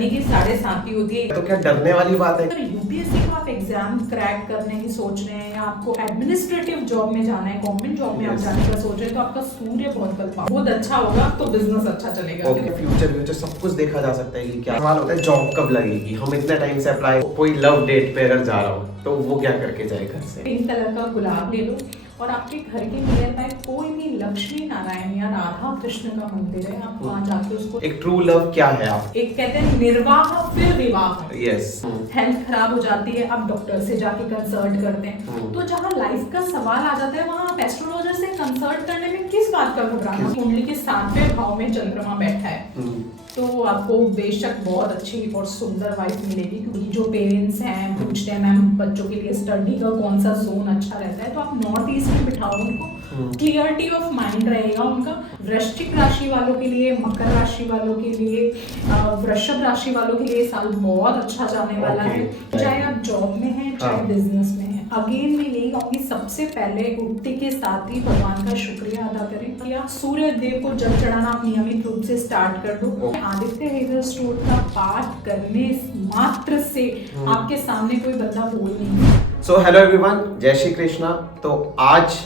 शनि की 7.5 होती है। तो क्या डरने वाली बात है? अगर यूपीएससी को आप एग्जाम क्रैक करने की सोच रहे हैं या आपको एडमिनिस्ट्रेटिव जॉब में जाना है, गवर्नमेंट जॉब में आप जाने का सोच रहे हैं, तो आपका सूर्य बहुत अच्छा होगा, तो बिजनेस अच्छा चलेगा। फ्यूचर सब कुछ देखा जा सकता है कि क्या सवाल होता है, जॉब कब लगेगी। हम इतने टाइम से अप्लाई, कोई लव डेट पे अगर जा रहा हो तो वो क्या करके जाए घर से? पिंक कलर का गुलाब ले लो और आपके घर के नियर बाय कोई भी लक्ष्मी नारायण या राधा कृष्ण का मंदिर है, आप वहाँ जाके उसको। एक ट्रू लव क्या है? आप एक कहते हैं निर्वाह फिर विवाह। यस। हेल्थ खराब हो जाती है, आप डॉक्टर से जाके कंसल्ट करते हैं। तो जहाँ लाइफ का सवाल आ जाता है वहाँ आप एस्ट्रोलॉजर से कंसल्ट करने में किस बात का घबराना। कुंडली के 7वें भाव में चंद्रमा बैठा है, तो आपको बेशक बहुत अच्छी और सुंदर वाइफ मिलेगी। क्योंकि जो पेरेंट्स हैं पूछते हैं मैम बच्चों के लिए स्टडी का कौन सा जोन अच्छा रहता है, तो आप नॉर्थ ईस्ट में बिठाओ उनको, क्लियरिटी ऑफ माइंड रहेगा उनका। वृश्चिक राशि वालों के लिए, मकर राशि वालों के लिए, वृषभ राशि वालों के लिए साल बहुत अच्छा जाने वाला है, चाहे आप जॉब में हैं चाहे बिजनेस में हैं। अगेन मैं यही कहूँगी, सबसे पहले उठते के साथ ही भगवान का शुक्रिया अदा करें। या सूर्य देव को जल चढ़ाना आप नियमित रूप से स्टार्ट कर दो। आदित्य हृदय स्तोत्र का पाठ करने मात्र से आपके सामने कोई बंदा बोल नहीं। सो हेलो एवरीवन, जय श्री कृष्णा। तो आज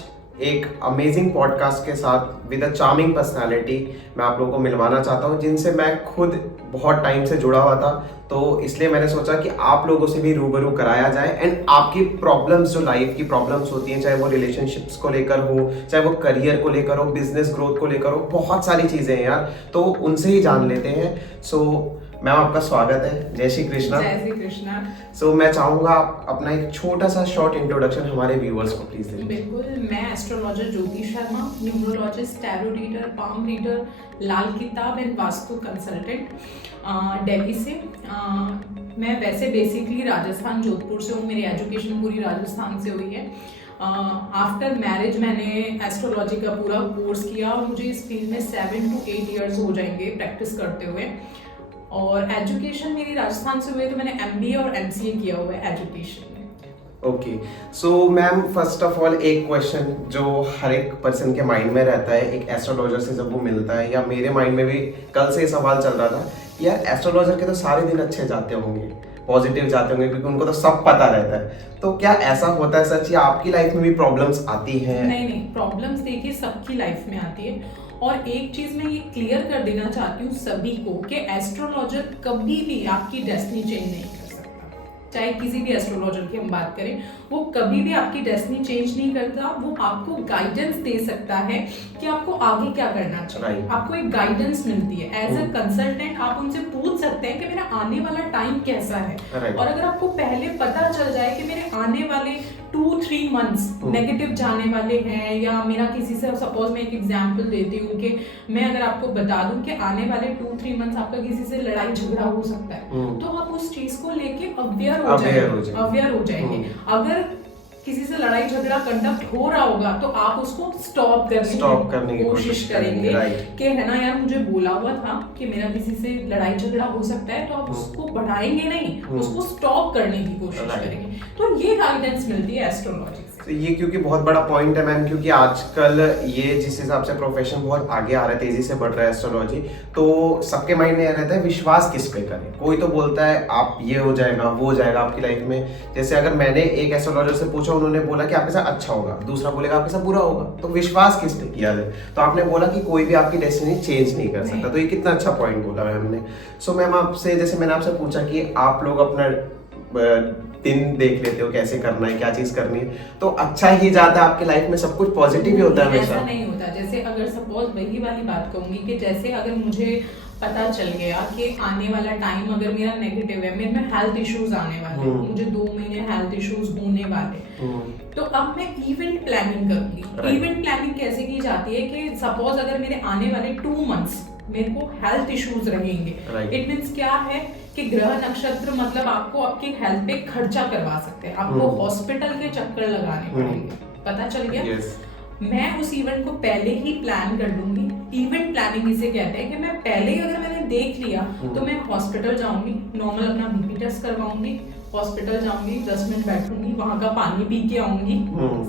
एक अमेजिंग पॉडकास्ट के साथ विद अ चार्मिंग पर्सनालिटी मैं आप लोगों को मिलवाना चाहता हूं, जिनसे मैं खुद बहुत टाइम से जुड़ा हुआ था। तो इसलिए मैंने सोचा कि आप लोगों से भी रूबरू कराया जाए एंड आपकी प्रॉब्लम्स, जो लाइफ की प्रॉब्लम्स होती हैं, चाहे वो रिलेशनशिप्स को लेकर हो, चाहे वो करियर को लेकर हो, बिजनेस ग्रोथ को लेकर हो, बहुत सारी चीज़ें हैं यार, तो उनसे ही जान लेते हैं। सो मैम आपका स्वागत है। जय श्री कृष्णा। जय श्री कृष्णा। सो मैं चाहूँगा आप अपना एक छोटा सा शॉर्ट इंट्रोडक्शन हमारे व्यूअर्स को प्लीज दें। बिल्कुल, मैं astrologer Jyoti Sharma, numerologist, tarot reader, palm reader, Lal Kitab and vastu consultant, Delhi से। मैं वैसे बेसिकली राजस्थान जोधपुर से हूँ, मेरी एजुकेशन पूरी राजस्थान से हुई है। आफ्टर मैरिज मैंने एस्ट्रोलॉजी का पूरा कोर्स किया और मुझे इस फील्ड में 7 to 8 years हो जाएंगे प्रैक्टिस करते हुए। और एजुकेशन मेरी राजस्थान से हुई, तो मैंने MBA और MCA किया हुआ है एजुकेशन में। Okay, so ma'am first of all एक क्वेश्चन जो हर एक पर्सन के माइंड में रहता है एक एस्ट्रोलॉजर से जब वो मिलता है, या मेरे माइंड में भी कल से सवाल चल रहा था कि यार एस्ट्रोलॉजर के तो सारे दिन अच्छे जाते होंगे, पॉजिटिव जाते होंगे, क्योंकि उनको तो सब पता रहता है। तो क्या ऐसा होता है सच, या आपकी लाइफ में भी प्रॉब्लम्स आती हैं? नहीं, प्रॉब्लम्स देखिए सबकी लाइफ में आती है। और एक चीज मैं ये क्लियर कर देना चाहती हूँ सभी को कि एस्ट्रोलॉजर कभी भी आपकी डेस्टिनी चेंज नहीं कर सकता। चाहे किसी भी एस्ट्रोलॉजर की हम बात करें, वो कभी भी आपकी डेस्टिनी चेंज नहीं करता। वो आपको गाइडेंस दे सकता है कि आपको आगे क्या करना चाहिए। आपको एक गाइडेंस मिलती है एज अ कंसल्टेंट। आप उनसे पूछ सकते हैं कि मेरा आने वाला टाइम कैसा है। और अगर आपको पहले पता चल जाए कि मेरे आने वाले 2-3 months नेगेटिव जाने वाले हैं, या मेरा किसी से, सपोज मैं एक एग्जांपल देती हूँ कि मैं अगर आपको बता दूं कि आने वाले 2-3 months आपका किसी से लड़ाई झगड़ा हो सकता है, तो आप उस चीज को लेके अवेयर हो जाएंगे। अगर किसी से लड़ाई झगड़ा कंडक्ट हो रहा होगा तो आप उसको स्टॉप करने की कोशिश करेंगे कि है ना यार, मुझे बोला हुआ था कि मेरा किसी से लड़ाई झगड़ा हो सकता है, तो आप उसको बढ़ाएंगे नहीं, उसको स्टॉप करने की कोशिश करेंगे। तो ये गाइडेंस मिलती है एस्ट्रोलॉजी से। तो ये क्योंकि बहुत बड़ा पॉइंट है मैम, क्योंकि आजकल ये जिस हिसाब से प्रोफेशन बहुत आगे आ रहा है, तेजी से बढ़ रहा है एस्ट्रोलॉजी, तो सबके माइंड में रहता है विश्वास किस पे करें। कोई तो बोलता है आप ये हो जाएगा, वो हो जाएगा आपकी लाइफ में। जैसे अगर मैंने एक एस्ट्रोलॉजर से पूछा, उन्होंने बोला कि आपके साथ अच्छा होगा, दूसरा बोलेगा आपके साथ बुरा होगा, तो विश्वास किस पे किया जाए। तो आपने बोला कि कोई भी आपकी डेस्टिनी चेंज नहीं कर सकता, तो ये कितना अच्छा पॉइंट बोला मैम ने। सो मैम आपसे, जैसे मैंने आपसे पूछा कि आप लोग अपना दिन देख लेते हो कैसे करना है, क्या चीज करनी है, तो अच्छा ही जाता है आपकी लाइफ में, सब कुछ पॉजिटिव ही होता है हमेशा? ऐसा नहीं होता। जैसे अगर सपोज वही वाली बात कहूंगी कि जैसे अगर मुझे पता चल गया कि आने वाला टाइम अगर मेरा नेगेटिव है, मेरे में हेल्थ इश्यूज आने वाले, मुझे 2 महीने हेल्थ इश्यूज होने वाले, तो अब मैं इवेंट प्लानिंग करूंगी। इवेंट प्लानिंग कैसे की जाती है कि सपोज अगर मेरे आने वाले 2 months मेरे को हेल्थ इश्यूज रहेंगे, इट मीन्स क्या है कि ग्रह नक्षत्र मतलब आपको आपकी हेल्थ पे खर्चा करवा सकते हैं, आपको हॉस्पिटल के चक्कर लगाने पड़ेंगे। पता चल गया? मैं उस इवेंट को पहले ही प्लान कर लूंगी। इवेंट प्लानिंग इसे कहते हैं कि मैं पहले ही, अगर मैंने देख लिया तो मैं हॉस्पिटल जाऊंगी, नॉर्मल अपना BP टेस्ट करवाऊंगी, हॉस्पिटल जाऊंगी, 10 मिनट बैठूंगी, वहां का पानी पी के आऊंगी।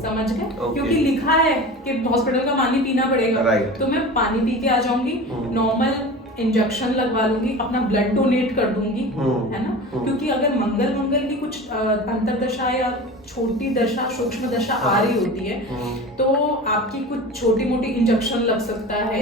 समझ गए? क्योंकि लिखा है कि हॉस्पिटल का पानी पीना पड़ेगा, तो मैं पानी पी के आ जाऊंगी। नॉर्मल इंजेक्शन लगवा लूंगी, अपना ब्लड डोनेट कर दूंगी, है ना, क्योंकि अगर मंगल की कुछ अंतरदशा या छोटी दशा, सूक्ष्म दशा आ रही होती है, तो आपकी कुछ छोटी मोटी इंजेक्शन लग सकता है,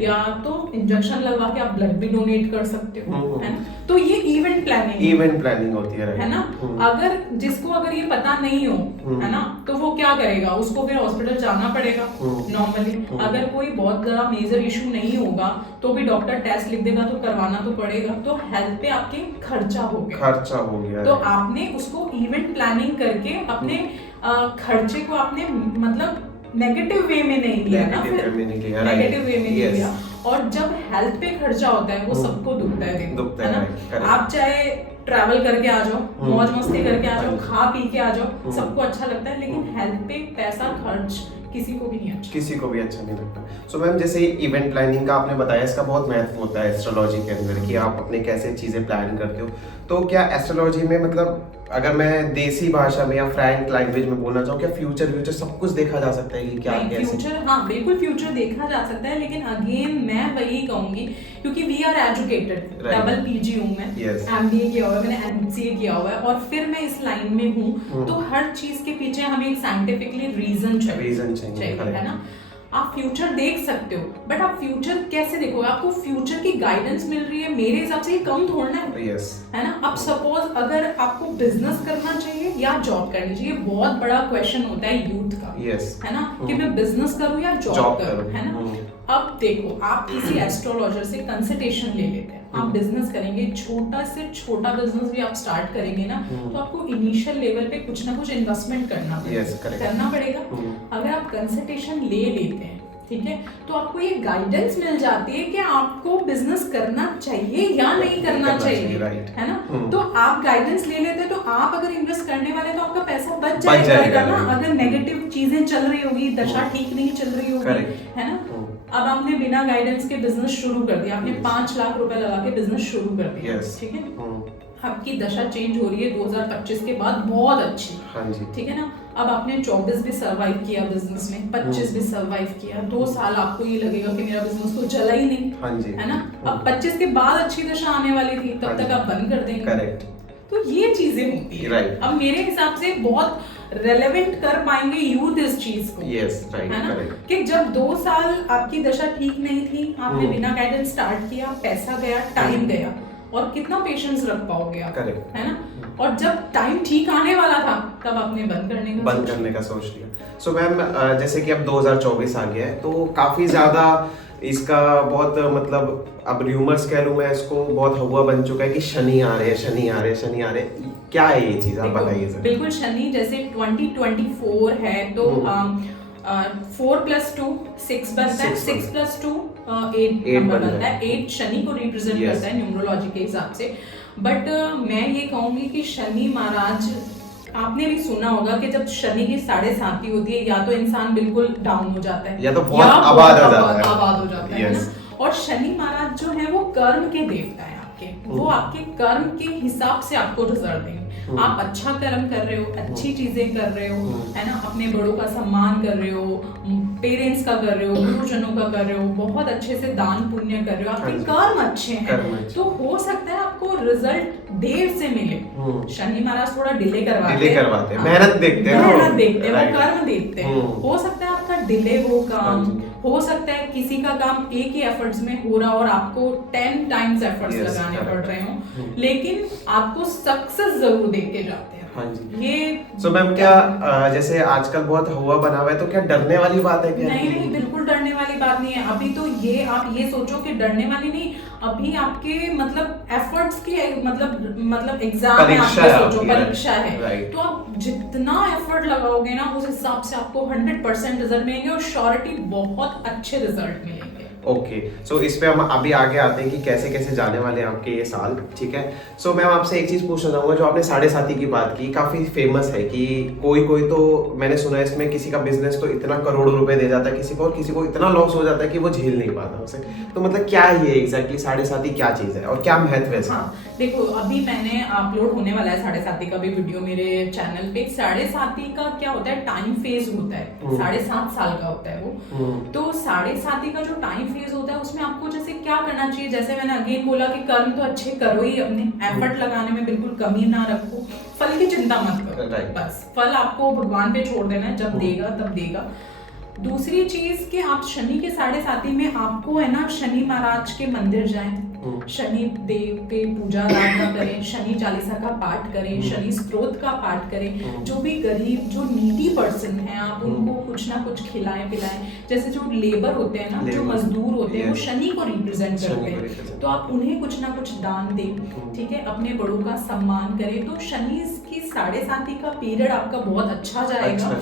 या तो इंजेक्शन लगवा के आप ब्लड भी डोनेट कर सकते हो, है ना। तो ये इवेंट प्लानिंग होती है ना। अगर जिसको अगर ये पता नहीं हो, है ना, तो वो क्या करेगा, उसको फिर हॉस्पिटल जाना पड़ेगा नॉर्मली। अगर कोई बहुत बड़ा मेजर इशू नहीं होगा तो भी डॉक्टर टेस्ट लिख देगा तो करवाना तो पड़ेगा। तो हेल्थ पे आपके खर्चा हो गया, तो आपने उसको इवेंट प्लानिंग करके अपने खर्चे को आपने मतलब नेगेटिव वे में नहीं लिया ना, फिर नेगेटिव वे में नहीं लिया। और जब हेल्थ पे खर्चा होता है वो सबको दुखता है ना। आप चाहे ट्रैवल करके आ जाओ, मौज मस्ती करके आ जाओ, खा पी के आ जाओ, सबको अच्छा लगता है, लेकिन हेल्थ पे पैसा खर्च किसी को भी नहीं अच्छा नहीं लगता। सो मैम, जैसे इवेंट प्लानिंग का आपने बताया, इसका बहुत महत्व होता है एस्ट्रोलॉजी के अंदर कि आप अपने कैसे चीजें प्लान करते हो। तो क्या एस्ट्रोलॉजी में मतलब अगर मैं देसी भाषा में या फ्रैंक लैंग्वेज में बोलना चाहूँ, क्या फ्यूचर सब कुछ देखा जा सकता है कि क्या फ्यूचर? हाँ बिल्कुल फ्यूचर देखा जा सकता है, लेकिन अगेन मैं वही कहूंगी, क्योंकि we are educated, double PG हूँ मैं, एमबीए किया हुआ है मैंने, एमसीए किया हुआ है, और फिर मैं इस लाइन में हूँ, तो हर चीज के पीछे हमें एक साइंटिफिकली रीजन चाहिए, है ना। आप फ्यूचर देख सकते हो, बट आप फ्यूचर कैसे देखोगे? आपको फ्यूचर की गाइडेंस मिल रही है, मेरे हिसाब से ये कम थोड़ा है, है ना। अब सपोज अगर आपको बिजनेस करना चाहिए या जॉब करनी चाहिए, बहुत बड़ा क्वेश्चन होता है यूथ का, है ना, कि मैं बिजनेस करूं या जॉब करूं, है ना। अब देखो, आप किसी एस्ट्रोलॉजर से कंसल्टेशन ले लेते हैं, आप बिजनेस करेंगे, छोटा से छोटा बिजनेस भी आप स्टार्ट करेंगे ना, तो आपको इनिशियल लेवल पे कुछ ना कुछ इन्वेस्टमेंट करना पड़ेगा। अगर आप कंसल्टेशन ले लेते हैं, ठीक है, तो आपको ये गाइडेंस मिल जाती है कि आपको बिजनेस करना चाहिए या नहीं करना चाहिए, है ना। तो आप गाइडेंस ले लेते हैं, तो आप अगर इन्वेस्ट करने वाले तो आपका पैसा बच जाएगा ना। अगर नेगेटिव चीजें चल रही होगी, दशा ठीक नहीं चल रही होगी, है ना। अब आपने बिना गाइडेंस के बिजनेस शुरू कर दिया, आपने 5 लाख रुपए लगा के बिजनेस शुरू कर दिया, ठीक है, आपकी दशा चेंज हो रही है 2025 के बाद बहुत अच्छी, ठीक है ना। अब आपने 24 भी सरवाइव किया बिजनेस में, 25 भी सरवाइव किया, 2 साल आपको ये लगेगा कि मेरा बिजनेस तो चला ही नहीं, है ना। अब 25 के बाद अच्छी दशा आने वाली थी, तब तक आप बंद कर देंगे। तो ये चीजें होती है। अब मेरे हिसाब से बहुत रेलेवेंट कर पाएंगे यूथ इस चीज को, है ना, कि जब 2 साल आपकी दशा ठीक नहीं थी, आपने बिना गाइडेंस स्टार्ट किया, पैसा गया, टाइम गया, और कितना पेशेंस रख पाओगे आप, है ना। और जब टाइम ठीक आने वाला था, तब आपने बंद करने का सोच लिया। सो मैम, जैसे कि अब 2024 आ गया है, तो काफी ज्यादा इसका बहुत मतलब अब र्यूमर्स कह लूं मैं इसको, बहुत हवा बन चुका है कि शनि आ रहे। क्या है ये चीज, आप बताइए सर। बिल्कुल, शनि जैसे 2024 है तो 4 + 2 6 बनता है, 6 + 2 8 नंबर बनता है, 8 शनि को रिप्रेजेंट करता है न्यूमरोलॉजी के हिसाब से। बट मैं ये कहूंगी कि शनि महाराज, आपने भी सुना होगा कि जब शनि की 7.5 होती है, या तो इंसान बिल्कुल डाउन हो जाता है, या तो बहुत आबाद हो जाता है ना। और शनि महाराज जो है वो कर्म के देवता है आपके, वो आपके कर्म के हिसाब से आपको रिजल्ट देंगे। आप अच्छा कर्म कर रहे हो, अच्छी चीजें कर रहे हो, है ना, अपने बड़ों का सम्मान कर रहे हो, पेरेंट्स का कर रहे हो, गुरुजनों का कर रहे हो, बहुत अच्छे से दान पुण्य कर रहे हो, आपके कर्म अच्छे हैं, तो हो सकता है आपको रिजल्ट देर से मिले। शनि महाराज थोड़ा डिले करवाते हैं, मेहनत देखते हैं, वो कर्म देखते हैं। हो सकता है आपका डिले हो काम, हो सकता है किसी का काम एक ही एफर्ट्स में हो रहा और आपको 10 टाइम्स एफर्ट्स लगाने पड़ रहे हो, लेकिन आपको सक्सेस जरूर देख के जाते हैं। ये सो मैम, क्या जैसे आजकल बहुत हुआ बना हुआ है, तो क्या डरने वाली बात है क्या? नहीं, बिल्कुल डरने वाली बात नहीं है। अभी तो ये आप ये सोचो कि डरने वाली नहीं, अभी आपके मतलब एफर्ट्स की मतलब एग्जाम है, आपके सोचो परीक्षा है, तो आप जितना एफर्ट लगाओगे ना, उस हिसाब से आपको 100% रिजल्ट मिलेंगे, और श्योरिटी बहुत अच्छे रिजल्ट मिलेंगे। ओके, सो इस पे हम अभी आगे आते हैं कि कैसे कैसे जाने वाले हैं आपके ये साल, ठीक है। सो मैं आपसे एक चीज पूछना चाहूंगा, जो आपने 7.5 की बात की, काफी फेमस है कि कोई तो मैंने सुना है इसमें किसी का बिजनेस तो इतना करोड़ों रुपए दे जाता है किसी को, और किसी को इतना लॉस हो जाता है कि वो झेल नहीं पाता उसे। तो मतलब क्या है ये एग्जैक्टली 7.5 क्या चीज है और क्या महत्व है? देखो अभी मैंने अपलोड होने वाला है 7.5 का भी वीडियो मेरे चैनल पे। 7.5 का क्या होता है, टाइम फेज होता है, 7.5 साल का होता है वो। तो 7.5 का जो टाइम फेज होता है उसमें आपको जैसे क्या करना चाहिए, जैसे मैंने अगेन बोला कि कर्म तो अच्छे करो ही, अपने एफर्ट लगाने में बिल्कुल कमी ना रखो, फल की चिंता मत करो, बस फल आपको भगवान पे छोड़ देना है, जब देगा तब देगा। दूसरी चीज कि आप शनि के 7.5 में आपको है ना शनि महाराज के मंदिर जाएं, शनि देव के पूजा आराधना करें, शनि चालीसा का पाठ करें, शनि स्तोत्र का पाठ करें। जो भी गरीब जो नीडी पर्सन है आप उनको कुछ ना कुछ खिलाएं पिलाएं। जैसे जो लेबर होते हैं ना, जो मजदूर होते हैं, वो शनि को रिप्रेजेंट करते हैं, तो आप उन्हें कुछ ना कुछ दान दें, ठीक है, अपने बड़ों का सम्मान करें। तो शनि की 7.5 का पीरियड आपका बहुत अच्छा जाएगा।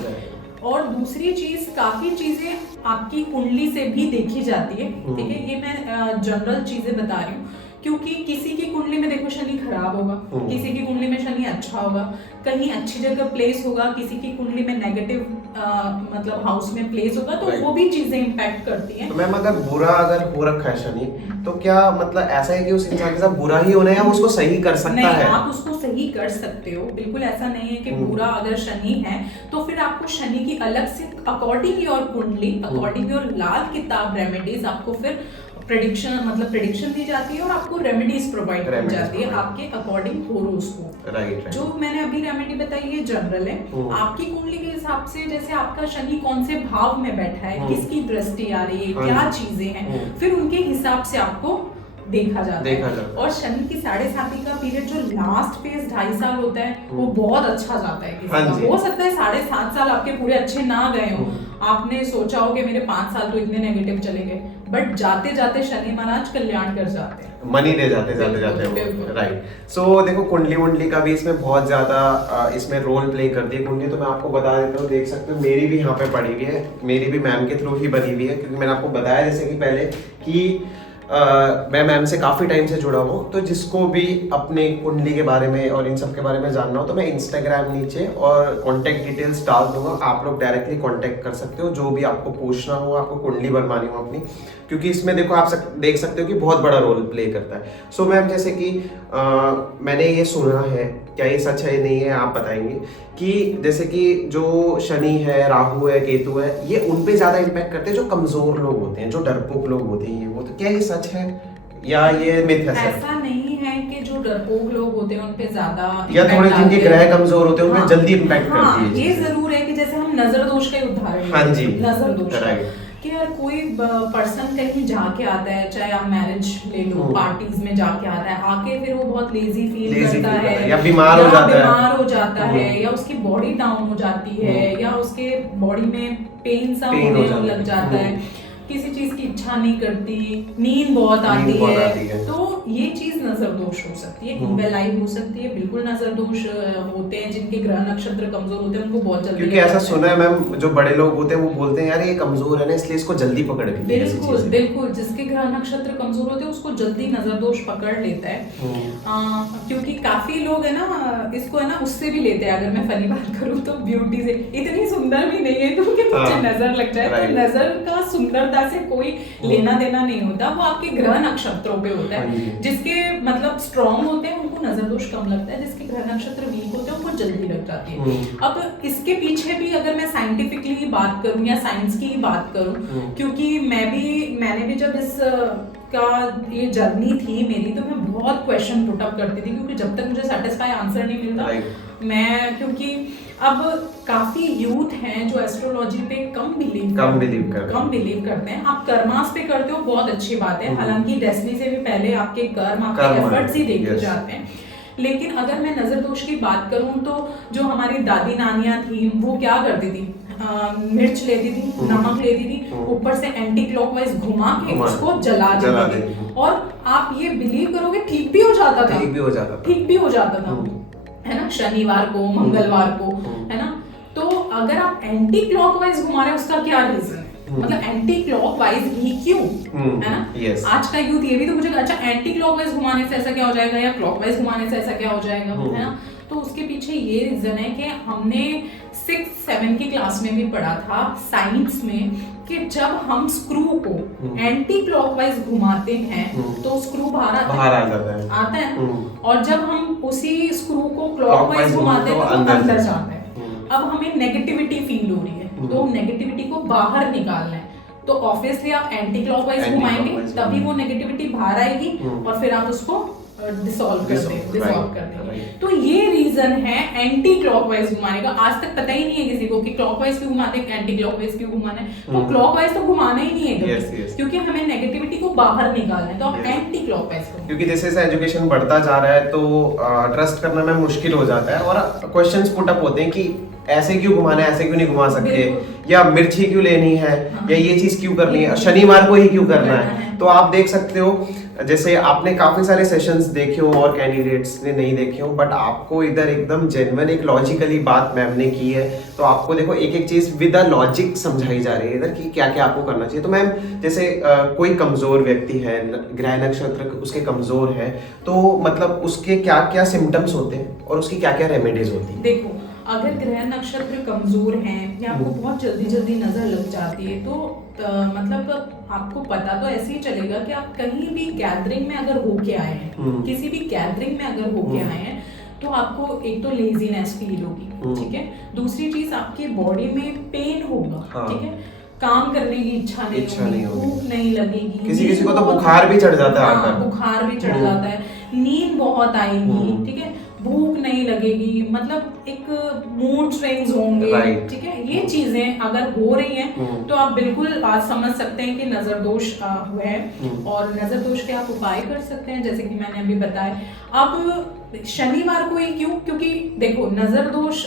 और दूसरी चीज, काफी चीजें आपकी कुंडली से भी देखी जाती है, ठीक है, ये मैं जनरल चीजें बता रही हूँ, क्योंकि किसी की कुंडली में देखो शनि खराब होगा, किसी की कुंडली में शनि अच्छा होगा, कहीं अच्छी जगह प्लेस होगा, किसी की कुंडली में नेगेटिव मतलब हाउस में प्लेस होगा, तो वो भी चीजें इम्पैक्ट करती हैं। तो मैम अगर बुरा अगर हो रखा है शनि, तो क्या मतलब ऐसा है कि उस इंसान के साथ बुरा ही होना है या वो उसको सही कर सकता नहीं, है? आप उसको सही कर सकते हो, बिल्कुल ऐसा नहीं है कि बुरा अगर शनि है तो फिर आपको शनि की अलग से अकॉर्डिंग योर कुंडली, अकॉर्डिंग योर लाल किताब रेमेडीज आपको फिर प्रेडिक्शन दी जाती है और आपको रेमेडीज प्रोवाइड की जाती है आपके अकॉर्डिंग होरोस्कोप। राइट। जो मैंने अभी रेमेडी बताई है जनरल है, आपकी कुंडली के हिसाब से जैसे आपका शनि कौन से भाव में बैठा है, किसकी दृष्टि आ रही है, क्या चीजें हैं, फिर उनके हिसाब से आपको देखा जाता है। और शनि की 7.5 का पीरियड जो लास्ट फेज 2.5 साल होता है वो बहुत अच्छा जाता है किसी का। हो सकता है 7.5 साल आपके पूरे अच्छे ना गए हो, आपने सोचा हो कि मेरे 5 साल तो इतने नेगेटिव चले गए, बट जाते जाते शनि महाराज कल्याण कर जाते हैं, मनी दे जाते जाते। राइट। सो देखो कुंडली का भी इसमें बहुत ज्यादा इसमें रोल प्ले करती है कुंडली। तो मैं आपको बता देता हूँ, देख सकते हो मेरी भी यहाँ पे पड़ी हुई है, मेरी भी मैम के थ्रू ही बनी हुई है, क्योंकि मैंने आपको बताया जैसे कि पहले कि मैं मैम से काफ़ी टाइम से जुड़ा हूँ। तो जिसको भी अपने कुंडली के बारे में और इन सब के बारे में जानना हो तो मैं इंस्टाग्राम नीचे और कॉन्टैक्ट डिटेल्स डाल दूंगा, आप लोग डायरेक्टली कॉन्टैक्ट कर सकते हो, जो भी आपको पूछना हो, आपको कुंडली बनवानी हो अपनी, क्योंकि इसमें देखो आप देख सकते हो कि बहुत बड़ा रोल प्ले करता है। सो मैम जैसे कि मैंने ये सुना है, क्या ये सच है नहीं है आप बताएंगे, कि जैसे कि जो शनि है, राहु है, केतु है, ये उन पे ज्यादा इम्पैक्ट करते हैं जो कमजोर लोग होते हैं, जो डरपोक लोग होते हैं, वो तो क्या ये सच है या ये मिथ है? ऐसा नहीं है कि जो डरपोक लोग होते हैं उन पे ज्यादा, या थोड़े जिनके ग्रह कमजोर होते हैं उन पे जल्दी इम्पैक्ट करती है। ये जरूर है कि जैसे हम नजर दोष का उदाहरण, हाँ जी, नजर दोष कि यार कोई पर्सन कहीं जाके आता है, चाहे आप मैरिज ले लो, पार्टीज में जाके आता है, आके फिर वो बहुत लेजी फील करता है, या बीमार हो जाता है, या उसकी बॉडी डाउन हो जाती है, या उसके बॉडी में पेन सा होने लग जाता है, किसी चीज की इच्छा नहीं करती, नींद बहुत आती है, तो ये चीज नजर दोष हो सकती है, इम्बेलाइज हो सकती है, बिल्कुल नजर दोष होते हैं। जिनके ग्रह नक्षत्र कमजोर होते हैं उनको बहुत जल्दी, क्योंकि ऐसा सुना है मैम, जो बड़े लोग होते हैं वो बोलते हैं यार ये कमजोर है ना, इसलिए इसको जल्दी पकड़ लेते हैं। बिल्कुल बिल्कुल, जिसके ग्रह नक्षत्र कमजोर होते हैं उसको जल्दी नजर दोष पकड़ लेता है। क्योंकि काफी लोग है ना इसको है ना उससे भी लेते हैं, अगर मैं फनी बात करूँ तो ब्यूटी से, इतनी सुंदर भी नहीं है तो मुझे नजर लग जाए, तो नजर का सुंदरता से कोई लेना देना नहीं होता, वो आपके ग्रह नक्षत्रों पे होता है। जिसके मतलब स्ट्रॉन्ग होते हैं उनको नजर दोष कम लगता है, जिसके ग्रह नक्षत्र वीक होते हैं उनको जल्दी लग जाती है। अब इसके पीछे भी अगर मैं साइंटिफिकली बात करूं या साइंस की बात करूं, क्योंकि मैंने भी जब इस का ये जर्नी थी मेरी, तो मैं बहुत क्वेश्चन पुट अप करती थी, क्योंकि जब तक मुझे सेटिस्फाई आंसर नहीं मिलता मैं, क्योंकि अब काफी यूथ हैं जो एस्ट्रोलॉजी पे कम बिलीव करते हैं। आप कर्मास पे करते हो, बहुत अच्छी बात है, हालांकि डेस्टिनी से भी पहले आपके कर्म, आपके एफर्ट्स ही देखे जाते हैं। लेकिन अगर मैं नजर दोष की बात करूं तो जो हमारी दादी नानियां थी वो क्या करती थी, मिर्च लेती थी, नमक लेती थी, ऊपर से एंटी क्लॉकवाइज घुमा के उसको जला देती थी, और आप ये बिलीव करोगे ठीक भी हो जाता था, है ना, शनिवार को, मंगलवार को, है ना। तो अगर आप एंटी क्लॉकवाइज घुमा रहे हैं उसका क्या रीजन है, मतलब एंटी क्लॉकवाइज ही क्यों, है ना। आज का यूथ ये भी तो मुझे अच्छा एंटी क्लॉकवाइज घुमाने से ऐसा क्या हो जाएगा या क्लॉकवाइज घुमाने से ऐसा क्या हो जाएगा, है ना। तो उसके पीछे ये रीजन है कि हमने 6-7 की क्लास में भी पढ़ा था साइंस में कि जब हम स्क्रू को एंटी क्लॉकवाइज घुमाते हैं तो स्क्रू बाहर आ जाता है और जब हम उसी स्क्रू को क्लॉकवाइज घुमाते हैं तो अंदर जाता है। अब हमें नेगेटिविटी फील हो रही है तो नेगेटिविटी को बाहर निकालना है, तो ऑब्वियसली आप एंटी क्लॉकवाइज घुमाएंगे तभी वो नेगेटिविटी बाहर आएगी और फिर आप उसको डिसॉल्व कर देंगे। तो ये रीजन है एंटी क्लॉकवाइज घुमाने का। आज तक पता ही नहीं है किसी को कि क्लॉकवाइज क्यों घुमाते हैं, एंटी क्लॉकवाइज क्यों घुमाना है। तो क्लॉकवाइज तो घुमाना ही नहीं है क्योंकि हमें नेगेटिविटी को बाहर निकालना है, तो आप एंटी क्लॉकवाइज को। क्योंकि जैसे जैसे एजुकेशन बढ़ता जा रहा है तो ट्रस्ट करना में मुश्किल हो जाता है और क्वेश्चंस पुट अप होते हैं कि ऐसे क्यों घुमाना है, ऐसे क्यों नहीं घुमा सकते, या मिर्ची क्यों लेनी है, या ये चीज क्यों करनी है, शनिवार को ही क्यों करना है। तो आप देख सकते हो जैसे आपने काफी सारे सेशंस देखे हो और कैंडिडेट्स ने नहीं देखे हो, बट आपको इधर एकदम जेन्युइन एक लॉजिकली बात मैम ने की है। तो आपको देखो एक एक चीज विद अ लॉजिक समझाई जा रही है इधर कि क्या क्या आपको करना चाहिए। तो मैम जैसे कोई कमजोर व्यक्ति है, ग्रह नक्षत्र उसके कमजोर है, तो मतलब उसके क्या क्या सिम्टम्स होते हैं और उसकी क्या क्या रेमेडीज होती है? देखो, अगर ग्रह नक्षत्र कमजोर हैं या आपको बहुत जल्दी नजर लग जाती है तो मतलब आपको पता तो ऐसे ही चलेगा कि आप कहीं भी गैदरिंग में अगर होके आए हैं, किसी भी गैदरिंग में अगर होके आए हैं तो आपको एक तो लेजीनेस फील होगी, ठीक है। दूसरी चीज आपकी बॉडी में पेन होगा, ठीक है। काम करने की इच्छा नहीं होगी, भूख नहीं लगेगी, किसी को तो बुखार भी चढ़ जाता है, बुखार भी चढ़ जाता है, नींद बहुत आएगी, ठीक है, भूख नहीं लगेगी, मतलब एक मूड स्विंग्स होंगे, ठीक है। ये चीजें अगर हो रही हैं तो आप बिल्कुल आज समझ सकते हैं कि नजर दोष हुआ है और नजर दोष के आप उपाय कर सकते हैं जैसे कि मैंने अभी बताया। अब शनिवार को ही क्यों? क्योंकि देखो नजर दोष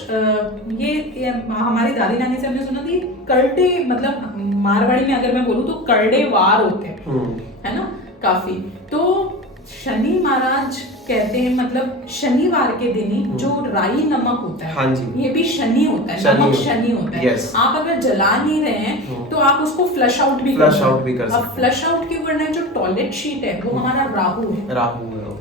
ये हमारी दादी नानी से हमने सुना थी करटे, मतलब मारवाड़ी में अगर मैं बोलूँ तो करड़े वार होते हैं, है ना, काफी। तो शनि महाराज कहते हैं मतलब शनिवार के दिन ही जो राई नमक होता है, हाँ जी, ये भी शनि होता है, नमक शनि होता है। आप अगर जला नहीं रहे हैं तो आप उसको फ्लश आउट भी कर सकते हैं। अब फ्लश आउट क्यों करना है? जो टॉयलेट शीट है वो हमारा राहु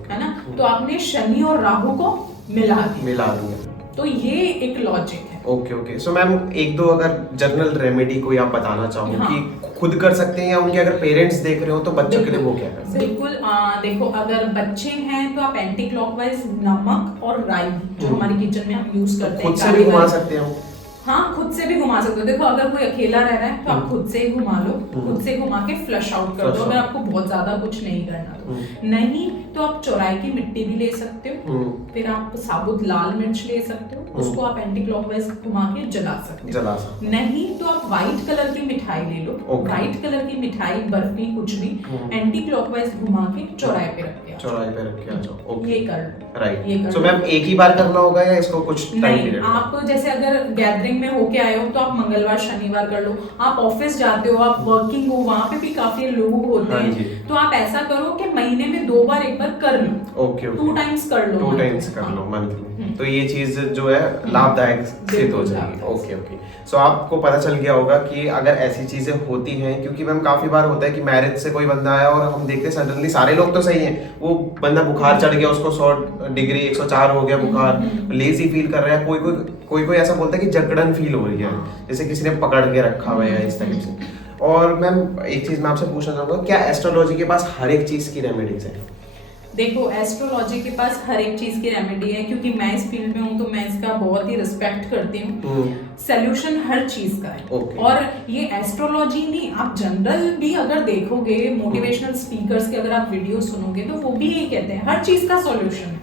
है ना, तो आपने शनि और राहु को मिला दिया। तो ये एक लॉजिक है। ओके। सो मैम एक दो अगर जनरल रेमेडी कोई आप बताना चाहो कि खुद कर सकते हैं या उनके अगर पेरेंट्स देख रहे हो तो बच्चों के लिए वो क्या कर सकते हैं? बिल्कुल, देखो अगर बच्चे हैं तो आप एंटी क्लॉकवाइज नमक और राई जो हमारी किचन में हम यूज करते हैं, खुद से भी घुमा सकते हैं। हाँ, खुद से भी घुमा सकते हो। देखो अगर कोई अकेला रह रहा है तो आप खुद से ही घुमा लो, खुद से घुमा के फ्लश आउट कर दो अगर आपको बहुत ज्यादा कुछ नहीं करना तो। नहीं तो आप चौराई की मिट्टी भी ले सकते हो, फिर आप साबुत लाल मिर्च ले सकते हो, उसको आप एंटी क्लॉकवाइज घुमा के जला सकते हो। नहीं तो आप व्हाइट कलर की मिठाई ले लो, व्हाइट कलर की मिठाई, बर्फी, कुछ भी एंटी क्लॉकवाइज घुमा के चौराहे पे रख के आ जाओ। ये कर लो, राइट। सो मैम एक ही बार करना होगा या इसको कुछ टाइम पीरियड? आप जैसे अगर गैदरिंग में होके आए हो तो आप मंगलवार शनिवार कर लो। आप ऑफिस जाते हो, आप वर्किंग हो, वहां पे भी काफी लोग होते हैं, तो आप ऐसा करो कि महीने में 2 बार एक बार कर लो। ओके। 2 टाइम्स कर लो मंथ में, तो ये चीज जो है लाभदायक सिद्ध हो जाएगी। ओके। सो आपको पता चल गया होगा कि अगर ऐसी चीजें होती हैं, क्योंकि मैम काफी बार होता है कि मैरिज से कोई बंदा आया और हम देखते सडनली सारे लोग तो सही हैं, वो बंदा बुखार चढ़ गया, उसको 100 डिग्री 104 हो गया बुखार, लेजी फील कर रहा है, कोई ऐसा बोलता है कि जकड़न फील हो रही है, जैसे किसी ने पकड़ के रखा हुआ है इस टाइप से। और मैम एक चीज मैं आपसे पूछना चाहूंगा, क्या एस्ट्रोलॉजी के पास हर एक चीज की रेमेडीज है? देखो एस्ट्रोलॉजी के पास हर एक चीज की रेमेडी है, क्योंकि मैं इस फील्ड में हूँ तो मैं इसका बहुत ही रिस्पेक्ट करती हूँ। सॉल्यूशन हर चीज का है। और ये एस्ट्रोलॉजी नहीं, आप जनरल भी अगर देखोगे, मोटिवेशनल स्पीकर्स के अगर आप वीडियो सुनोगे तो वो भी यही कहते हैं हर चीज का सॉल्यूशन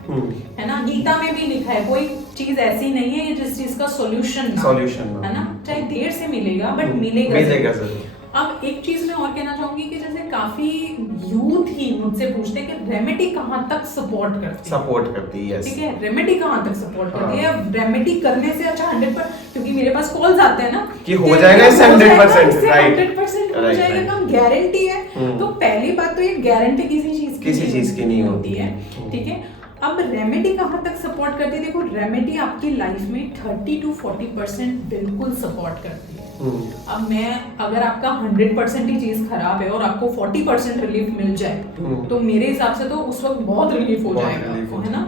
है ना। गीता में भी लिखा है कोई चीज ऐसी नहीं है जिस चीज का सॉल्यूशन है ना, चाहे देर से मिलेगा बट मिलेगा जरूर। अब एक चीज मैं और कहना चाहूंगी कि जैसे काफी यूथ ही मुझसे पूछते हैं कि रेमेडी कहाँ तक सपोर्ट करती है, ठीक है, रेमेडी कहाँ तक सपोर्ट करती है। रेमेडी करने से अच्छा 100%, क्योंकि मेरे पास कॉल्स आते हैं ना कि हो जाएगा 100% हो जाएगा, कम गारंटी है। तो पहली बात तो ये गारंटी किसी चीज की नहीं होती है, ठीक है। अब रेमेडी कहाँ तक सपोर्ट करती है? देखो रेमेडी आपकी लाइफ में 30 to 40% बिल्कुल सपोर्ट करती है। अब अगर आपका 100% ही चीज खराब है और आपको 40% रिलीफ मिल जाए तो मेरे हिसाब से तो उस वक्त बहुत रिलीफ हो जाएगा, है ना।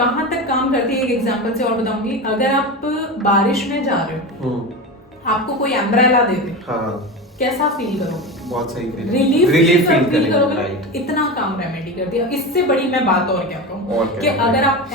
कहाँ तक काम करती है एक एग्जांपल से और बताऊंगी। अगर आप बारिश में जा रहे हो, आपको कोई अम्ब्रेला दे दे, हाँ कैसा फील करोगे? बहुत सही फील, रिलीफ फील करेंगे, करोगे। राइट। इतना काम रेमेडी कर दिया। इससे बड़ी मैं बात और क्या कहूँ और कि क्या अगर आप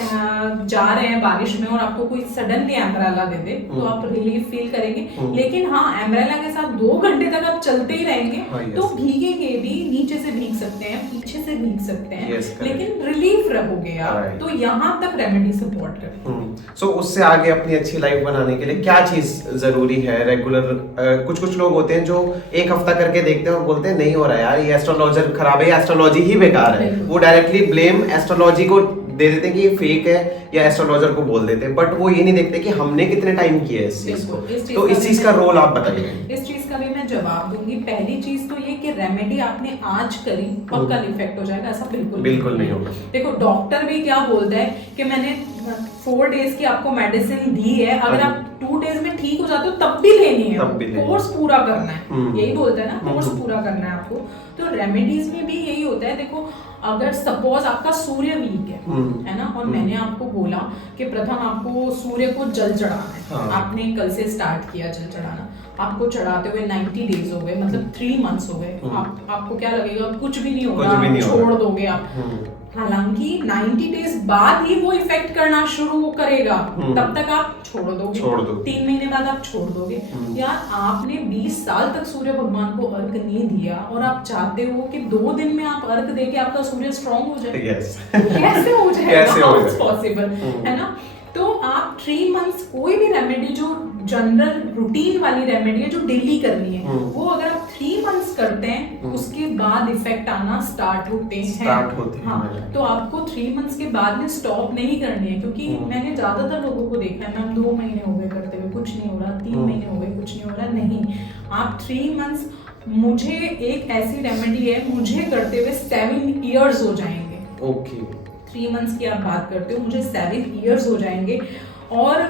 जा रहे हैं बारिश में और आपको कोई सडनली अम्ब्रेला दे दे तो आप रिलीफ फील करेंगे। लेकिन हाँ, अम्ब्रेला के साथ 2 घंटे तक आप चलते ही रहेंगे, हाँ, yes. तो भीगेंगे भी, नीचे से भीग सकते हैं, पीछे से भीग सकते हैं, Yes, correct. लेकिन रिलीफ रहोगे आप। Right. तो यहाँ तक रेमेडी सपोर्ट करती है। सो उससे आगे अपनी अच्छी लाइफ बनाने के लिए क्या चीज जरूरी है? रेगुलर कुछ लोग होते हैं जो एक हफ्ता करके देखते हैं और बोलते हैं नहीं हो रहा यार, ये एस्ट्रोलॉजर खराब है, एस्ट्रोलॉजी ही बेकार है। वो डायरेक्टली ब्लेम एस्ट्रोलॉजी को दे देते हैं कि ये फेक है, या एस्ट्रोलॉजर को बोल देते हैं, बट वो ये नहीं देखते कि हमने कितने टाइम किया है इस चीज को। तो इस चीज का रोल आप बताइए। इस चीज का भी मैं जवाब दूंगी। पहली चीज तो ये कि रेमेडी आपने आज करी और कल इफेक्ट हो जाएगा, ऐसा बिल्कुल नहीं होगा। देखो, डॉक्टर भी क्या बोलता है कि मैंने 4 डेज की आपको मेडिसिन दी है, अगर आप 2 डेज में ठीक हो जाते हो तब भी लेनी है, कोर्स पूरा करना है, यही बोलता है ना, कोर्स पूरा करना है आपको। तो रेमेडीज में भी यही होता है। देखो, अगर सपोज आपका सूर्य वीक है ना, और मैंने आपको बोला कि प्रथम आपको सूर्य को जल चढ़ाना है, हाँ। आपने कल से स्टार्ट किया जल चढ़ाना, आपको चढ़ाते हुए 90 डेज हो गए, मतलब 3 मंथ्स हो गए, आपको क्या लगेगा? कुछ भी नहीं होगा, छोड़ दोगे आप। हालांकि 90 डेज बाद ही वो इफेक्ट करना शुरू करेगा, तब तक आप छोड़ दोगे, 3 महीने बाद आप छोड़ दोगे। यार, आपने 20 साल तक सूर्य भगवान को अर्घ नहीं दिया और आप चाहते हो कि 2 दिन में आप अर्घ देके आपका सूर्य स्ट्रांग हो जाए? कैसे हो जाएगा? हाउ इट्स पॉसिबल, है ना? तो आप 3 मंथ्स कोई भी रेमेडी जो जनरल रूटीन वाली रेमेडी है जो डेली करनी है, वो अगर आप 3 मंथ्स करते हैं, उसके बाद इफेक्ट आना स्टार्ट होते हैं। हाँ, तो आपको 3 मंथ्स के बाद में स्टॉप नहीं करनी है, क्योंकि मैंने ज्यादातर लोगों को देखा है, मैम 2 महीने हो गए करते हुए, कुछ नहीं हो रहा, 3 महीने हो गए, कुछ नहीं हो रहा। नहीं, आप 3 मंथ्स, मुझे एक ऐसी रेमेडी है, मुझे करते हुए 7 ईयर्स हो जाएंगे। ओके, 3 मंथ्स की आप बात करते हो, मुझे 7 ईयर्स हो जाएंगे। और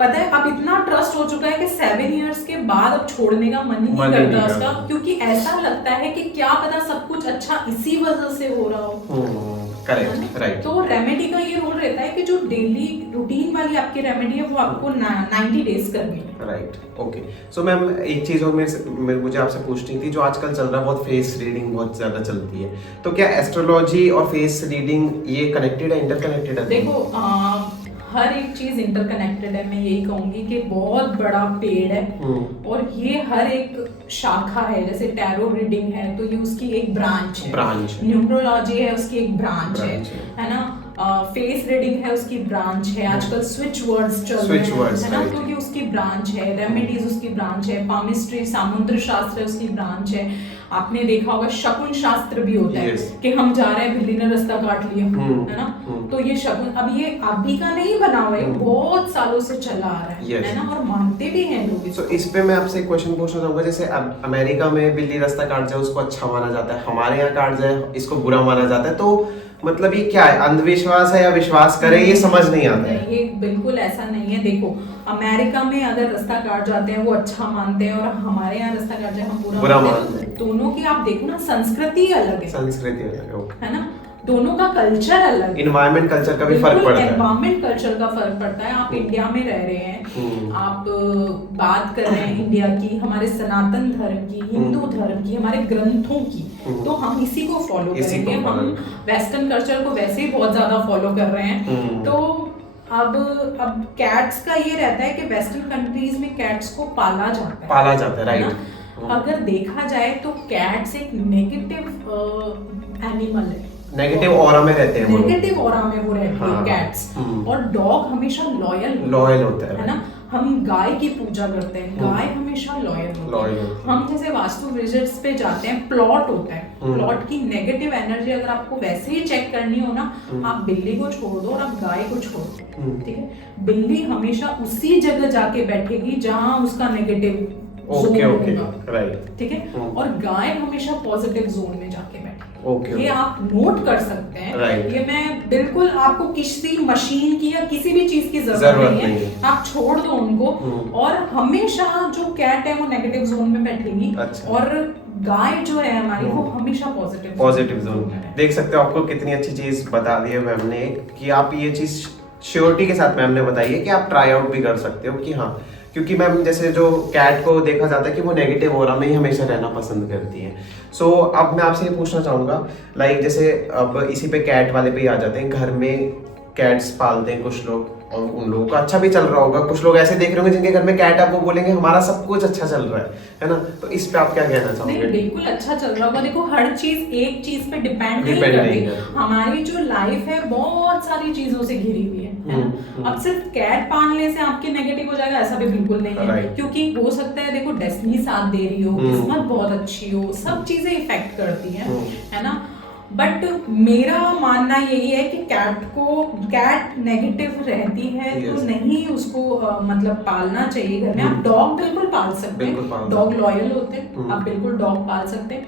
पता है, अब इतना ट्रस्ट हो चुका है कि 7 ईयर्स के बाद अब छोड़ने का मन ही नहीं करता उसका, क्योंकि ऐसा लगता है कि क्या पता सब कुछ अच्छा इसी वजह से हो रहा हो। Correct, right. तो रेमेडी का ये रोल रहता है कि जो डेली रूटीन वाली आपकी रेमेडी है वो आपको 90 डेज करनी है। Right, okay. सो मैम, एक चीज और मुझे आपसे पूछनी थी, जो आजकल चल रहा है, बहुत फेस रीडिंग बहुत ज्यादा चलती है, तो क्या एस्ट्रोलॉजी और फेस रीडिंग ये कनेक्टेड है, इंटरकनेक्टेड है? देखो, हर एक चीज इंटरकनेक्टेड है। मैं यही कहूंगी कि बहुत बड़ा पेड़ है और ये हर एक शाखा है। जैसे टैरो रीडिंग है तो ये उसकी एक ब्रांच है, न्यूमरोलॉजी है उसकी एक ब्रांच है ना, फेस रीडिंग है उसकी ब्रांच है, आजकल स्विच वर्ड्स चल रहे हैं, है ना, तो ये उसकी ब्रांच है, रेमेडीज उसकी ब्रांच है, पामिस्ट्री समुद्र शास्त्र उसकी ब्रांच है। आपने देखा होगा शकुन शास्त्र भी होता है कि हम जा रहे हैं, बिल्ली ने रास्ता काट लिया, है ना, तो ये शकुन अब ये अभी का नहीं बना हुआ है, बहुत सालों से चला आ रहा है ना, और मानते भी हैं लोग। तो इस पे मैं आपसे एक क्वेश्चन पूछना चाहूंगा, जैसे अमेरिका में बिल्ली रास्ता काट जाए उसको अच्छा माना जाता है, हमारे यहाँ काट जाए इसको बुरा माना जाता है, तो मतलब ये क्या है, अंधविश्वास है या विश्वास करें, ये समझ नहीं आता है। ये बिल्कुल ऐसा नहीं है। देखो, अमेरिका में अगर रास्ता काट जाते हैं वो अच्छा मानते हैं, और हमारे यहाँ रास्ता काट जाए हम बुरा मानते हैं। दोनों की आप देखो ना, संस्कृति अलग है ना, दोनों का कल्चर अलग, इन्वायरमेंट कल्चर का भी फर्क पड़ता है, एनवायरमेंट कल्चर का फर्क पड़ता है। आप इंडिया में रह रहे हैं, आप बात कर रहे हैं इंडिया की, हमारे सनातन धर्म की, हिंदू धर्म की, हमारे ग्रंथों की, तो हम इसी को फॉलो करेंगे। हम वेस्टर्न कल्चर को वैसे ही बहुत ज्यादा फॉलो कर रहे हैं। तो अब कैट्स का ये रहता है कि वेस्टर्न कंट्रीज में कैट्स को पाला जाता है, राइट। अगर देखा जाए तो कैट्स एक नेगेटिव एनिमल है, नेगेटिव ऑरा में रहते हैं, नेगेटिव ऑरा में वो रहते हैं कैट्स। और डॉग हमेशा लॉयल होता है ना। हम गाय की पूजा करते हैं, गाय हमेशा लॉयल है। हम जैसे वास्तु विजिट्स पे जाते हैं, प्लॉट होता है, प्लॉट की नेगेटिव एनर्जी अगर आपको वैसे ही चेक करनी हो ना, आप बिल्ली को छोड़ दो और आप गाय को छोड़ दो, ठीक है। बिल्ली हमेशा उसी जगह जाके बैठेगी जहां उसका नेगेटिव जोन होगा, राइट, ठीक है। और गाय हमेशा पॉजिटिव जोन में जाके बैठेगी। ये आप नोट कर सकते हैं। ये मैं बिल्कुल आपको किसी मशीन की या किसी भी चीज की जरूरत नहीं है, आप छोड़ दो उनको, और हमेशा जो कैट है वो नेगेटिव जोन में बैठेगी। और गाय जो है हमारी वो हमेशा पॉजिटिव जोन में है। देख सकते हो, आपको कितनी अच्छी चीज बता दी है मैम ने कि आप ये चीज श्योरिटी के साथ मैम ने बताई है कि आप ट्राई आउट भी कर सकते हो कि हाँ, क्योंकि मैम जैसे जो कैट को देखा जाता है कि वो नेगेटिव ऑरा में ही हमेशा रहना पसंद करती है। सो अब मैं आपसे ये पूछना चाहूंगा, लाइक जैसे अब इसी पे कैट वाले पे ही आ जाते हैं, घर में कैट्स पालते हैं कुछ लोग और उन लोगों का अच्छा भी चल रहा होगा, कुछ लोग ऐसे देख रहे होंगे जिनके घर में कैट है, वो बोलेंगे हमारा सब कुछ अच्छा चल रहा है ना, तो इस पे आप क्या कहना नहीं चाहोगे? बिल्कुल अच्छा चल रहा होगा। देखो हर चीज एक चीज पे डिपेंड नहीं Depend नहीं करती, करती। हमारी जो लाइफ है बहुत सारी चीजों से घिरी हुई है ना। अब सिर्फ कैट पालने से आपके नेगेटिव हो जाएगा ऐसा भी बिल्कुल नहीं है, Right. क्योंकि हो सकता है देखो डेस्टिनी साथ दे रही हो, किस्मत बहुत अच्छी हो, सब चीजें इफेक्ट करती हैं, है ना। बट मेरा मानना यही है कि कैट नेगेटिव रहती है तो Yes. नहीं उसको मतलब पालना चाहिए घर में। आप डॉग बिल्कुल पाल सकते बिल्कुल हैं, पाल डॉग लॉयल होते हैं, आप बिल्कुल डॉग पाल सकते हैं।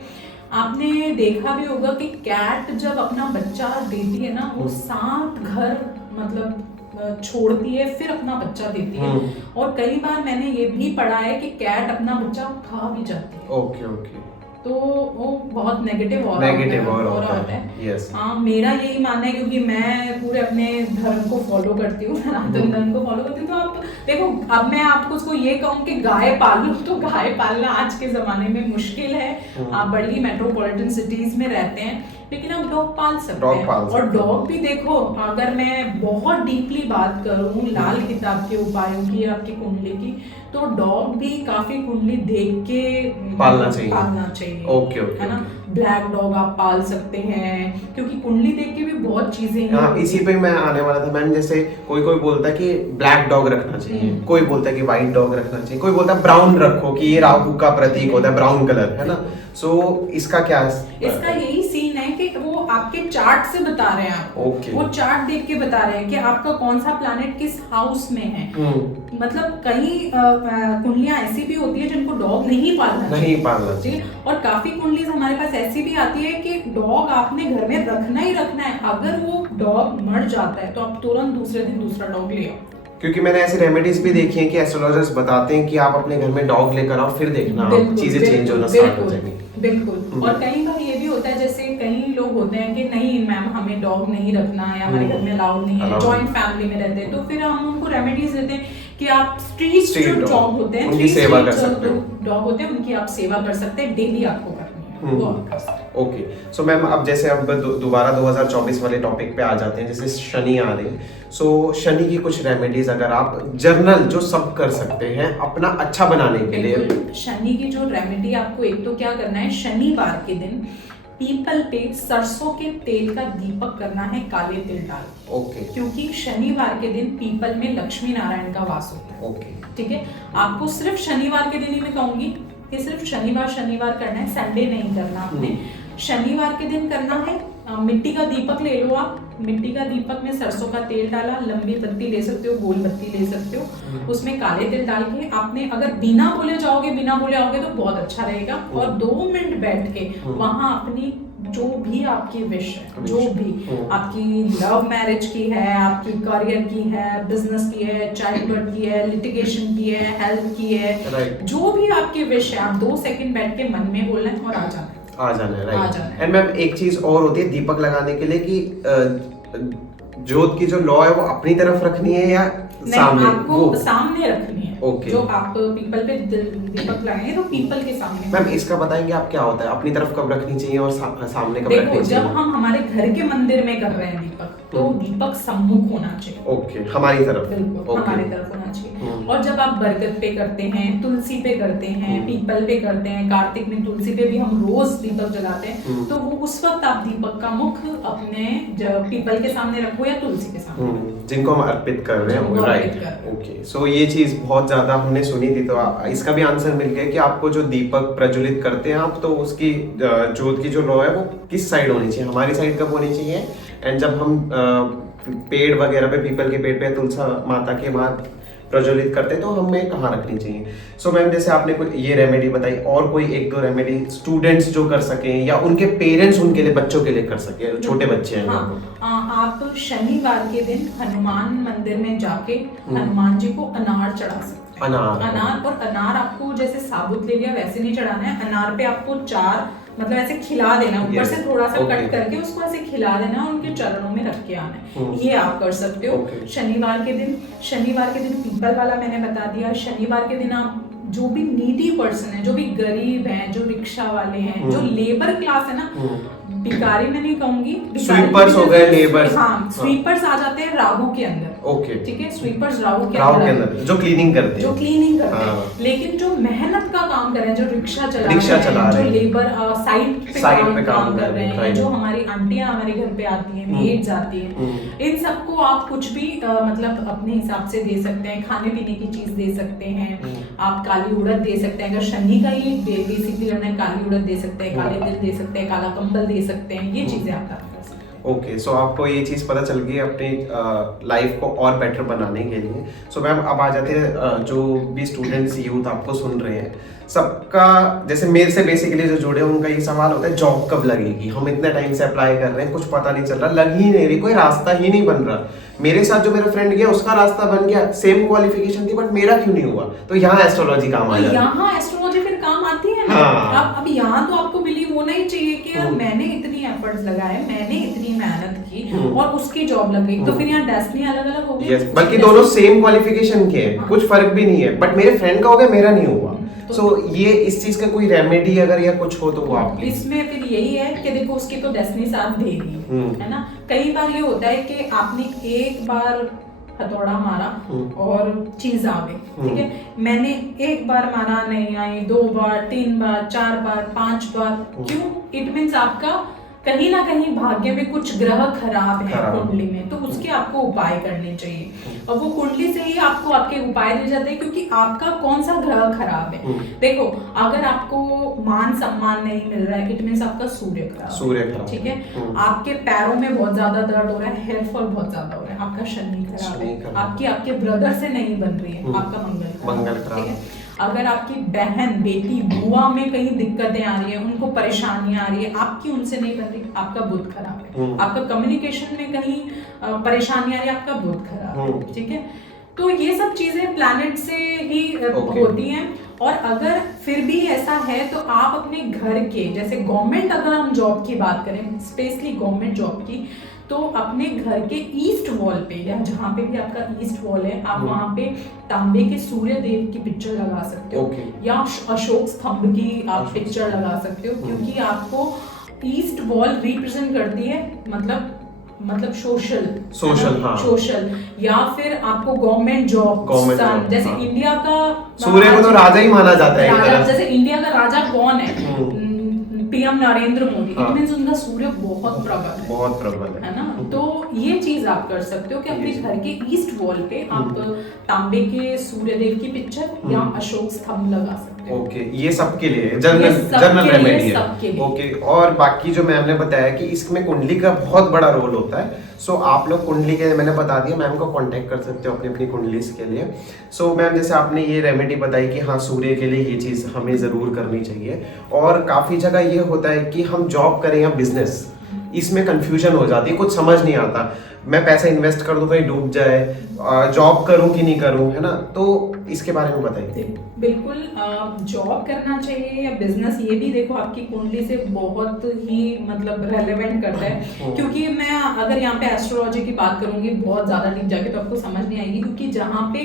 आपने देखा भी होगा कि कैट जब अपना बच्चा देती है ना, वो 7 घर मतलब छोड़ती है फिर अपना बच्चा देती है। और कई बार मैंने ये भी पढ़ा है कि कैट अपना बच्चा खा भी जाती है। ओके तो वो बहुत नेगेटिव और होता है। यस, हाँ मेरा यही मानना है, क्योंकि मैं पूरे अपने धर्म को फॉलो करती हूँ, सनातन धर्म को फॉलो करती हूँ। तो आप देखो, अब मैं आपको उसको ये कहूँ कि गाय पाल लो, तो गाय पालना आज के जमाने में मुश्किल है। आप बड़ी मेट्रोपॉलिटन सिटीज में रहते हैं, लेकिन आप डॉग पाल सकते हैं। और डॉग भी देखो, अगर मैं बहुत डीपली बात करूँ लाल किताब के उपायों की, आपकी कुंडली की, तो डॉग भी काफी कुंडली देख के पालना चाहिए। ओके है ना। ब्लैक डॉग आप पाल सकते हैं, क्योंकि कुंडली देख के भी बहुत चीजें हैं। हाँ, इसी पे मैं आने वाला था मैम। जैसे कोई बोलता है कि ब्लैक डॉग रखना चाहिए, कोई बोलता है कि व्हाइट डॉग रखना चाहिए, कोई बोलता है ब्राउन रखो कि ये राहु का प्रतीक होता है, ब्राउन कलर, है ना। सो इसका क्या है? इसका यही सीन है कि वो आपके चार्ट से बता रहे हैं आपको। वो चार्ट देख के बता रहे हैं कि आपका कौन सा प्लैनेट किस हाउस में है। मतलब कई कुंडलियां ऐसी भी होती है जिनको डॉग नहीं पालना चाहिए। और काफी कुंडलीज हमारे पास ऐसी भी आती है कि डॉग आपने घर में रखना ही रखना है। अगर वो डॉग मर जाता है तो आप तुरंत दूसरे दिन दूसरा डॉग ले आओ। क्योंकि मैंने ऐसी रेमेडीज भी देखी हैं कि एस्ट्रोलॉजर्स बताते हैं कि आप अपने घर में डॉग लेकर आओ, फिर देखना चीजें चेंज होना स्टार्ट हो जाएंगी। बिल्कुल। और कई बार ये भी होता है, जैसे कई लोग होते हैं कि नहीं मैम हमें डॉग नहीं रखना है, हमारे घर में अलाउड नहीं है, जॉइंट फैमिली में रहते हैं, तो फिर हम उनको रेमेडीज देते हैं कि आप स्ट्रीट जो डॉग होते हैं, उनकी सेवा कर सकते हो। डॉग होते हैं उनकी आप सेवा कर सकते हैं, डेली आपको करनी है। ओके, सो मैम अब जैसे अब दोबारा 2024 वाले टॉपिक पे आ जाते हैं, जैसे शनि आ रहे हैं। सो शनि की कुछ रेमेडीज अगर आप जर्नल जो सब कर सकते हैं अपना अच्छा बनाने के लिए। शनि की जो रेमेडी, आपको एक तो क्या करना है, शनिवार के दिन पीपल पे सरसों के तेल का दीपक करना है, काले तिल डाल। ओके। क्योंकि शनिवार के दिन पीपल में लक्ष्मी नारायण का वास होता है। ओके, ठीक है। आपको सिर्फ शनिवार के दिन ही मैं कहूंगी कि सिर्फ शनिवार करना है, संडे नहीं करना आपने। शनिवार के दिन करना है। मिट्टी का दीपक ले लो आप, मिट्टी का दीपक में सरसों का तेल डाला, लंबी बत्ती ले सकते हो, गोल बत्ती ले सकते हो, उसमें काले तिल डाल के आपने अगर बिना बोले आओगे तो बहुत अच्छा रहेगा। और 2 मिनट बैठ के वहां अपनी जो भी आपकी विश है, जो भी आपकी लव मैरिज की है, आपकी करियर की है, बिजनेस की है, चाइल्डहुड की है, लिटिगेशन की है, हेल्थ की है, जो भी आपकी विश है, आप 2 सेकंड बैठ के मन में बोलना है और आ जाना है, राइट। एंड मैम एक चीज और होती है दीपक लगाने के लिए कि जोत की जो लौ है वो अपनी तरफ रखनी है या सामने? आपको सामने रखनी है। Okay. जो आप पीपल पे दीपक लगाएंगे तो पीपल के सामने। मैम इसका बताएंगे आप क्या होता है, अपनी तरफ कब रखनी चाहिए और सामने कब रखनी चाहिए? जब हम हमारे घर के मंदिर में कर रहे हैं दीपक, तो दीपक सम्मुख होना चाहिए। ओके, हमारी तरफ। बिल्कुल, हमारी तरफ होना चाहिए। और जब आप बरगद पे करते हैं, तुलसी पे करते हैं, पीपल पे करते हैं, कार्तिक में तुलसी पे भी हम रोज दीपक जलाते हैं, तो वो उस वक्त आप दीपक का मुख अपने पीपल के सामने रखो या तुलसी के सामने, जिनको हम अर्पित कर रहे हैं। Right, okay. सो ये चीज बहुत ज्यादा हमने सुनी थी, तो इसका भी आंसर मिल गया कि आपको जो दीपक प्रज्वलित करते हैं आप, तो उसकी जोत की जो लौ है वो किस साइड होनी चाहिए, हमारी साइड कब होनी चाहिए। एंड जब हम पेड़ वगैरह पे, पीपल के पेड़ पे, तुलसी माता के बाद प्रज्वलित करते हैं, तो हमें कहाँ रखनी चाहिए? सो मैम जैसे आपने कुछ ये रेमेडी बताई, और कोई 1-2 रेमेडी स्टूडेंट्स जो कर सकें या उनके पेरेंट्स उनके लिए, बच्चों के लिए कर सके, छोटे बच्चे हैं। आप शनिवार के दिन हनुमान मंदिर में जाके हनुमान जी को अनार चढ़ा सकते हैं। अनार और अनार आपको जैसे साबुत ले लिया वैसे नहीं चढ़ाना है, अनार पे आपको 4 मतलब ऐसे खिला देना, ऊपर से थोड़ा सा कट करके उसको ऐसे खिला देना और उनके चरणों में रख के आना है। ये आप कर सकते हो। शनिवार के दिन पीपल वाला मैंने बता दिया। शनिवार के दिन आप जो भी नीडी पर्सन है, जो भी गरीब हैं, जो रिक्शा वाले हैं, जो लेबर क्लास है ना, भिखारी मैं नहीं कहूंगी, स्वीपर्स हो गए, लेबर्स, हाँ स्वीपर्स आ जाते हैं राहु के अंदर। ओके ठीक है, स्वीपर्स राहु के अंदर जो क्लीनिंग करते हैं। लेकिन जो मेहनत का काम कर रहे हैं, जो रिक्शा चला रहे हैं, जो लेबर साइट पे काम कर रहे हैं, जो हमारी आंटियां हमारे घर पे आती हैं, मेड्स आती हैं, इन सबको आप कुछ भी मतलब अपने हिसाब से दे सकते हैं। खाने पीने की चीज दे सकते हैं, आप काली उड़द दे सकते हैं। अगर शनि का ही बेसिकली करना है, काली उड़द दे सकते हैं, काले तिल दे सकते हैं, काला कंबल दे सकते हैं। ये चीजें आप कर सकते हैं। ओके, सो आपको ये चीज़ पता चल गई अपनी लाइफ को और बेटर बनाने के लिए। सो मैम अब आ जाते हैं जो भी स्टूडेंट्स यूथ आपको सुन रहे हैं, सबका जैसे मेरे से बेसिकली जो जुड़े हैं उनका ये सवाल होता है जॉब कब लगेगी। हम इतने टाइम से अप्लाई कर रहे हैं, कुछ पता नहीं चल रहा, लग ही नहीं रही, कोई रास्ता ही नहीं बन रहा। मेरे साथ जो मेरा फ्रेंड गया उसका रास्ता बन गया, सेम क्वालिफिकेशन थी, बट मेरा क्यों नहीं हुआ? तो यहाँ एस्ट्रोलॉजी काम आ जाती है। यहाँ एस्ट्रोलॉजी फिर काम आती है ना। अब यहाँ तो आपको बिलीव होना ही चाहिए कि मैंने इतनी एफर्ट्स लगाए, मैंने इतनी मेहनत की और उसकी जॉब लग गई, तो फिर यहाँ डेस्टिनी अलग अलग हो गई। बल्कि दोनों सेम क्वालिफिकेशन के हैं, कुछ फर्क भी नहीं है, बट मेरे फ्रेंड का हो गया, मेरा नहीं हुआ। सो ये इस चीज का कोई रेमेडी अगर या कुछ हो तो वो आप इसमें फिर यही है कि देखो उसकी तो डेस्टिनी साथ दे रही है ना। कई बार ये होता है कि आपने एक बार हथौड़ा मारा और चीज आ गई, ठीक है, मैंने एक बार मारा नहीं आई, 2 बार, 3 बार, 4 बार, 5 बार, क्यों? इट मीन्स आपका कहीं ना कहीं भाग्य में कुछ ग्रह खराब है कुंडली में, तो उसके आपको उपाय करने चाहिए। और वो कुंडली से ही आपको आपके उपाय दे जाते हैं, क्योंकि आपका कौन सा ग्रह खराब है। देखो अगर आपको मान सम्मान नहीं मिल रहा है, इट मींस आपका सूर्य खराब, ठीक है, आपके पैरों में बहुत ज्यादा दर्द हो रहा है, हेयर फॉल बहुत ज्यादा हो रहा है, आपका शनि खराब है, आपके ब्रदर से नहीं बन रही है, आपका मंगल खराब है। अगर आपकी बहन, बेटी, बुआ में कहीं दिक्कतें आ रही है, उनको परेशानियां आ रही है, आपकी उनसे नहीं बन रही, आपका बुध खराब है। आपका कम्युनिकेशन में कहीं परेशानी आ रही है, आपका बुध खराब है, ठीक है। तो ये सब चीजें प्लैनेट से ही होती हैं। और अगर फिर भी ऐसा है तो आप अपने घर के, जैसे गवर्नमेंट, अगर हम जॉब की बात करें, स्पेशली गवर्नमेंट जॉब की, तो अपने घर के ईस्ट वॉल पे या जहाँ पे भी आपका ईस्ट वॉल है, आप वहाँ पे तांबे के सूर्य देव की पिक्चर लगा सकते हो, या अशोक स्तंभ की आप पिक्चर लगा सकते हो, क्योंकि आपको ईस्ट वॉल रिप्रेजेंट करती है मतलब सोशल, या फिर आपको गवर्नमेंट जॉब, जैसे इंडिया का सूर्य को तो राजा ही माना जाता है। जैसे इंडिया का राजा कौन है? PM Narendra Modi. It means उनका सूर्य बहुत प्रबल है ना। तो ये चीज आप कर सकते हो कि अपने घर के ईस्ट वॉल पे आप तांबे के सूर्य देव की पिक्चर या अशोक स्तंभ लगा सकते हो। ओके, ये सबके लिए जनरल रेमेडी है। ओके, और बाकी जो मैम ने बताया कि इसमें कुंडली का बहुत बड़ा रोल होता है। सो आप लोग कुंडली के, मैंने बता दिया, मैम को कांटेक्ट कर सकते हो अपनी कुंडली के लिए। सो मैम जैसे आपने ये रेमेडी बताई कि हाँ सूर्य के लिए ये चीज़ हमें ज़रूर करनी चाहिए। और काफ़ी जगह ये होता है कि हम जॉब करें या बिजनेस, इसमें कंफ्यूजन हो जाती है, कुछ समझ नहीं आता, मैं पैसा इन्वेस्ट कर दूं कहीं डूब जाए, जॉब करूं कि नहीं करूं, है ना। तो इसके बारे में बताइए। बिल्कुल, जॉब करना चाहिए या बिजनेस, ये भी देखो आपकी कुंडली से बहुत ही मतलब रेलेवेंट करता है। क्योंकि मैं अगर यहाँ पे एस्ट्रोलॉजी की बात करूंगी बहुत ज्यादा डीप जाके तो आपको समझ नहीं आएगी, क्योंकि जहाँ पे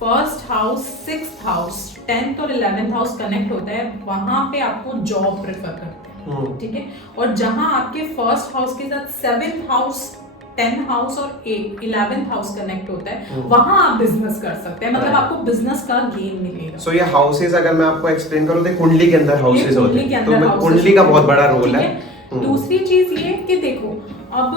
first house, 6th house, 10th और 11th हाउस कनेक्ट होता है, वहां पे आपको जॉब प्रेफर करते हैं, ठीक है। और जहां आपके फर्स्ट हाउस के साथ 7th हाउस, 10th हाउस और 11th हाउस कनेक्ट होता है, वहां आप बिजनेस कर सकते हैं, मतलब आपको बिजनेस का गेन मिलेगा। सो ये हाउसेस अगर मैं आपको एक्सप्लेन करूं तो कुंडली के अंदर हाउसेस होते हैं, तो कुंडली का बहुत बड़ा रोल है। दूसरी चीज ये कि देखो, अब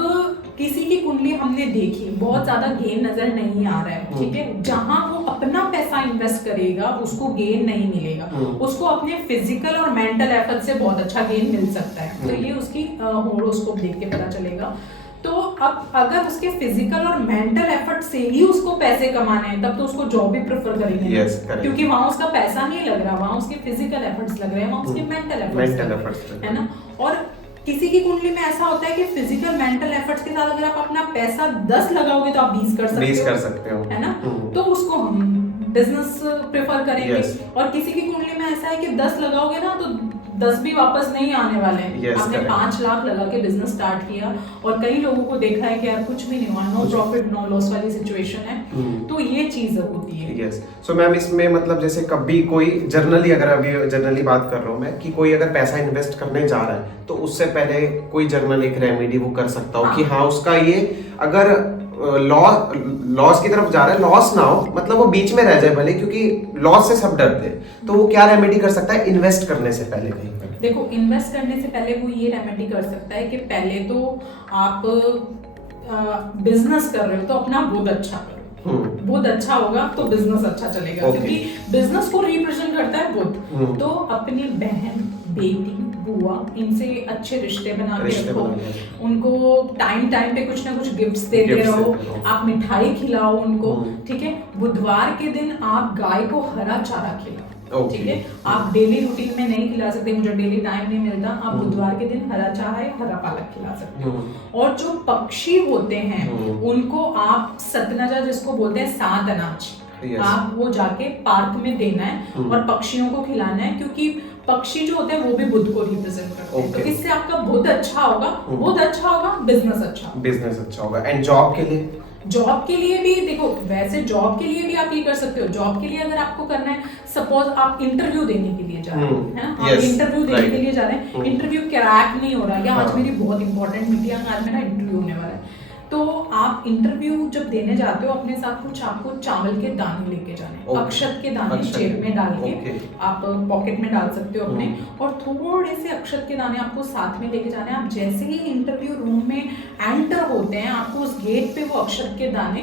किसी की कुंडली हमने देखी, बहुत ज्यादा गेन नजर नहीं आ रहा है, ठीक है, जहां वो अपना पैसा इन्वेस्ट करेगा उसको गेन नहीं मिलेगा, उसको अपने फिजिकल और मेंटल एफर्ट से बहुत अच्छा गेन मिल सकता है। तो ये उसकी होरोस्कोप देख के पता चलेगा। तो अब अगर उसके फिजिकल और मेंटल एफर्ट से ही उसको पैसे कमाने हैं, तब तो उसको जॉब भी प्रेफर करेंगे, क्योंकि वहां उसका पैसा नहीं लग रहा, वहां उसके फिजिकल एफर्ट्स लग रहे हैं, वहां उसके मेंटल एफर्ट्स है ना। और किसी की कुंडली में ऐसा होता है कि फिजिकल मेंटल एफर्ट्स के साथ अगर आप अपना पैसा 10 लगाओगे तो आप 20 कर सकते हो, है ना। तो उसको हम बिजनेस प्रेफर करेंगे। Yes. और किसी की कुंडली में ऐसा है कि 10 लगाओगे ना तो 10 भी वापस नहीं आने वाले हैं। Yes, आपने correct. 5 लाख लगा के बिजनेस स्टार्ट किया और कई लोगों को देखा है कि यार कुछ भी नहीं हुआ, नो प्रॉफिट नो लॉस वाली सिचुएशन है। तो ये चीज होती है। यस सो मैम, इसमें मतलब जैसे कभी कोई जर्नली, अगर अभी जर्नली बात कर रहा हूँ मैं, कि कोई अगर पैसा इन्वेस्ट करने जा रहा है तो उससे पहले कोई जर्नल एक रेमेडी वो कर सकता हो कि हाँ उसका ये अगर लॉस की तरफ जा रहा है, लॉस ना हो, मतलब वो बीच में रह जाए भले, क्योंकि लॉस से सब डरते हैं, तो वो क्या रेमेडी कर सकता है इन्वेस्ट करने से पहले कहीं पर? देखो, इन्वेस्ट करने से पहले वो ये रेमेडी कर सकता है कि पहले तो आप बिजनेस कर रहे हो तो अपना बुध अच्छा करो। बुध अच्छा होगा तो बिजनेस अच्छा चलेगा, क्योंकि बिजनेस को रिप्रेजेंट करता है बुध। तो अपनी बहन, बेटी, बुआ, इनसे अच्छे रिश्ते बना के रखो, उनको टाइम टाइम पे कुछ ना कुछ गिफ्ट्स देते रहो, आप मिठाई खिलाओ उनको, ठीक है। बुधवार के दिन आप गाय को हरा चारा खिलाओ, ठीक है। आप डेली रूटीन में नहीं खिला सकते, मुझे डेली टाइम नहीं मिलता, आप बुधवार के दिन हरा चारा या हरा पालक खिला सकते हो। और जो पक्षी होते हैं उनको आप सतनजा, जिसको बोलते हैं सात अनाज, आप वो जाके पार्क में देना है और पक्षियों को खिलाना है, क्योंकि पक्षी जो होते हैं वो भी बुध को रिप्रेजेंट करते हैं। तो इससे आपका बुध अच्छा होगा, बुध अच्छा होगा, बिजनेस अच्छा होगा। एंड जॉब के लिए? जॉब के लिए भी देखो, वैसे जॉब के लिए भी आप ये कर सकते हो। जॉब के लिए अगर आपको करना है, सपोज आप इंटरव्यू देने के लिए जा रहे हैं, आप इंटरव्यू देने के लिए जा रहे हैं, इंटरव्यू क्रैक नहीं हो रहा है, आज मेरी बहुत इंपॉर्टेंट मीटिंग है, आज मेरा इंटरव्यू होने वाला है, तो आप इंटरव्यू जब देने जाते हो अपने साथ कुछ आपको चावल के दाने लेके जाने, अक्षत के दाने जेब में डाल के आप पॉकेट में डाल सकते हो अपने, और थोड़े से अक्षत के दाने आपको साथ में लेके जाने। आप जैसे ही इंटरव्यू रूम में एंटर होते हैं, आपको उस गेट पे वो अक्षत के दाने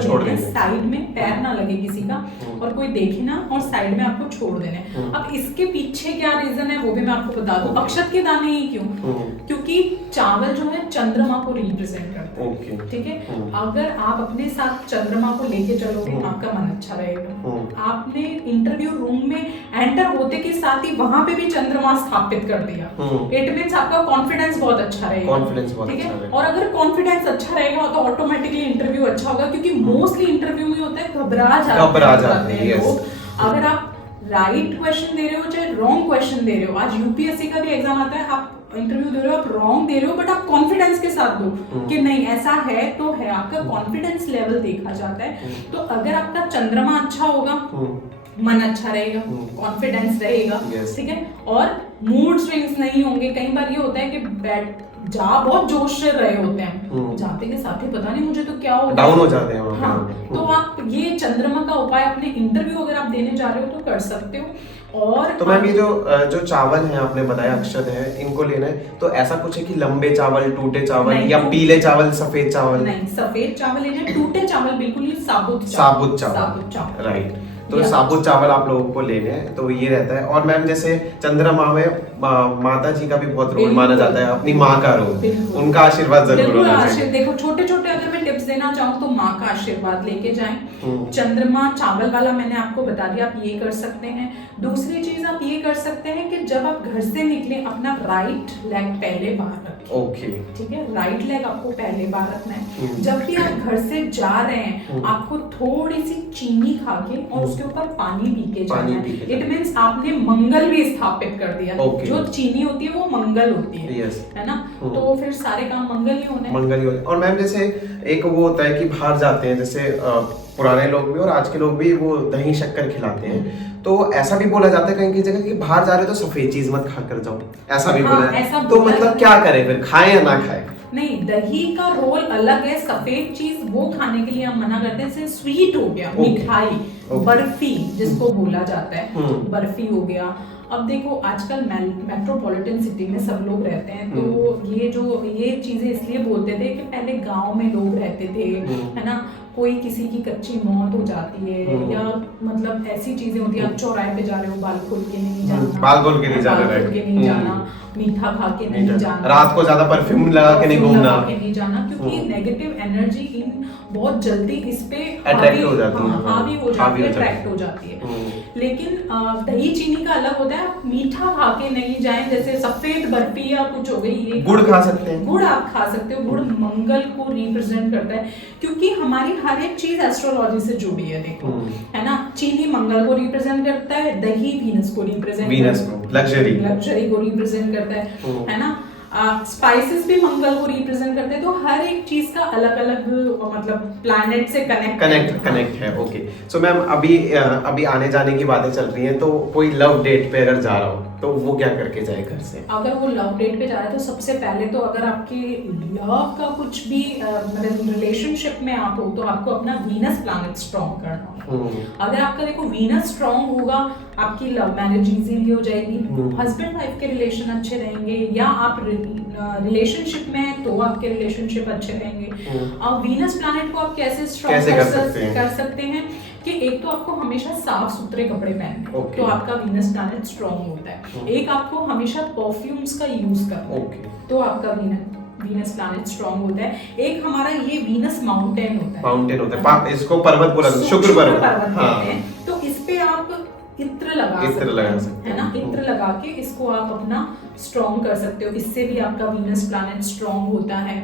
छोड़ देने, साइड में, पैर ना लगे किसी का और कोई देखे ना, और साइड में आपको छोड़ देने। अब इसके पीछे क्या रीजन है वो भी मैं आपको बता दूं। अक्षत के दाने ही क्यों? क्योंकि चावल जो है चंद्रमा को रिप्रेजेंट करता है, ठीक है। अगर आप अपने साथ चंद्रमा को लेके चलोगे आपका मन अच्छा रहेगा। आपने इंटरव्यू रूम में एंटर होते के साथ ही वहां पे भी चंद्रमा स्थापित कर दिया, इट मींस आपका कॉन्फिडेंस बहुत अच्छा रहेगा, ठीक है। और अगर कॉन्फिडेंस अच्छा रहेगा तो ऑटोमेटिकली इंटरव्यू अच्छा होगा, क्योंकि मोस्टली इंटरव्यू में होता है घबरा जाते हैं लोग। अगर आप राइट क्वेश्चन दे रहे हो चाहे रॉन्ग क्वेश्चन दे रहे हो, आज यूपीएससी का भी एग्जाम आता है, आप इंटरव्यू दे रहे हो, आप रॉन्ग दे रहे हो, बट आप कॉन्फिडेंस के साथ दो कि नहीं ऐसा है तो है, आपका कॉन्फिडेंस लेवल देखा जाता है। तो अगर आपका चंद्रमा अच्छा होगा, मन अच्छा रहेगा, कॉन्फिडेंस रहेगा, ठीक है, और मूड स्विंग्स नहीं होंगे। कई बार ये होता है कि बहुत जोश से रहे होते हैं, जाते के साथ ही पता नहीं मुझे तो क्या हो, डाउन हो जाते हैं। हाँ, तो आप ये चंद्रमा का उपाय अपने इंटरव्यू अगर आप देने जा रहे हो तो कर सकते हो। और तो मैम ये जो चावल है आपने बताया अक्षत है, इनको लेना है तो ऐसा कुछ है कि लंबे चावल, टूटे चावल, या पीले चावल, सफेद चावल? नहीं, सफेद चावल लेने, टूटे चावल बिल्कुल ही साबुत चावल, राइट। तो साबुत चावल आप लोगों को लेने हैं, तो ये रहता है। और मैम जैसे चंद्रमा में माता जी का भी बहुत रोल माना जाता है, अपनी माँ का रोल, उनका आशीर्वाद जरूर होना चाहिए। देखो, छोटे छोटे अगर मैं टिप्स देना चाहूँ तो माँ का आशीर्वाद लेके जाएं। चंद्रमा चावल वाला मैंने आपको बता दिया, आप ये कर सकते हैं। दूसरी चीज आप ये कर सकते हैं कि जब आप घर से निकले अपना राइट लेग पहले बाहर रखें, ठीक है, राइट लेग आपको पहले बाहर रखना है। जब भी आप घर से जा रहे हैं आपको थोड़ी सी चीनी खा के और उसके ऊपर पानी पी के जाना है। इट मींस आपने मंगल भी स्थापित कर दिया। जो चीनी होती है वो मंगल होती है ना, तो फिर सारे काम मंगल ही होने। और मैम जैसे एक वो होता है कि बाहर जाते हैं, जैसे पुराने लोग भी और आज के लोग भी वो दही शक्कर खिलाते हैं, तो ऐसा भी बोला जाता है कहीं की जगह कि बाहर जा रहे हो तो सफेद चीज मत खा कर जाओ, ऐसा भी बोला है। तो मतलब क्या करें फिर, खाएं या ना खाएं? नहीं, दही का रोल अलग है, सफेद चीज वो खाने के लिए हम मना करते हैं। जैसे स्वीट हो गया, मिठाई, बर्फी जिसको बोला जाता है, बर्फी हो गया। अब देखो आजकल मेट्रोपॉलिटन सिटी में सब लोग रहते हैं, तो ये चीजें इसलिए बोलते थे कि पहले गांव में लोग रहते थे, है ना, कोई किसी की कच्ची मौत हो जाती है या मतलब ऐसी चीजें होती है, आप चौराहे पे जा रहे हो, बाल खोल के नहीं जाना, बाल खोल के नहीं जाना, मीठा खा के नहीं जाना, रात को ज्यादा परफ्यूम लगा के नहीं घूमना, नहीं जाना, क्योंकि नेगेटिव एनर्जी इन बहुत जल्दी इस पे अट्रैक्ट हो जाती है, हावी हो जाती है, हावी हो जाती है। अट्रैक्ट हो जाती है। लेकिन दही चीनी का अलग होता है, आप मीठा खा के नहीं जाएं, जैसे सफेद बर्फी या कुछ हो गई, ये गुड़ खा सकते हैं। गुड़ आप खा सकते हो, गुड़ मंगल को रिप्रेजेंट करता है, क्योंकि हमारी हर एक चीज एस्ट्रोलॉजी से जुड़ी है, देखो है ना। चीनी मंगल को रिप्रेजेंट करता है, दही वीनस को रिप्रेजेंट करता है, लग्जरी को रिप्रेजेंट करता है ना। स्पाइसेस भी मंगल को रिप्रेजेंट करते हैं, तो हर एक चीज का अलग अलग मतलब प्लैनेट से कनेक्ट है। ओके, सो मैम अभी आने जाने की बातें चल रही हैं, तो कोई लव डेट पे अगर जा रहा हो तो वो क्या करके जाए घर से? अगर वो लव डेट पे जा रहा है तो सबसे पहले तो अगर आपके लव का कुछ भी मतलब रिलेशनशिप में आप हो, तो आपको अपना वीनस प्लैनेट स्ट्रॉन्ग करना होगा। अगर आपका देखो वीनस स्ट्रॉन्ग होगा, आपकी लव मैरिज इजीली हो जाएगी, हस्बैंड वाइफ के रिलेशन अच्छे रहेंगे, या आप रिलेशनशिप में हैं तो आपके रिलेशनशिप अच्छे रहेंगे। अब वीनस प्लैनेट को आप कैसे स्ट्रॉन्ग कर सकते हैं कि एक तो आपको हमेशा साफ सुथरे कपड़े पहनने, तो आपका वीनस प्लैनेट स्ट्रॉन्ग होता है। एक आपको हमेशा परफ्यूम्स का यूज करना, तो आपका वीनस प्लैनेट स्ट्रॉन्ग होता है। एक हमारा ये वीनस माउंटेन होता है, इसको पर्वत बोला, शुक्र पर्वत कहते हैं। तो इस पे आप इत्र लगा सकते हैं ना, इत्र लगा के इसको आप अपना स्ट्रॉन्ग कर सकते हो, इससे भी आपका वीनस प्लैनेट स्ट्रॉन्ग होता है।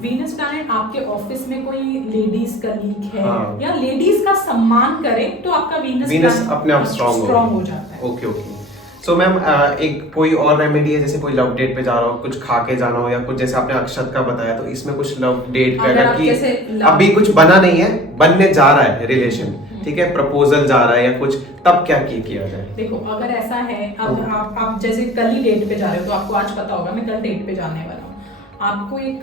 वीनस प्लैनेट आपके ऑफिस में कोई लेडीज कलीग है या लेडीज का सम्मान करे, तो आपका वीनस अपने आप स्ट्रॉन्ग हो जाता है। ओके। सो मैम एक कोई और रेमेडी है, जैसे कोई लव डेट पे जा रहा हो, कुछ खा के जाना हो, या कुछ जैसे आपने अक्षत का बताया, तो इसमें कुछ लव डेट पे अगर कि अभी कुछ बना नहीं है, बनने जा रहा है रिलेशन, ठीक है, प्रपोजल जा रहा है या कुछ, तब क्या किया जाए? देखो अगर ऐसा है, अब आप जैसे कल ही डेट पे जा रहे हो, तो आपको आज पता होगा मैं कल डेट पे जाने वाला हूँ। आपको एक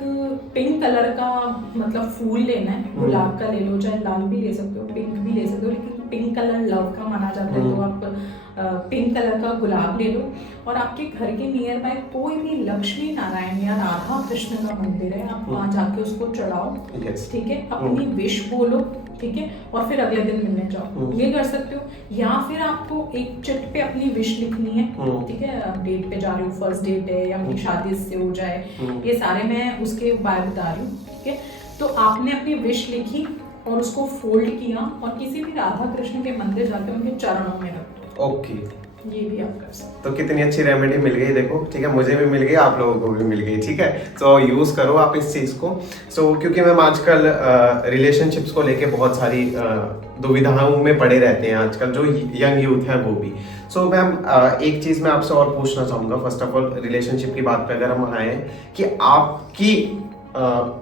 पिंक कलर का मतलब फूल लेना है, गुलाब का ले लो, चाहे लाल भी ले सकते हो, पिंक भी ले सकते हो, लेकिन पिंक कलर लव का माना जाता है, तो आप पिंक कलर का गुलाब ले लो। और आपके घर के नियर बाय कोई भी लक्ष्मी नारायण या राधा कृष्ण का मंदिर है, आप वहाँ जाके उसको चढ़ाओ, ठीक है, अपनी विश बोलो, ठीक है, और फिर अगले दिन मिलने जाओ, ये कर सकते हो। या फिर आपको एक चिट पे अपनी विश लिखनी है, ठीक है, आप डेट पे जा रहे हो, फर्स्ट डेट है या मेरी शादी इससे हो जाए, ये सारे मैं उसके उपाय बता रही हूँ, ठीक है। तो आपने अपनी विश लिखी और उसको फोल्ड किया और किसी भी राधा कृष्ण के मंदिर जाके उनके चरणों में रख दो। ओके, ये भी आप कर सकते हो। तो कितनी अच्छी रेमेडी मिल गई, देखो, ठीक है, मुझे भी मिल गई, आप लोगों को भी मिल गई, ठीक है। तो यूज करो आप इस चीज को। क्योंकि मैम आजकल रिलेशनशिप्स को लेके बहुत सारी दुविधाओं में पड़े रहते हैं आजकल जो यंग यूथ है वो भी। मैम एक चीज मैं आपसे और पूछना चाहूंगा, फर्स्ट ऑफ ऑल रिलेशनशिप की बात पे अगर हम आए, कि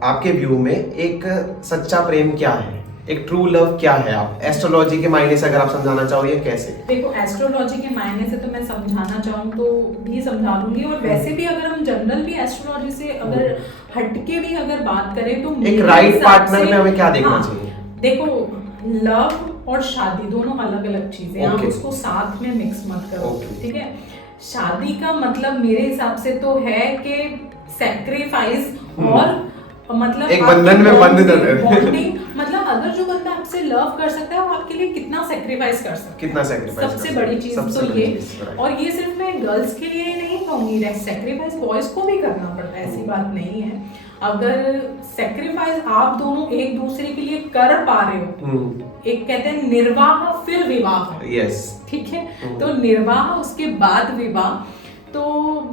आपके व्यू में एक सच्चा प्रेम क्या है, एक ट्रू लव क्या है, आप एस्ट्रोलॉजी के मायने से अगर आप समझाना चाहो, ये कैसे? देखो एस्ट्रोलॉजी के मायने से तो मैं समझाना चाहूँ तो भी समझा दूंगी, और वैसे भी अगर हम जनरल भी एस्ट्रोलॉजी से अगर हटके भी अगर बात करें, तो एक राइट पार्टनर में हमें क्या देखना चाहिए? देखो लव और शादी दोनों अलग अलग चीजें हैं, आप उसको साथ में मिक्स मत करो, ठीक है। शादी का मतलब मेरे हिसाब से तो है कि सैक्रिफाइस और मतलब एक बंधन में बॉन्डिंग, मतलब अगर जो बंदा आपसे लव कर सकता है वो आपके लिए कितना सैक्रिफाइस कर सकता है, कितना सैक्रिफाइस, सबसे बड़ी चीज तो ये। और ये सिर्फ मैं गर्ल्स के लिए ही नहीं कहूंगी, सैक्रिफाइस बॉयज को भी करना पड़ता है, ऐसी बात नहीं है। अगर सैक्रिफाइस आप दोनों एक दूसरे के लिए कर पा रहे हो, एक कहते हैं निर्वाह फिर विवाह, यस, ठीक है, तो निर्वाह उसके बाद विवाह। तो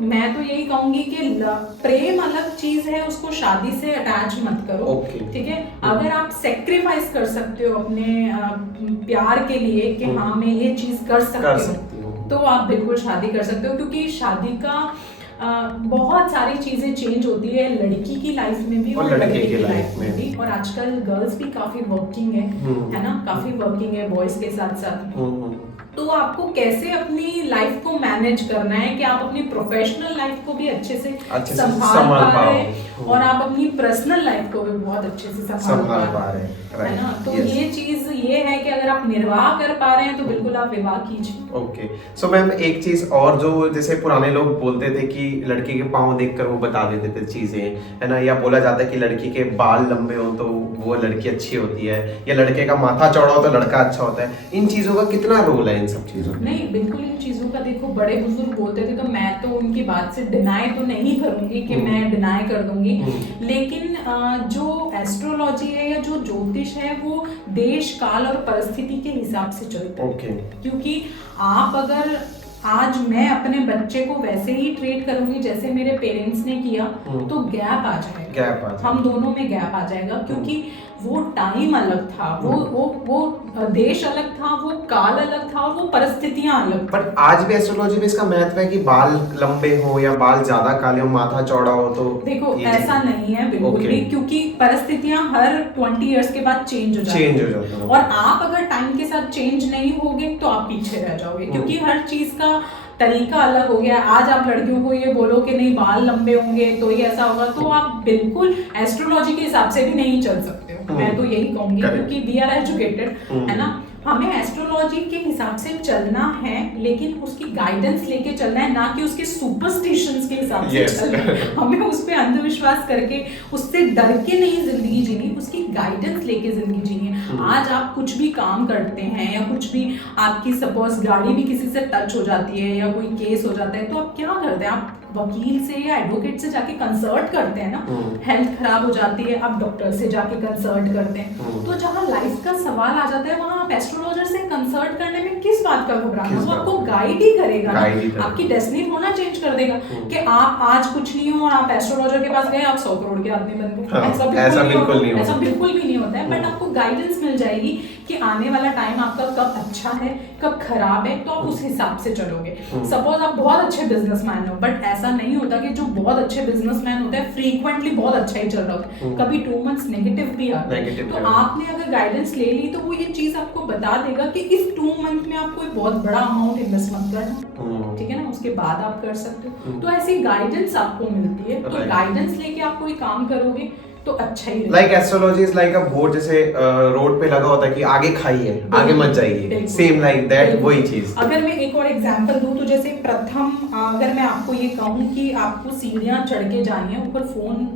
मैं तो यही कहूंगी कि प्रेम अलग चीज है, उसको शादी से अटैच मत करो, ठीक है। अगर आप सेक्रीफाइस कर सकते हो अपने प्यार के लिए कि हाँ मैं ये चीज कर सकती हूँ, तो आप बिल्कुल शादी कर सकते हो, क्योंकि शादी का बहुत सारी चीजें चेंज होती है लड़की की लाइफ में भी और लड़के की लाइफ में भी। और आजकल गर्ल्स भी काफी वर्किंग है ना, काफी वर्किंग है बॉयज के साथ साथ। तो आपको कैसे अपनी लाइफ को मैनेज करना है कि आप अपनी प्रोफेशनल लाइफ को भी अच्छे से संभाल पा रहे हैं और आप अपनी पर्सनल लाइफ को भी बहुत अच्छे से संभाल पा रहे हैं, है ना। तो ये चीज ये है कि अगर आप निर्वाह कर पा रहे हैं तो बिल्कुल आप विवाह कीजिए। ओके, सो मैम एक चीज और, जो जैसे पुराने लोग बोलते थे कि लड़की के पाँव देखकर वो बता देते थे चीजें, है ना, या बोला जाता है कि लड़की के बाल लंबे हो तो वो लड़की अच्छी होती है, या लड़के का माथा चौड़ा हो तो लड़का अच्छा होता है। इन चीजों का कितना रोल है इन सब चीजों में? नहीं, बिल्कुल इन चीजों का देखो बड़े बुजुर्ग बोलते थे, तो मैं तो उनकी बात से डिनाई तो नहीं करूंगी कि मैं डिनाई कर दूंगी करूंगी, लेकिन जो एस्ट्रोलॉजी है या जो ज्योतिष है वो देश काल और परिस्थिति के हिसाब से चलता है। क्योंकि आप अगर आज मैं अपने बच्चे को वैसे ही ट्रीट करूंगी जैसे मेरे पेरेंट्स ने किया तो गैप आ जाएगा, हम दोनों में गैप आ जाएगा, क्योंकि वो टाइम अलग था, वो देश अलग था, वो काल अलग था, वो परिस्थितियां अलग। बट आज भी एस्ट्रोलॉजी में इसका महत्व है कि बाल लंबे हो या बाल ज्यादा काले हो, माथा चौड़ा हो, तो देखो ऐसा नहीं है बिल्कुल भी, क्योंकि परिस्थितियां हर 20 इयर्स के बाद चेंज हो जाती हैं और आप अगर टाइम के साथ चेंज नहीं होगे तो आप पीछे रह जाओगे, क्योंकि हर चीज का तरीका अलग हो गया। आज आप लड़कियों को ये बोलो कि नहीं बाल लंबे होंगे तो ये ऐसा होगा, तो आप बिल्कुल एस्ट्रोलॉजी के हिसाब से भी नहीं चल सकते हो। मैं तो यही कहूंगी, क्योंकि वी आर एजुकेटेड, है ना, हमें एस्ट्रोलॉजी के हिसाब से चलना है, लेकिन उसकी गाइडेंस लेके चलना है, ना कि उसके सुपरस्टिशंस के हिसाब से चलना है। हमें उस पे अंधविश्वास करके उससे डर के नहीं जिंदगी जीनी, उसकी गाइडेंस लेके जिंदगी जीनी है। आज आप कुछ भी काम करते हैं या कुछ भी आपकी सपोज गाड़ी भी किसी से टच हो जाती है या कोई केस हो जाता है, तो आप क्या करते हैं, आप वकील से या एडवोकेट से जाके कंसल्ट करते हैं ना। हेल्थ खराब हो जाती है, आप डॉक्टर से जाके कंसल्ट करते हैं। तो जहाँ लाइफ का सवाल आ जाता है वहाँ आप एस्ट्रोलॉजर से कंसल्ट करने में किस बात का घबराना, वो आपको गाइड ही करेगा, आपकी डेस्टिनी होना चेंज कर देगा कि आप आज कुछ नहीं हो और आप एस्ट्रोलॉजर के पास गए आप 100 करोड़ के आदमी बन गए। ऐसा बिल्कुल भी नहीं होता है। बट आपको गाइडेंस मिल जाएगी कि आने वाला टाइम आपका कब अच्छा है कब खराब है, तो आप उस हिसाब से चलोगे। सपोज आप बहुत अच्छे बिजनेसमैन हो, बट ऐसा नहीं होता कि जो बहुत अच्छे बिजनेसमैन होते हैं फ्रीक्वेंटली बहुत अच्छा ही चल रहा होता है, कभी 2 मंथ्स नेगेटिव भी आता है। तो आपने अगर गाइडेंस ले ली तो वो ये चीज आपको बता देगा कि इस 2 मंथ में आप कोई बहुत बड़ा अमाउंट इन्वेस्ट मत करना, ठीक है ना, उसके बाद आप कर सकते हो। तो ऐसी गाइडेंस आपको मिलती है, तो गाइडेंस लेके आप कोई काम करोगे तो अच्छा ही। Like astrology is like a board, जैसे रोड पे लगा होता है कि आगे खाइए आगे मत जाइए, सेम लाइक दैट वही चीज। अगर मैं एक और एग्जांपल दूं तो जैसे प्रथम अगर मैं आपको ये कहूं कि आपको सीढ़ियां चढ़ के जानी है, ऊपर फोन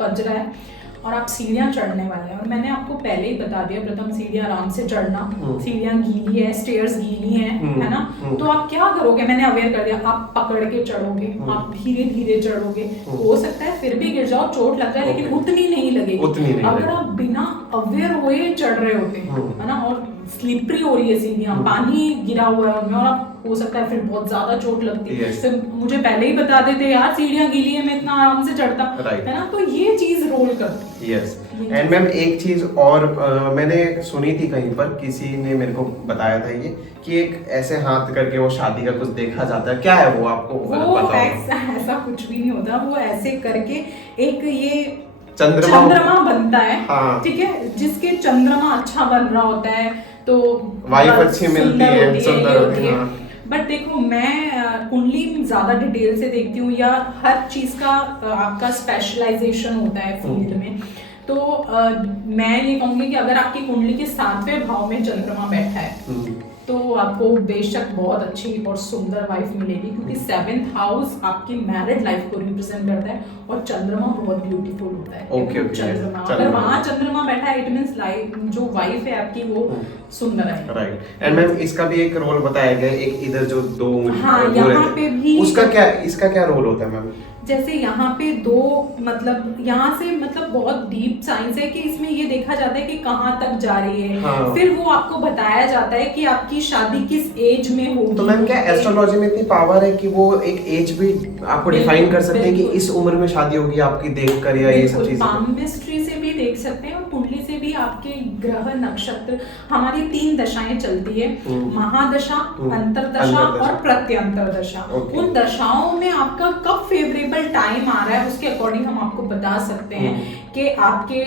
बज रहा है और आप सीढ़ियां चढ़ने वाले हैं, और मैंने आपको पहले ही बता दिया प्रथम सीढ़ियां आराम से चढ़ना, सीढ़ियां गीली है, स्टेयर्स गीली है ना, तो आप क्या करोगे, मैंने अवेयर कर दिया, आप पकड़ के चढ़ोगे, आप धीरे धीरे चढ़ोगे, हो सकता है फिर भी गिर जाओ चोट लग जाए, लेकिन उतनी नहीं लगेगी। अगर आप बिना अवेयर हुए चढ़ रहे होते है ना, और स्लिपरी हो रही है सीढ़ियां, पानी गिरा हुआ है उनमें, और आप हो सकता है फिर बहुत ज्यादा चोट लगती है, तो मुझे पहले ही बता देते यार सीढ़ियां गीली है, मैं इतना आराम से चढ़ता, है ना, तो ये चीज रोल करती है। यस, एंड मैम एक चीज और मैंने सुनी थी कहीं पर, किसी ने मेरे को बताया था ये कि एक ऐसे हाथ करके वो शादी का कुछ देखा जाता है, क्या है वो आपको पता है? ऐसा कुछ भी नहीं होता, वो ऐसे करके एक ये चंद्रमा बनता है, ठीक है, जिसके चंद्रमा अच्छा बन रहा होता है तो वाइफ अच्छी मिलती है, सुंदर होती है। बट देखो मैं कुंडली ज्यादा डिटेल से देखती हूँ, या हर चीज का आपका स्पेशलाइजेशन होता है फील्ड में, तो मैं ये कहूंगी कि अगर आपकी कुंडली के 7वें भाव में चंद्रमा बैठा है तो आपको बेशक बहुत अच्छी और सुंदर वाइफ मिलेगी, क्योंकि 7th हाउस आपकी मैरिड लाइफ को रिप्रेजेंट करता है और चंद्रमा बहुत ब्यूटीफुल होता है। चंद्रमा अगर वहाँ चंद्रमा बैठा है, इट मींस लाइफ जो वाइफ है आपकी वो सुंदर है। राइट, एंड मैम इसका भी एक रोल बताया गया, एक इधर जो 2 यहाँ पे भी उसका क्या, इसका क्या रोल होता है मैम? जैसे यहाँ पे 2 मतलब यहाँ से मतलब बहुत डीप साइंस है कि इसमें ये देखा जाता है कि कहाँ तक जा रही है, फिर वो आपको बताया जाता है कि आपकी शादी किस एज में होगी। तो मैम क्या एस्ट्रोलॉजी में इतनी पावर है कि वो एक एज भी आपको डिफाइन कर सकते हैं कि इस उम्र में शादी होगी आपकी देखकर, या ये सब चीजें? पाममिस्ट्री से भी देख सकते हैं और कुंडली से भी आपके ग्रह नक्षत्र, हमारी 3 दशाएं चलती है, महादशा, अंतरदशा और प्रत्यंतर दशा। उन दशाओं में आपका कब फेवरेबल टाइम आ रहा है उसके अकॉर्डिंग हम आपको बता सकते हैं कि आपके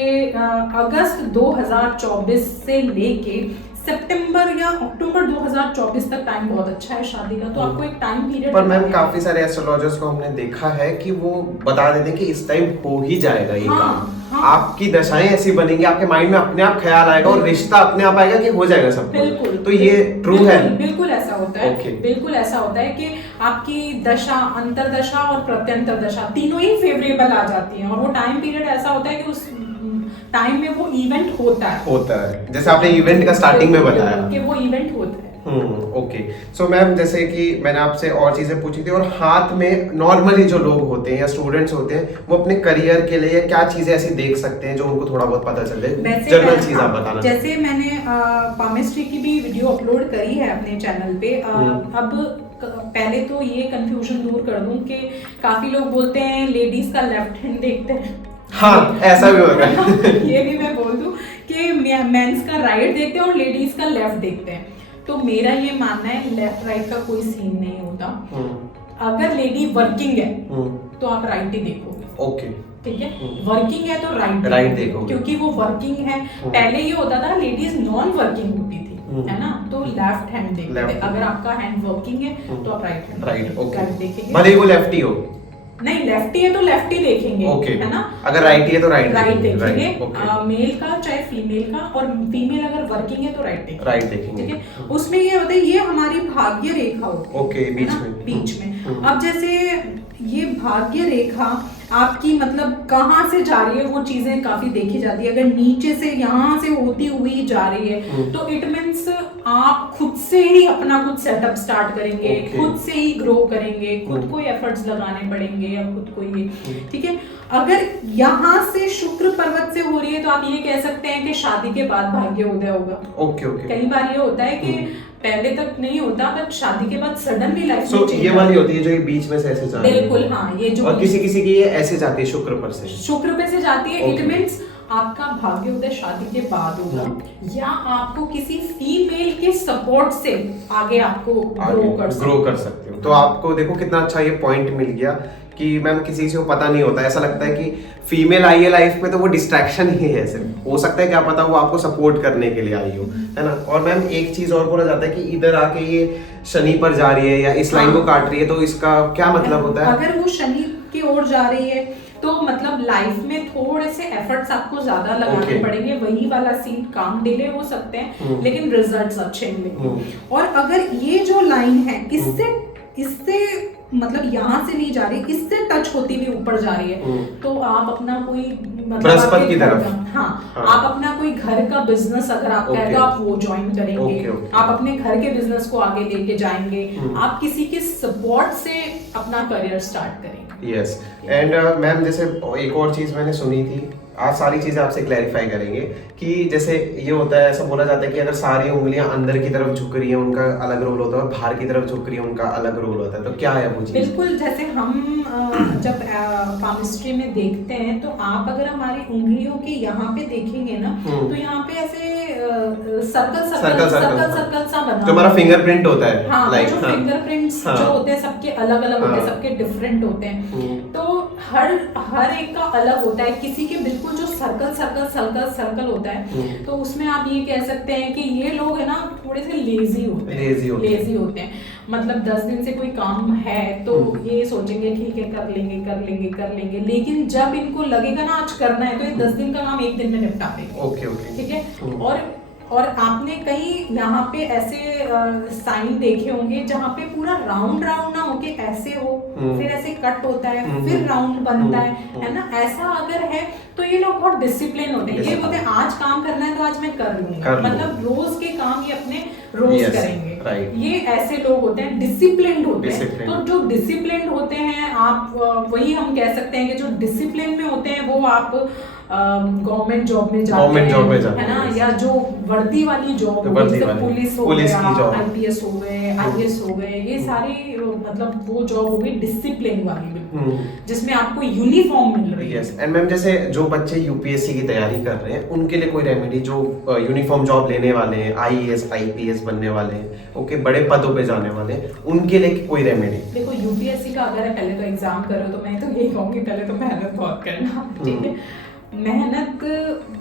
अगस्त 2024 से लेके सितंबर या अक्टूबर 2024 तक टाइम बहुत अच्छा है शादी का, तो आपको एक टाइम पीरियड। पर मैम काफी सारे एस्ट्रोलॉजर्स को हमने देखा है कि वो बता देते हैं कि इस टाइम हो ही जाएगा ये काम, आपकी दशाएं ऐसी बनेंगी, आपके माइंड में अपने आप ख्याल आएगा और रिश्ता अपने आप आएगा कि हो जाएगा सब कुछ। बिल्कुल, तो ये ट्रू है? बिल्कुल ऐसा होता है, बिल्कुल ऐसा होता है कि आपकी दशा, अंतरदशा और प्रत्यंतर दशा तीनों ही फेवरेबल आ जाती हैं, और वो टाइम पीरियड ऐसा होता है कि उस टाइम में वो इवेंट होता है, जैसे आपने इवेंट का स्टार्टिंग में बताया कि वो इवेंट होता है। ओके। सो मैम जैसे कि मैंने आपसे और चीजें पूछी थी, और हाथ में नॉर्मली जो लोग होते हैं या स्टूडेंट्स होते हैं वो अपने करियर के लिए क्या चीजें ऐसी देख सकते हैं जो उनको थोड़ा बहुत पता चले, जनरल चीज आप बताना। जैसे मैंने पामिस्ट्री की भी वीडियो अपलोड करी है अपने चैनल पे। अब पहले तो ये कंफ्यूजन दूर कर दूं कि काफी लोग बोलते हैं लेडीज का लेफ्ट हैंड देखते हैं। हाँ, ऐसा भी होता है। ये भी मैं बोल दूं कि मेंस का राइट देखते हैं और लेडीज का लेफ्ट देखते हैं। तो मेरा ये मानना है लेफ्ट राइट का कोई सीन नहीं होता। अगर लेडी वर्किंग है तो आप राइट ही देखोगे। ओके, ठीक है, वर्किंग है तो राइट देखोगे, क्योंकि वो वर्किंग है। पहले ये होता था लेडीज नॉन वर्किंग होती थी, है ना, तो लेफ्ट हैंड देखते थे। अगर आपका हैंड वर्किंग है तो आप राइट हैंड देखेंगे, भले ही वो लेफ्टी हो। नहीं, लेफ्टी है तो लेफ्टी देखेंगे, है ना। अगर राइट है तो राइट देखेंगे। मेल का चाहे फीमेल का, और फीमेल अगर वर्किंग है तो राइट देखेंगे। ठीक है, उसमें ये होता है, ये हमारी भाग्य रेखा होती है। ओके, बीच में। अब जैसे ये भाग्य रेखा आपकी मतलब कहाँ से जा रही है, वो चीजें काफी देखी जाती है। अगर नीचे से यहाँ से होती हुई जा रही है तो इट मीन्स आप खुद से ही अपना कुछ सेटअप स्टार्ट करेंगे, खुद से ही ग्रो करेंगे, खुद को एफर्ट्स लगाने पड़ेंगे या खुद को ये। ठीक है, अगर यहाँ से शुक्र पर्वत से हो रही है तो आप ये कह सकते हैं कि शादी के बाद भाग्य उदय होगा। ओके। कई बार ये होता है कि पहले तक नहीं होता, बट शादी के बाद सडनली लाइफ में चेंज। ये वाली होती है जो बीच में से ऐसे जाती है। बिल्कुल, हाँ, ये जो और किसी की ये ऐसे जाती है शुक्र पे से जाती है। इट मींस आपका भाग्योदय शादी के बाद होगा, या आपको किसी फीमेल के सपोर्ट से आगे आपको ग्रो कर सकते हो। तो आपको देखो कितना अच्छा ये पॉइंट मिल गया कि मैम किसी को पता नहीं होता, ऐसा लगता है कि फीमेल आई है लाइफ में तो वो डिस्ट्रैक्शन ही है सिर्फ। हो सकता है क्या पता वो आपको सपोर्ट करने के लिए आई हो, है ना। और मैम एक चीज और बोला जाता है कि इधर आके ये शनि पर जा रही है या इस लाइन को काट रही है, तो इसका क्या मतलब होता है? अगर वो शनि की ओर जा रही है तो मतलब लाइफ में थोड़े से एफर्ट्स आपको ज्यादा लगाने पड़ेंगे। वही वाला सीन, काम डिले हो सकते हैं लेकिन रिजल्ट्स अच्छे मिलेंगे। और अगर ये जो लाइन है इससे मतलब यहाँ से नहीं जा रही, इससे टच होती हुई ऊपर जा रही है, तो आप अपना कोई बृहस्पति की तरफ, आप अपना कोई घर का बिजनेस अगर आपका है तो आप वो ज्वाइन करेंगे। आप अपने घर के बिजनेस को आगे लेके जाएंगे। आप किसी के सपोर्ट से अपना करियर स्टार्ट करेंगे। यस, एंड मैम जैसे एक और चीज मैंने सुनी थी, आज सारी चीजें आपसे क्लैरिफाई करेंगे कि जैसे ये होता है, ऐसा बोला जाता है कि अगर सारी उंगलियां अंदर की तरफ झुक रही है उनका अलग रोल होता है, और बाहर की तरफ झुक रही है उनका अलग रोल होता है। तो क्या है वो चीज? बिल्कुल, जैसे हम जब पामिस्ट्री में देखते हैं तो आप अगर हमारी उंगलियों के यहाँ पे देखेंगे ना तो यहाँ पे ऐसे सर्कल सा बना, जो हमारा फिंगरप्रिंट होता है। जो फिंगरप्रिंट्स जो होते हैं सबके अलग अलग होते हैं, सबके डिफरेंट होते हैं। तो हर एक का अलग होता है। किसी के बिल्कुल जो सर्कल होता है तो उसमें आप ये कह सकते हैं कि ये लोग है ना थोड़े से लेजी होते हैं। मतलब 10 दिन से कोई काम है तो ये सोचेंगे ठीक है कर लेंगे, लेकिन जब इनको लगेगा ना आज करना है तो ये 10 दिन का काम 1 दिन में निपटा देंगे। ठीक है, और आपने कहीं यहाँ पे ऐसे साइन देखे होंगे जहाँ पे पूरा राउंड ना होके ऐसे हो, फिर ऐसे कट होता है, फिर राउंड बनता है ना। ऐसा अगर है तो ये लोग बहुत डिसिप्लिन होते हैं। ये बोलते हैं आज काम करना है तो आज मैं कर लूंगा, मतलब रोज के काम ये अपने रोज करेंगे। ये ऐसे लोग होते हैं, डिसिप्लिन्ड होते हैं। तो जो डिसिप्लिन्ड होते हैं आप, वही हम कह सकते हैं कि जो डिसिप्लिन में होते हैं वो आप गवर्नमेंट जॉब में जाते हैं, है ना, या जो वर्दी वाली जॉब, जैसे पुलिस हो गया, आईपीएस हो गए, आईएएस हो गए, ये सारी मतलब वो जॉब हो गई डिसिप्लिन वाली, जिसमें आपको यूनिफॉर्म मिल रही है। यस, एंड मैम जैसे जो बच्चे यूपीएससी की तैयारी कर रहे हैं उनके लिए कोई रेमेडी, जो यूनिफॉर्म जॉब लेने वाले हैं, आईएएस आईपीएस बनने वाले हैं, ओके, बड़े पदों पे जाने वाले हैं, उनके लिए कोई रेमेडी? देखो, यूपीएससी का अगर पहले तो एग्जाम करो तो मैं तो यही कहूँगी पहले तो मेहनत बहुत करना। ठीक है, मेहनत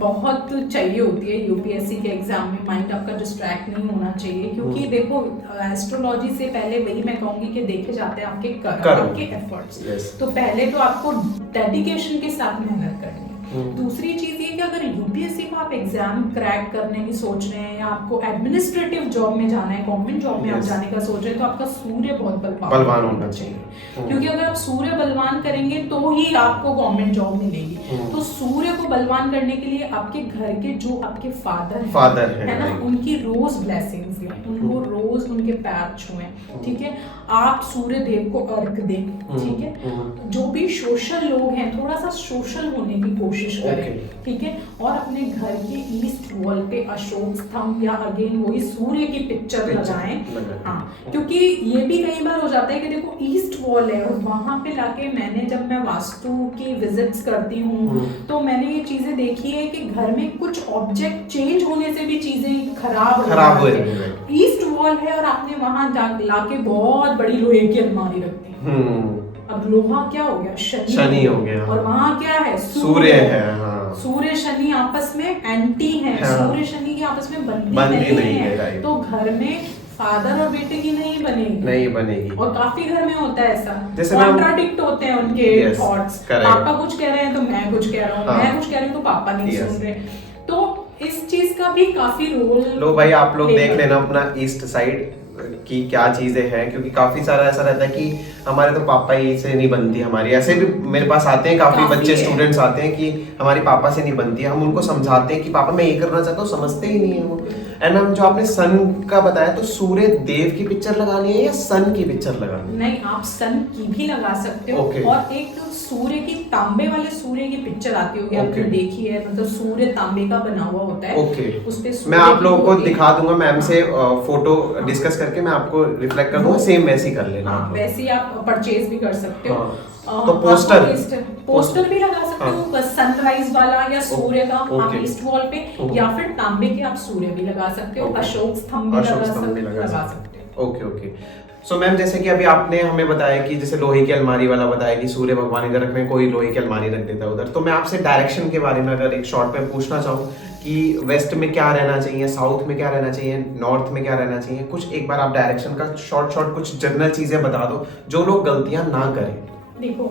बहुत चाहिए होती है यूपीएससी के एग्जाम में। माइंड आपका डिस्ट्रैक्ट नहीं होना चाहिए, क्योंकि देखो एस्ट्रोलॉजी से पहले वही मैं कहूंगी कि देखे जाते हैं आपके कर्म, आपके एफर्ट्स। तो पहले तो आपको डेडिकेशन के साथ मेहनत करनी है। दूसरी चीज ये कि अगर यूपीएससी को आप एग्जाम क्रैक करने की सोच रहे हैं या आपको एडमिनिस्ट्रेटिव जॉब में जाना है, गवर्नमेंट जॉब में आप जाने का सोच रहे हैं, तो आपका सूर्य बहुत बलवान होना चाहिए। क्योंकि अगर आप सूर्य बलवान करेंगे तो ही आपको गवर्नमेंट जॉब मिलेगी। तो सूर्य को बलवान करने के लिए आपके घर के जो आपके फादर है ना, उनकी रोज ब्लेसिंग्स लें, उनको रोज रोज उनके पैर छुएं, ठीक है। आप सूर्य देव को अर्घ दें, ठीक है। जो भी सोशल लोग हैं थोड़ा सा सोशल होने की कोशिश करें, ठीक है। और अपने घर के ईस्ट वॉल पे अशोक स्तंभ या अगेन वही सूर्य की पिक्चर लगाएं। हाँ, क्योंकि ये भी कई बार हो जाता है कि देखो ईस्ट वॉल है और वहां पे लाके जब मैं वास्तु की विजिट्स करती हूँ तो मैंने ये चीजें देखी है कि घर में कुछ ऑब्जेक्ट चेंज होने से भी चीजें खराब हो जाती है। ईस्ट वॉल है और आपने वहां लाके बहुत बड़ी लोहे की अलमारी रख दी, अब लोहा क्या हो गया, शनि हो गया, और वहां क्या है, सूर्य है। हाँ। सूर्य शनि आपस में एंटी है। हाँ। सूर्य शनि की आपस में बनती नहीं है। तो घर में फादर और बेटे की नहीं बनेगी। और काफी घर में होता है ऐसा, जैसे कॉन्ट्राडिक्ट होते हैं उनके थॉट्स, पापा कुछ कह रहे हैं तो मैं कुछ कह रहा हूँ, मैं कुछ कह रही हूँ तो पापा नहीं सुन रहे। तो इस चीज का भी काफी रोल। लो भाई आप लोग देख लेना अपना ईस्ट साइड की क्या चीजें हैं, क्योंकि काफी सारा ऐसा रहता है कि हमारे तो पापा ही से नहीं बनती हमारी, ऐसे भी मेरे पास आते हैं काफी बच्चे स्टूडेंट्स आते हैं कि हमारी पापा से नहीं बनती है। हम उनको समझाते हैं कि पापा मैं ये करना चाहता हूँ, समझते ही नहीं है वो। एंड मैम जो आपने सन का बताया, तो सूर्य देव की पिक्चर लगानी है या सन की पिक्चर लगानी है? नहीं, आप सन की भी लगा सकते हो। और एक सूर्य की तांबे वाले सूर्य की पिक्चर आती होगी, आपने देखी है, मतलब सूर्य तांबे का बना हुआ होता है। उस पे मैं आप लोगों को दिखा दूंगा मैम से फोटो डिस्कस करके, मैं आपको रिफ्लेक्ट कर दूंगा, सेम वैसे ही कर लेना। वैसे आप परचेज भी कर सकते हो। तो पोस्टर भी लगा सकते हो, बस सनराइज वाला या सूर्य का आप ईस्ट वॉल पे, या फिर तांबे के आप सूर्य भी लगा सकते हो, अशोक स्तंभ भी लगा सकते हो। ओके। सो मैम जैसे कि अभी आपने हमें बताया कि जैसे लोहे की अलमारी वाला बताया कि सूर्य भगवान इधर रख में, कोई लोहे की अलमारी रख देता है उधर, तो मैं आपसे डायरेक्शन के बारे में अगर एक शॉर्ट में पूछना चाहूँ कि वेस्ट में क्या रहना चाहिए, साउथ में क्या रहना चाहिए, नॉर्थ में क्या रहना चाहिए, कुछ एक बार आप डायरेक्शन का शॉर्ट कुछ जनरल चीजें बता दो जो लोग गलतियां ना करें। देखो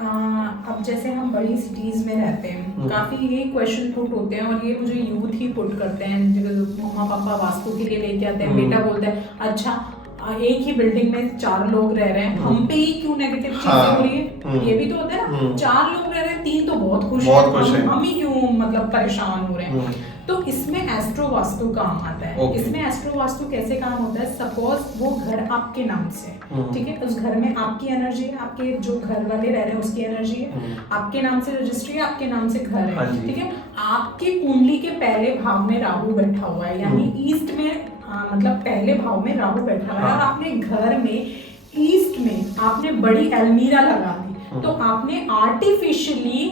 अब जैसे हम बड़ी सिटीज में रहते हैं, काफी ये क्वेश्चन पुट होते हैं और ये मुझे यूथ ही पुट करते हैं। मम्मा पापा वास्तु के लिए लेके आते हैं, बेटा बोलता है अच्छा एक ही बिल्डिंग में 4 लोग रह रहे हैं, हम पे ही क्यों नेगेटिव चीजें हो रही है। ये भी तो होता है ना, 4 लोग रह रहे हैं, 3 तो बहुत खुश हैं, हम ही क्यों मतलब परेशान हो रहे हैं। तो इसमें एस्ट्रो वास्तु काम आता है। इसमें एस्ट्रो वास्तु कैसे काम होता है, सपोज वो घर आपके नाम से, ठीक है, उस घर में आपकी एनर्जी है, आपके जो घर वाले रह रहे हैं उसकी एनर्जी है, आपके नाम से रजिस्ट्री है, आपके नाम से घर है, ठीक है। आपकी कुंडली के पहले भाव में राहु बैठा हुआ है, यानी ईस्ट में मतलब पहले भाव में राहु बैठा हुआ है, और आपने घर में ईस्ट में आपने बड़ी अलमीरा लगा दी, तो आपने आर्टिफिशियली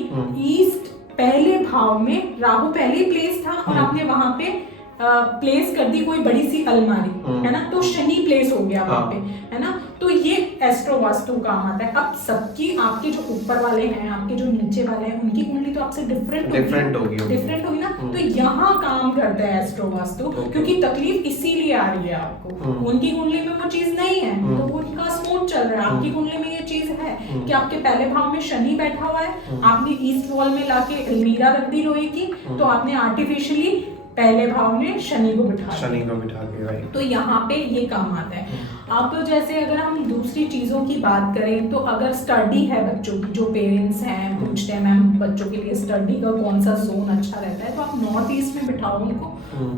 ईस्ट पहले भाव में राहु पहले प्लेस था और आपने वहां पे प्लेस कर दी कोई बड़ी सी अलमारी, है ना, तो शनि प्लेस हो गया वहां पे, है ना। तो ये एस्ट्रो वास्तु काम आता है। अब सबकी, आपके जो ऊपर वाले हैं, आपके जो नीचे वाले हैं, उनकी कुंडली तो आपसे डिफरेंट होगी ना। तो यहाँ काम करता है एस्ट्रो वास्तु, क्योंकि तकलीफ इसीलिए आ रही है आपको, उनकी कुंडली में वो चीज नहीं है तो वो उनका स्मूथ चल रहा है। आपकी कुंडली में ये चीज है कि आपके पहले भाव में शनि बैठा हुआ है, आपने ईस्ट वॉल में लाके अलमीरा रख दी लोहे की, तो आपने आर्टिफिशियली पहले भाव में शनि को बिठा के, राइट। तो यहाँ पे ये काम आता है। अब जैसे अगर हम दूसरी चीजों की बात करें, तो अगर स्टडी है बच्चों की, जो पेरेंट्स हैं पूछते हैं मैम बच्चों के लिए स्टडी का कौन सा जोन अच्छा रहता है, तो आप नॉर्थ ईस्ट में बिठाओ उनको,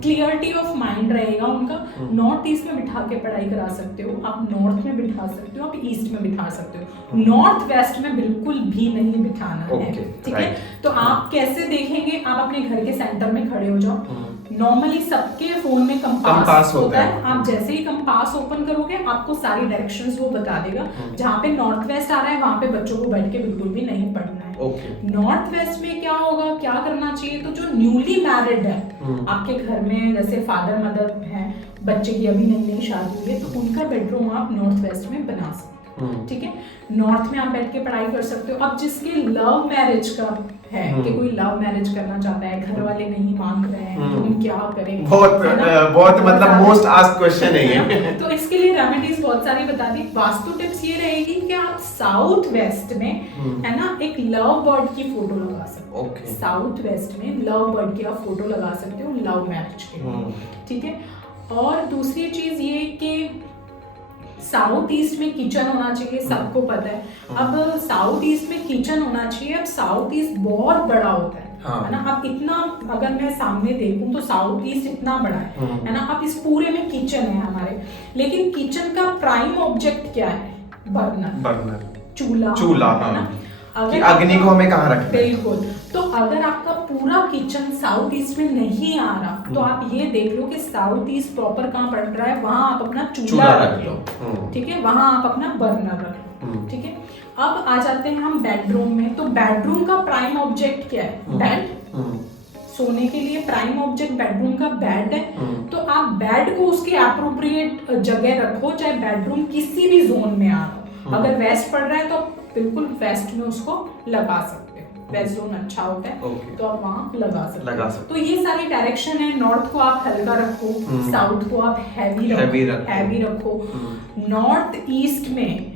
क्लियरिटी ऑफ माइंड रहेगा उनका। नॉर्थ ईस्ट में बिठा के पढ़ाई करा सकते हो, आप नॉर्थ में बिठा सकते हो, आप ईस्ट में बिठा सकते हो, नॉर्थ वेस्ट में बिल्कुल भी नहीं बिठाना है, ठीक है। तो आप कैसे देखेंगे, आप अपने घर के सेंटर में खड़े हो जाओ। नॉर्मली सबके फोन में कंपास होता है, आप जैसे ही कंपास ओपन करोगे आपको सारी डायरेक्शंस वो बता देगा। जहाँ पे नॉर्थ वेस्ट आ रहा है वहां पे बच्चों को बैठ के बिल्कुल भी नहीं पढ़ना है। नॉर्थ वेस्ट में क्या होगा, क्या करना चाहिए, तो जो न्यूली मैरिड है आपके घर में, जैसे फादर मदर है, बच्चे की अभी नई शादी हुई है, तो उनका बेडरूम आप नॉर्थ वेस्ट में बना सकते हो, ठीक है। नॉर्थ में आप बैठ के पढ़ाई कर सकते हो। अब जिसके लव मैरिज का है कि कोई लव मैरिज करना चाहता है, घर वाले नहीं मान रहे हैं, तो हम क्या करें, बहुत मतलब मोस्ट आस्क्ड क्वेश्चन है ये। तो इसके लिए रेमेडीज बहुत सारी बता दी। वास्तु टिप्स ये रहेगी कि आप साउथ वेस्ट में, है ना, एक लव बर्ड की फोटो लगा सकते हो। साउथ वेस्ट में लव बर्ड की आप फोटो लगा सकते हो लव मैरिज के लिए, ठीक है। और दूसरी चीज ये कि साउथ ईस्ट में किचन होना चाहिए, सबको पता है। अब साउथ ईस्ट में किचन होना चाहिए। अब साउथ ईस्ट बहुत बड़ा होता है, हाँ। है ना। अब इतना अगर मैं सामने देखूं तो साउथ ईस्ट इतना बड़ा है ना। अब इस पूरे में किचन है हमारे, लेकिन किचन का प्राइम ऑब्जेक्ट क्या है? बर्नर, चूल्हा हाँ। है ना। कि अग्नि को हमें कहाँ रखना है? बिल्कुल। तो अगर आपका पूरा किचन साउथ ईस्ट में नहीं आ रहा तो आप ये देख लो कि साउथ ईस्ट प्रॉपर कहाँ पड़ रहा है, वहां आप अपना चूल्हा रख लो, ठीक है, वहां आप अपना बर्नर रख लो, ठीक है। अब आ जाते हैं हम बेडरूम में। तो बेडरूम का प्राइम ऑब्जेक्ट क्या है? बेड। सोने के लिए प्राइम ऑब्जेक्ट बेडरूम का बेड है। तो आप बेड को उसके एप्रोप्रिएट जगह रखो, चाहे बेडरूम किसी भी जोन में आ रहा हो। अगर वेस्ट पड़ रहा है तो बिल्कुल वेस्ट में उसको लगा सकते हो, वेस्ट जोन अच्छा होता है, तो आप वहाँ लगा सकते हो। तो ये सारी डायरेक्शन है। नॉर्थ को आप हल्का रखो, साउथ को आप हैवी रखो। नॉर्थ ईस्ट में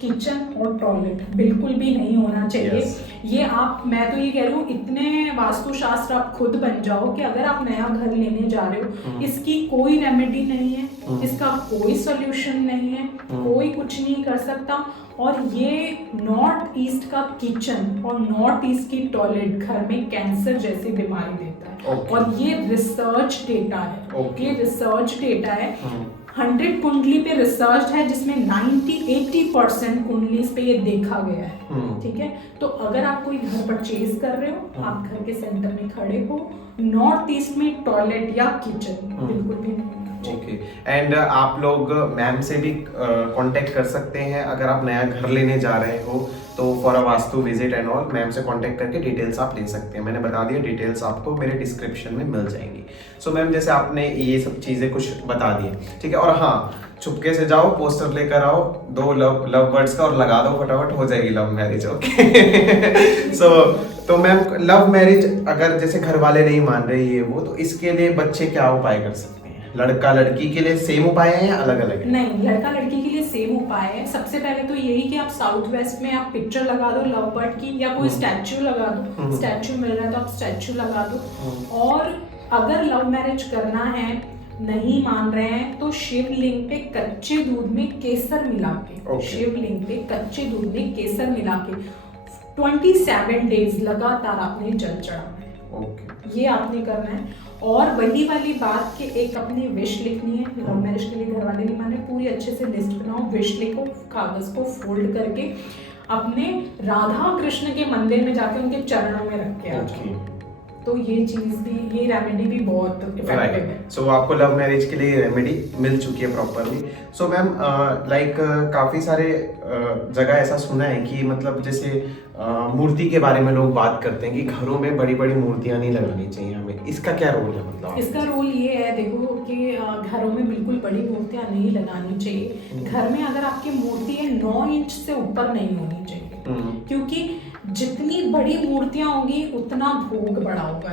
किचन और टॉयलेट बिल्कुल भी नहीं होना चाहिए। ये आप, मैं तो ये कह रही हूँ, इतने वास्तुशास्त्र आप खुद बन जाओ कि अगर आप नया घर लेने जा रहे हो, इसकी कोई रेमेडी नहीं है, इसका कोई सोल्यूशन नहीं है, कोई कुछ नहीं कर सकता। और ये नॉर्थ ईस्ट का किचन और नॉर्थ ईस्ट की टॉयलेट घर में कैंसर जैसी बीमारी देता है। और ये रिसर्च डेटा है, ये रिसर्च डेटा है। 100 कुंडली पे रिसर्च है जिसमें 90-80% कुंडली पे ये देखा गया है, ठीक है। तो अगर आप कोई घर परचेज कर रहे हो, आप घर के सेंटर में खड़े हो, नॉर्थ ईस्ट में टॉयलेट या किचन बिल्कुल भी नहीं। ओके। एंड आप लोग मैम से भी कांटेक्ट कर सकते हैं अगर आप नया घर लेने जा रहे हो तो for a vastu visit and all ma'am से कांटेक्ट करके डिटेल्स आप ले सकते हैं। मैंने बता दिया, डिटेल्स आपको मेरे डिस्क्रिप्शन में मिल जाएंगी। सो मैम जैसे आपने ये सब चीज़ें कुछ बता दी, ठीक है। और हाँ, चुपके से जाओ, पोस्टर लेकर आओ 2 लव बर्ड्स का और लगा दो, फटाफट हो जाएगी लव मैरिज। ओके। सो तो मैम लव मैरिज अगर जैसे घर वाले नहीं मान रहे ये वो, तो इसके लिए बच्चे क्या उपाय कर सकते हैं? लड़का लड़की के लिए सेम उपाय है या अलग अलग है? नहीं, लड़का लड़की के लिए सेम उपाय है। सबसे पहले तो यही कि आप साउथ वेस्ट में आप पिक्चर लगा दो लव बर्ड की, या कोई स्टैचू लगा दो। स्टैचू मिल रहा है तो आप स्टैचू लगा दो। और अगर लव मैरिज करना है, नहीं मान रहे हैं, तो शिवलिंग पे कच्चे दूध में केसर मिला के, शिवलिंग पे कच्चे दूध में केसर मिला के 27 डेज लगातार आपने जल चढ़ाना है। ये आपने करना है। और वही वाली बात कि एक अपनी विश लिखनी है। लव मैरिज के लिए घर वाले नहीं माने, पूरी अच्छे से लिस्ट बनाओ, विश लिखो, कागज को फोल्ड करके अपने राधा कृष्ण के मंदिर में जाके उनके चरणों में रख के आ जाओ। तो ये चीज भी, ये रेमेडी भी बहुत इफेक्टिव है। सो आपको लव मैरिज के लिए रेमेडी मिल चुकी है प्रॉपरली। सो मैम लाइक काफ़ी सारे जगह ऐसा सुना है कि मतलब जैसे मूर्ति के बारे में लोग बात करते हैं कि घरों में बड़ी बड़ी मूर्तियां नहीं लगानी चाहिए हमें, इसका क्या रोल है? मतलब इसका रोल ये है, देखो कि घरों में बिल्कुल बड़ी मूर्तियां नहीं लगानी चाहिए। घर में अगर आपकी मूर्ति है 9 इंच से ऊपर नहीं होनी चाहिए, क्योंकि जितनी बड़ी मूर्तियां होंगी उतना भोग बड़ा होगा,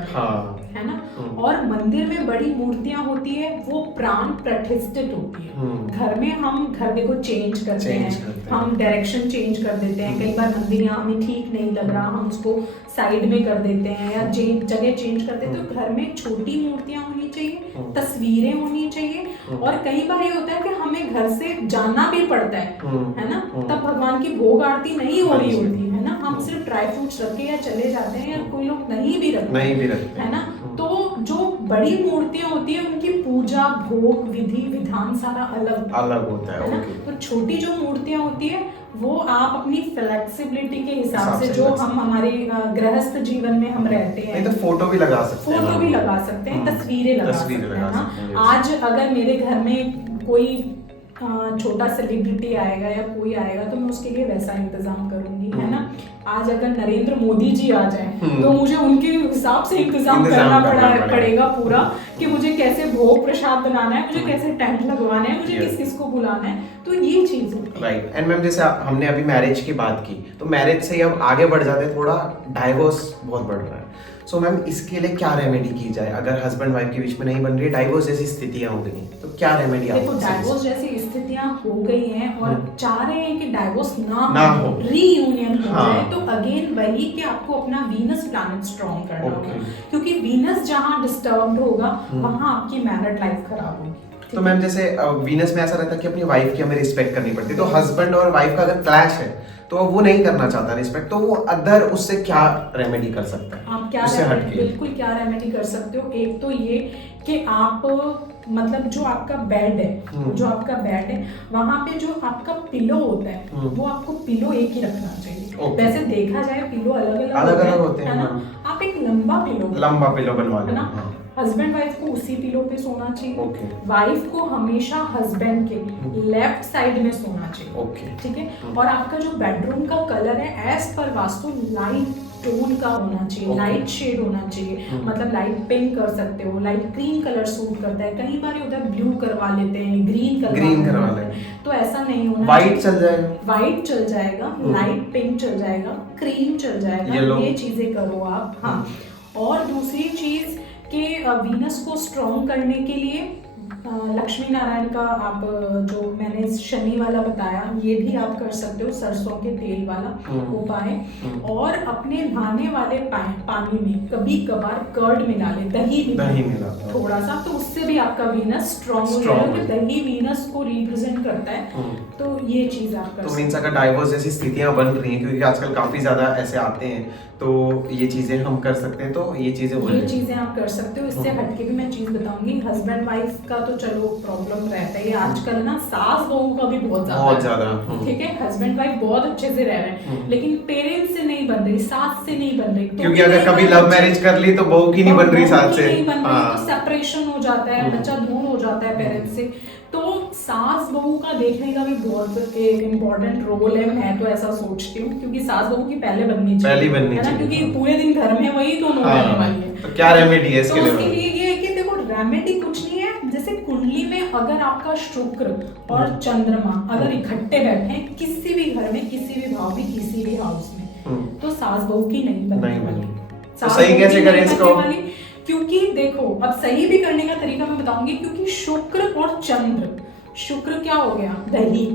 है ना। और मंदिर में बड़ी मूर्तियां होती है वो प्राण प्रतिष्ठित होती है। घर में हम घर देखो चेंज करते हैं, हम डायरेक्शन चेंज कर देते हैं। कई बार मंदिर यहाँ हमें ठीक नहीं लग रहा, हम उसको साइड में कर देते हैं या जगह चेंज कर देते हैं। तो घर में छोटी मूर्तियां होनी चाहिए, तस्वीरें होनी चाहिए। और कई बार ये होता है कि हमें घर से जाना भी पड़ता है ना, तब भगवान की भोग आरती नहीं हो रही होती है ना, हम सिर्फ ड्राई फ्रूट्स रख के या चले जाते हैं, या कोई लोग नहीं भी रखते है ना। तो जो बड़ी मूर्तियां होती है उनकी पूजा, भोग, विधि विधान सारा अलग होता है ना। तो छोटी जो मूर्तियां होती है वो आप अपनी फ्लेक्सिबिलिटी के हिसाब से, जो हम हमारे गृहस्थ जीवन में हम रहते हैं, तो फोटो भी लगा सकते हैं, तस्वीरें लगा सकते हैं। आज अगर मेरे घर में कोई छोटा सेलिब्रिटी आएगा या कोई आएगा तो मैं उसके लिए वैसा इंतजाम करूंगी, है ना। आज अगर नरेंद्र मोदी जी आ जाए तो मुझे उनके हिसाब से इंतजाम करना पड़ेगा पूरा, कि मुझे कैसे भोग प्रसाद बनाना है, मुझे कैसे टेंट लगवाना है, मुझे किस किस को बुलाना है। तो ये चीज होती है। राइट। एंड मैम जैसे हमने अभी मैरिज की बात की, तो मैरिज से अब आगे बढ़ जाते हैं, थोड़ा डाइवोर्स बहुत बढ़ रहा है। सो मैम इसके लिए क्या रेमेडी की जाए? अगर हस्बैंड वाइफ के बीच में नहीं बन रही, डाइवोर्स जैसी स्थितियां हो गई, तो क्या रेमेडी? देखो डाइवोर्स जैसी स्थितियां हो गई हैं और चाह रहे हैं कि डाइवोर्स ना हो, रीयूनियन हो जाए, तो अगेन वही कि आपको अपना वीनस प्लैनेट स्ट्रॉन्ग करना होगा, क्योंकि वीनस जहां डिस्टर्ब्ड होगा वहां आपकी मैरिड लाइफ खराब होगी। तो मैम जैसे वीनस में ऐसा रहता है कि अपनी वाइफ की हमें रिस्पेक्ट करनी पड़ती है, तो हस्बैंड और वाइफ का अगर क्लैश है तो अब वो नहीं करना चाहता रिस्पेक्ट, तो वो अदर उससे क्या रेमेडी कर सकता है? आप क्या उससे हटके बिल्कुल क्या रेमेडी कर सकते हो, एक तो ये कि आप मतलब जो आपका बेड है, जो आपका बेड है वहां पे जो आपका पिलो होता है वो आपको पिलो एक ही रखना चाहिए। वैसे देखा जाए पिलो अलग अलग होते हैं ना, आप एक लंबा पिलो बनवा लो ना। हस्बैंड वाइफ को उसी पिलो पे सोना चाहिए। वाइफ को हमेशा हस्बैंड के लेफ्ट साइड में सोना चाहिए। ठीक है। और आपका जो बेडरूम का कलर है as per vastu light tone का होना चाहिए, लाइट शेड होना चाहिए। मतलब लाइट पिंक कर सकते हो, लाइट क्रीम कलर सूट करता है, कई बार उधर ब्लू करवा लेते हैं, ग्रीन करवा लेते हैं, तो ऐसा नहीं होना। वाइट चल जाएगा, वाइट चल जाएगा, लाइट पिंक चल जाएगा, क्रीम चल जाएगा, ये चीजें करो आप। हाँ, और दूसरी चीज कि वीनस को स्ट्रॉन्ग करने के लिए लक्ष्मी नारायण का आप जो मैंने शनि वाला बताया ये भी आप कर सकते हो, सरसों के तेल वाला उपाय। और अपने नहाने वाले पानी में कभी कभार कर्ड मिला ले, दही मिला थोड़ा सा, तो उससे भी आपका वीनस स्ट्रॉन्ग हो जाएगा। दही वीनस को रिप्रेजेंट करता है, तो ये चीज आप कर सकते हो। तो मींस अगर डाइवोर्स जैसी स्थितियां बन रही हैं, क्योंकि आजकल काफी ज्यादा ऐसे आते हैं, तो ये चीजें हम कर सकते हैं। तो ये चीजें आप कर सकते हो। इससे हटके भी मैं चीज बताऊंगी, हस्बैंड वाइफ का तो चलो प्रॉब्लम रहता है आजकल ना, सास बहू का भी बहुत ज्यादा। ठीक है, हस्बैंड वाइफ बहुत अच्छे से रह रहे हैं लेकिन पेरेंट्स से नहीं बन रही, सास से नहीं बन रही, क्योंकि अगर कभी लव मैरिज कर ली तो बहू की नहीं बन रही, सास से नहीं बन रही, तो सेपरेशन हो जाता है, बच्चा दूर हो जाता है पेरेंट्स से। तो सास बहू का देखने का भी बहुत एक इम्पोर्टेंट रोल है, मैं तो ऐसा सोचती हूँ, क्योंकि सास बहू की पहले बननी चाहिए है ना, क्योंकि पूरे दिन घर में वही दोनों रहने वाली है। तो क्या रेमेडी है इसके लिए? तो उसके लिए ये है कि देखो रेमेडी कुछ नहीं है, जैसे कुंडली में अगर आपका शुक्र और चंद्रमा अगर इकट्ठे बैठे हैं किसी भी घर में, किसी भी भाव में, किसी भी हाउस में, तो सास बहू की नहीं बनने वाली। तो सही कैसे करें इसको? क्योंकि देखो अब सही भी करने का तरीका मैं बताऊंगी, क्योंकि शुक्र और चंद्र, शुक्र क्या हो गया, दही,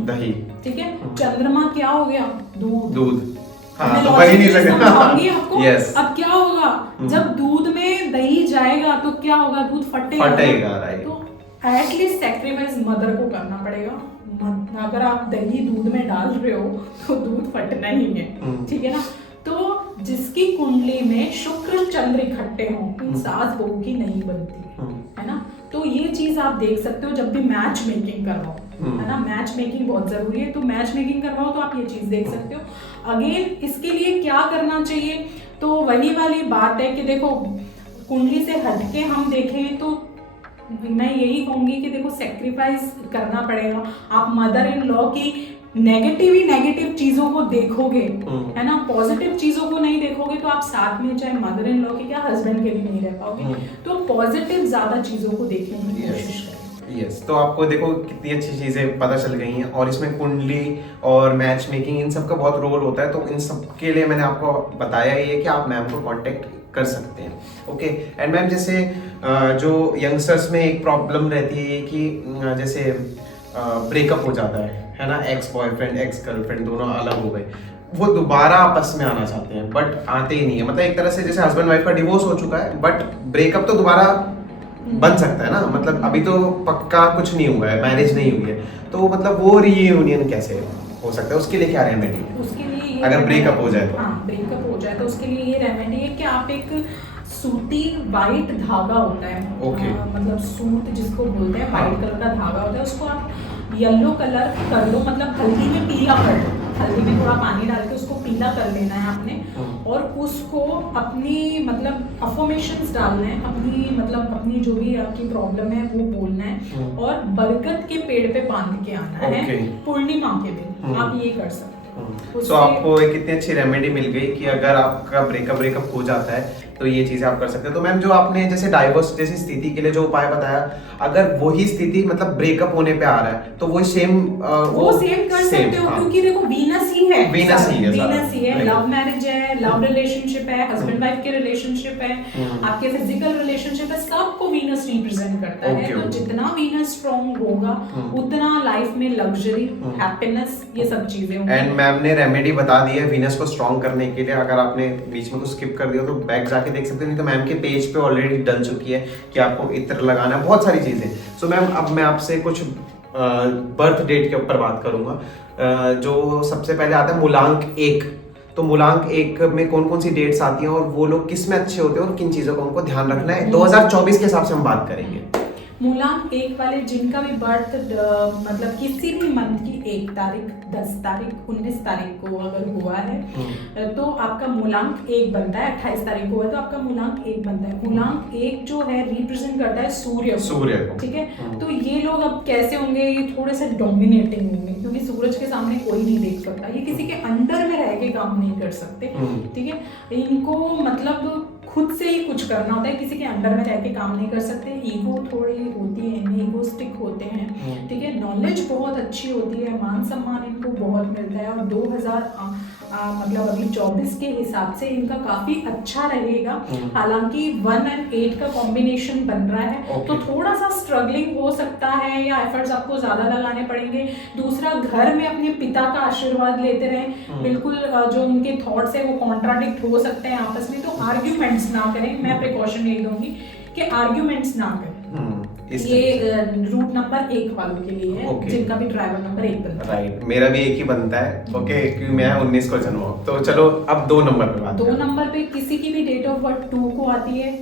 ठीक है, चंद्रमा क्या हो गया, दूध। हाँ, तो वही नहीं सकते आपको। yes. अब क्या होगा जब दूध में दही जाएगा तो क्या होगा, दूध फटेगा। राइट। तो एटलीस्ट सैक्रिफाइस मदर को करना पड़ेगा। अगर आप दही दूध में डाल रहे हो तो दूध फटना ही है, ठीक है ना। तो जिसकी कुंडली में शुक्र चंद्र इकट्ठे हों, सास बहू की नहीं बनती है ना। तो ये चीज आप देख सकते हो जब भी मैच मेकिंग करवाओ, है ना, मैच मेकिंग बहुत जरूरी है। तो मैच मेकिंग करवाओ तो आप ये चीज देख सकते हो। अगेन इसके लिए क्या करना चाहिए, तो वही वाली बात है कि देखो कुंडली से हटके हम देखें तो मैं यही कहूंगी कि देखो सेक्रीफाइस करना पड़ेगा। आप मदर इन लॉ की नेगेटिव चीजों को देखोगे, है ना, पॉजिटिव चीजों को नहीं देखोगे, तो आप साथ में चाहे मदर इन लॉ के क्या हस्बैंड के भी नहीं रह पाओगे। तो पॉजिटिव ज्यादा चीजों को देखने की कोशिश करें। यस, तो आपको देखो कितनी अच्छी चीजें पता चल गई हैं, और इसमें कुंडली और मैच मेकिंग इन सब का बहुत रोल होता है। तो इन सब के लिए मैंने आपको बताया ही है कि आप मैम को कांटेक्ट कर सकते हैं। ओके, एंड मैम जैसे जो यंगस्टर्स में एक प्रॉब्लम रहती है कि जैसे ब्रेकअप हो जाता है ना, एक्स बॉयफ्रेंड एक्स गर्लफ्रेंड दोनों अलग हो गए, वो दोबारा आपस में आना चाहते हैं बट आते ही नहीं है। मतलब एक तरह से जैसे हस्बैंड वाइफ का डिवोर्स हो चुका है बट ब्रेकअप तो दोबारा बन सकता है ना, मतलब अभी तो पक्का कुछ नहीं हुआ है, मैरिज नहीं हुई है, तो मतलब वो रीयूनियन कैसे हो सकता है, उसके लिए क्या रेमेडी है? उसके लिए अगर ब्रेकअप हो जाए तो? हाँ, ब्रेकअप हो जाए तो उसके लिए ये रेमेडी है कि आप एक सूती वाइट धागा होता है, मतलब सूत जिसको बोलते हैं, वाइट कलर का धागा होता है, उसको आप येलो कलर कर लो, मतलब हल्दी में पीला कर लो, हल्दी में थोड़ा पानी डाल के उसको पीला कर लेना है आपने, और उसको अपनी मतलब अफर्मेशंस डालना है, अपनी मतलब अपनी जो भी आपकी प्रॉब्लम है वो बोलना है, और बरगद के पेड़ पे बांध के आना है पूर्णिमा के दिन। आप ये कर सकते हो। तो आपको एक कितनी अच्छी रेमेडी मिल गई कि अगर आपका ब्रेकअप हो जाता है तो ये चीजें आप कर सकते हो। तो मैम जो आपने जैसे डाइवोर्स जैसी स्थिति के लिए जो उपाय बताया, अगर वही स्थिति मतलब ब्रेकअप होने पे आ रहा है तो वो सेम कर सकते हो, क्योंकि देखो वीनस ही है, लव मैरिज है, लव रिलेशनशिप है, हस्बैंड वाइफ के रिलेशनशिप है, आपके फिजिकल रिलेशनशिप है, सबको वीनस रिप्रेजेंट करता है। तो जितना वीनस स्ट्रॉन्ग होगा उतना लाइफ में लग्जरी, हैप्पीनेस, ये सब चीजें होंगी। एंड मैम ने रेमेडी बता दी है वीनस को स्ट्रॉन्ग करने के लिए। अगर आपने बीच में कुछ स्किप कर दिया तो बैक जाके देख सकते हैं, नहीं तो मैम के पेज पे ऑलरेडी डल चुकी है कि आपको इत्र लगाना है, बहुत सारी चीजें। सो मैम अब मैं आपसे कुछ बर्थ डेट के ऊपर बात करूंगा। जो सबसे पहले आता है मूलांक 1। तो मूलांक 1 में कौन कौन सी डेट्स आती हैं और वो लोग किस में अच्छे होते हैं और किन चीजों का उनको ध्यान रखना है, 2024 के हिसाब से हम बात करेंगे। मूलांक 1 वाले जिनका भी बर्थ मतलब किसी भी मंथ की 1 तारीख, 10 तारीख, 19 तारीख को अगर हुआ है तो आपका मूलांक 1 बनता है। 28 तारीख को हुआ है तो आपका मूलांक 1 बनता है। मूलांक 1 जो है रिप्रेजेंट करता है सूर्य को, ठीक है। तो ये लोग अब कैसे होंगे, ये थोड़े से डोमिनेटिंग होंगे क्योंकि सूरज के सामने कोई नहीं देख सकता, ये किसी के अंडर में रह के काम नहीं कर सकते, ठीक है। इनको मतलब खुद से ही कुछ करना होता है, किसी के अंडर में रह के काम नहीं कर सकते। ईगो थोड़ी होती है, ईगोस्टिक होते हैं, ठीक है। नॉलेज बहुत अच्छी होती है, मान सम्मान इनको बहुत मिलता है और 2000 अभी 24 के हिसाब से इनका काफी अच्छा रहेगा। हालांकि 1 और 8 का कॉम्बिनेशन बन रहा है तो थोड़ा सा स्ट्रगलिंग हो सकता है या एफर्ट्स आपको ज्यादा लगाने पड़ेंगे। दूसरा, घर में अपने पिता का आशीर्वाद लेते रहें, बिल्कुल जो उनके थॉट्स है वो कॉन्ट्राडिक्ट हो सकते हैं आपस में, तो आर्ग्यूमेंट्स ना करें। मैं प्रिकॉशन यही दूंगी कि आर्ग्यूमेंट्स ना करें। ये रूट नंबर 1 वालों के लिए है, जिनका भी ड्राइवर नंबर 1 बनता है। राइट, मेरा भी एक ही बनता है, ओके, क्योंकि मैं 19 को जन्मा हूं। तो चलो अब 2 नंबर पे बात 2 नंबर पे किसी की भी डेट ऑफ बर्थ 2 को आती है,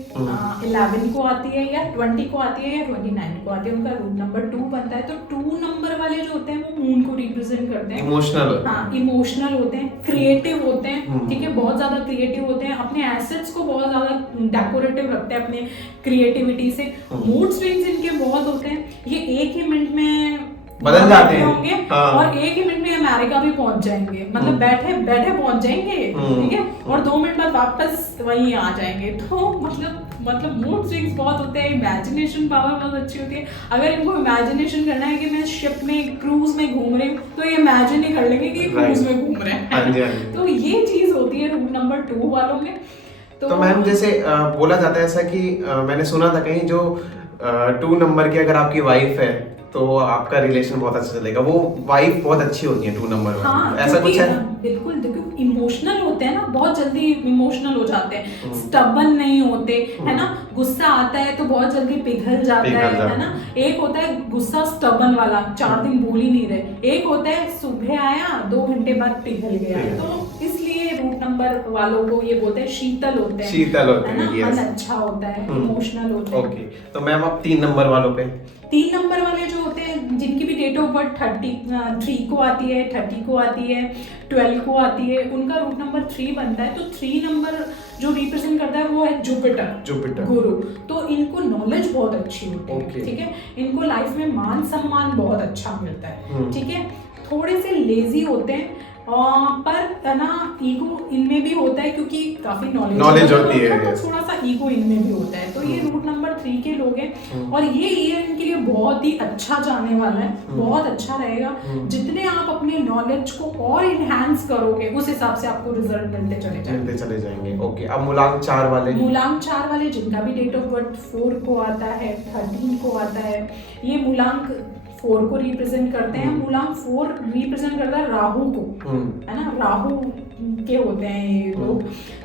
11 को आती है या 20 को आती है या 29 को आती है, उनका रूट नंबर 2 बनता है। तो 2 नंबर वाले जो होते हैं वो मून को रिप्रेजेंट करते हैं। इमोशनल होते हैं, क्रिएटिव होते हैं, ठीक है, बहुत ज्यादा क्रिएटिव होते हैं, अपने एसेट्स को बहुत ज्यादा डेकोरेटिव रखते हैं अपने क्रिएटिविटी से। मूड स्विंग्स इनके बहुत होते हैं, ये एक ही मिनट में बदल जाते हैं होंगे और एक ही मिनट में अमेरिका भी पहुंच जाएंगे, मतलब बैठे बैठे पहुंच जाएंगे, ठीक है, और 2 मिनट बाद वापस वहीं आ जाएंगे। तो मतलब मूड स्विंग्स बहुत होते हैं। इमेजिनेशन पावर बहुत अच्छी होती है। अगर इनको इमेजिनेशन करना है कि मैं शिप में क्रूज में घूम रही हूँ तो ये इमेजिन ही कर लेंगे कि क्रूज में घूम रहे हैं। तो ये चीज होती है रूट नंबर 2 वालों में। तो मैम जैसे बोला जाता है ऐसा कि मैंने सुना था कहीं, जो 2 नंबर की अगर आपकी वाइफ है तो आपका रिलेशन बहुत अच्छा चलेगा। वो वाइफ बहुत अच्छी होती है 2 नंबर में, ऐसा कुछ है? बिल्कुल, देखो इमोशनल होते हैं ना, बहुत जल्दी इमोशनल हो जाते हैं, स्टबन नहीं होते, है ना। गुस्सा आता है तो बहुत जल्दी पिघल जाता है ना। एक होता है गुस्सा स्टबन वाला, 4 दिन भूल ही नहीं रहे। एक होता है सुबह आया 2 घंटे बाद पिघल गया। तो इसलिए रूट नंबर वालों को ये बोलते हैं शीतल होते हैं, मन अच्छा होता है, इमोशनल होते हैं। ओके, तो मैम अब 3 नंबर वालों पे 3 नंबर वाले जो होते हैं, जिनकी भी डेट ऑफ बर्थ 3 को आती है, 30 को आती है, 12 को आती है, उनका रूट नंबर 3 बनता है। तो 3 नंबर जो रिप्रेजेंट करता है वो है जुपिटर, गुरु। तो इनको नॉलेज बहुत अच्छी होती है, ठीक है। इनको लाइफ में मान सम्मान बहुत अच्छा मिलता है, ठीक है। थोड़े से लेजी होते हैं पर ना ईगो इनमें भी होता है क्योंकि काफी नॉलेज होती है, थोड़ा सा ईगो इनमें भी होता है। तो ये रूट नंबर 3 के लोग हैं और ये ईयर इनके लिए बहुत ही अच्छा जाने वाला है, बहुत अच्छा रहेगा। जितने आप अपने नॉलेज को और इनहैंस करोगे उस हिसाब से आपको रिजल्ट मिलते चले जाएंगे। ओके, अब मूलांक 4 वाले जिनका भी डेट ऑफ बर्थ 4 को आता है, 13 को आता है, ये मूलांक 4 को रिप्रेजेंट करते हैं। मूलांक 4 रिप्रेजेंट करता है राहु को, है ना, राहु के होते हैं ये लोग।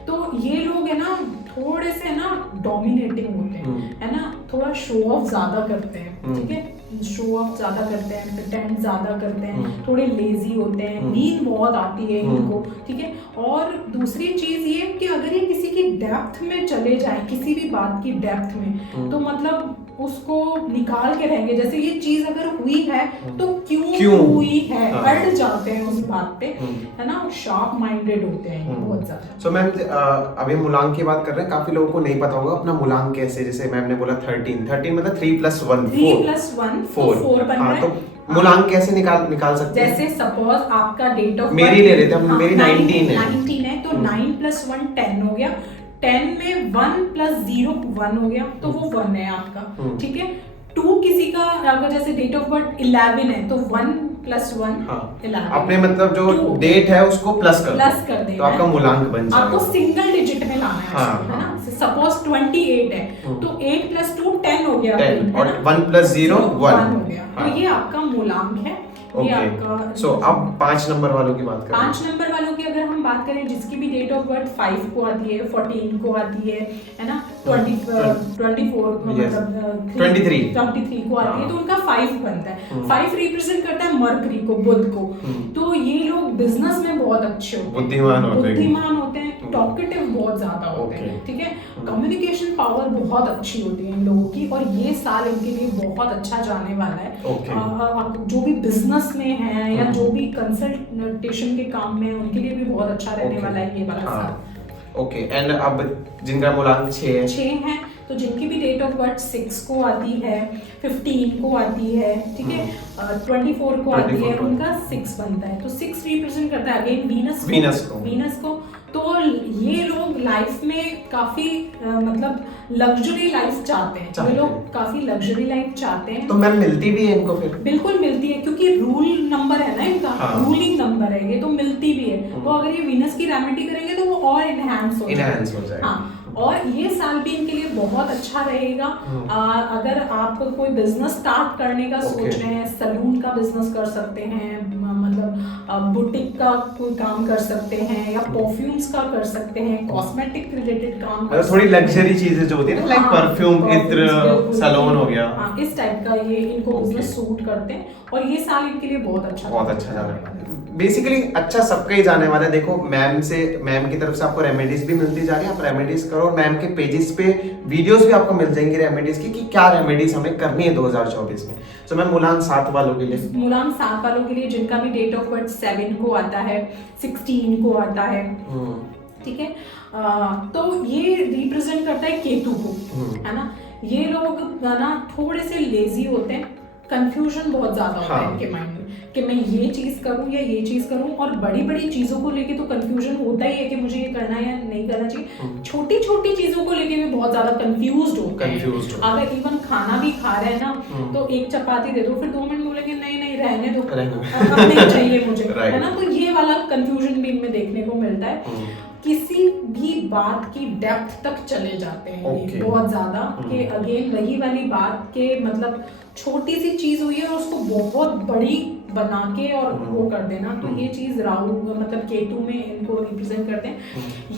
तो ये लोग है ना थोड़े से ना डोमिनेटिंग होते हैं, है ना, थोड़ा शो ऑफ ज्यादा करते हैं, ठीक है, शो ऑफ ज्यादा करते हैं, प्रिटेंड ज्यादा करते हैं, थोड़े लेजी होते हैं, नींद बहुत आती है इनको, ठीक है। और दूसरी चीज ये कि अगर ये किसी की डेप्थ में चले जाए, किसी भी बात की डेप्थ में, तो मतलब उसको निकाल के रहेंगे। जैसे ये चीज अगर हुई है तो क्यों हुई है, अड़ जाते हैं उस बात पे, है ना, शार्प माइंडेड होते हैं बहुत ज्यादा। सो मैम अभी मूलांक की बात कर रहे हैं, काफी लोगों को नहीं पता होगा अपना मूलांक कैसे, जैसे मैम ने बोला 13 मतलब 3 + 1 4 बन रहा है। तो मूलांक कैसे निकाल सकते हैं? जैसे सपोज आपका डेट ऑफ मेरी ले लेते हैं, मेरी 19 है तो 9 + 1 10 हो गया। 10 में 1 + 0 1 हो गया, तो वो 1 है आपका, ठीक है। 2 किसी का अगर जैसे डेट ऑफ बर्थ 11 है तो 1 + 1 11। आपने मतलब जो डेट है उसको प्लस कर देना, तो आपका मूलांक बन जाएगा। आपको सिंगल डिजिट में लाना है ना। सपोज 28 है तो 8 + 2 10 हो गया, 10 और 1 + 0 1 हो गया। तो ये आपका मूलांक है। सो अब 5 नंबर वालों की बात करें। 5 नंबर वालों की अगर हम बात करें, जिसकी भी डेट ऑफ बर्थ 5 को आती है, 14 को आती है ना, 24 Yes. मतलब 23 को आती है, तो उनका 5 बनता है। 5 रिप्रेजेंट करता है मरकरी को, बुध को। तो ये लोग बिजनेस में बहुत अच्छे होते हैं, बुद्धिमान होते हैं, टॉकेटिव बहुत ज्यादा होते हैं, Okay. ठीक है। कम्युनिकेशन पावर बहुत अच्छी होती है इन लोगों की, और ये साल इनके लिए बहुत अच्छा जाने वाला है। Okay. जो भी बिजनेस में है या जो भी कंसल्टेशन के काम में है, उनके लिए भी बहुत अच्छा रहने वाला है ये वाला साल। ओके, एंड अब जिनका मूलांक 6 है, तो जिनकी भी डेट ऑफ बर्थ 6 को आती है, 15 को आती है, ठीक है, 24 को आती है, उनका 6 बनता है। तो 6 रिप्रेजेंट करता है अगेन वीनस को। तो ये लोग लाइफ में काफी मतलब लग्जरी लाइफ चाहते हैं, ये लोग काफी लग्जरी लाइफ चाहते हैं। तो मैम मिलती भी है इनको फिर? बिल्कुल मिलती है, क्योंकि रूल नंबर है ना इनका, रूलिंग नंबर है ये, तो मिलती भी है। तो अगर ये वीनस की रेमेडी करेंगे तो वो और इनहैंस हो जाएगा। हाँ, और ये साल भी इनके लिए बहुत अच्छा रहेगा। अगर आप कोई बिजनेस स्टार्ट करने का सोच रहे हैं, सलून का बिजनेस कर सकते हैं, मतलब बुटीक का कोई काम कर सकते हैं, या परफ्यूम्स का कर सकते हैं, कॉस्मेटिक रिलेटेड काम कर थोड़ी लग्जरी चीजें जो होती है ना, लाइक परफ्यूम, इत्र, सैलून हो गया, हाँ, इस टाइप का ये इनको बिजनेस सूट करते हैं, और ये साल इनके लिए बहुत अच्छा जाने वाला है। बेसिकली अच्छा सबका ही जाने वाला है। देखो मैम की तरफ से आपको रेमेडीज भी मिलती जा रही है, आप रेमेडीज करो, और मैम के पेजेस पे वीडियोस भी आपको मिल जाएंगी रेमेडीज की, कि क्या रेमेडीज हमें करनी है 2024 में। तो मैम मूलांक 7 वालों के लिए, जिनका भी डेट ऑफ बर्थ 7 को आता है, 16 को आता है, ठीक है, तो ये रिप्रेजेंट करता है केतु को, है ना। ये लोग ना थोड़े से लेजी होते हैं, कंफ्यूजन बहुत ज्यादा होता है इनके माइंड में कि मैं ये चीज करूं या ये चीज करूं, और बड़ी बड़ी चीजों को लेके तो कंफ्यूजन होता ही है कि मुझे ये करना है या नहीं करना चाहिए। छोटी छोटी चीजों को लेके भी बहुत ज्यादा कंफ्यूज्ड होते हैं। अगर इवन खाना भी खा रहे हैं ना, तो एक चपाती दे दो, फिर 2 मिनट बोलेंगे नहीं रहने दो, अब नहीं चाहिए मुझे, है ना। तो ये वाला कंफ्यूजन भी इनमें देखने को मिलता है। किसी भी बात की डेप्थ तक चले जाते हैं ये बहुत ज्यादा, कि अगेन वही वाली बात के मतलब छोटी सी चीज हुई है और उसको बहुत बड़ी बना के और वो कर देना। तो ये चीज राहु मतलब केतु में इनको रिप्रेजेंट करते हैं।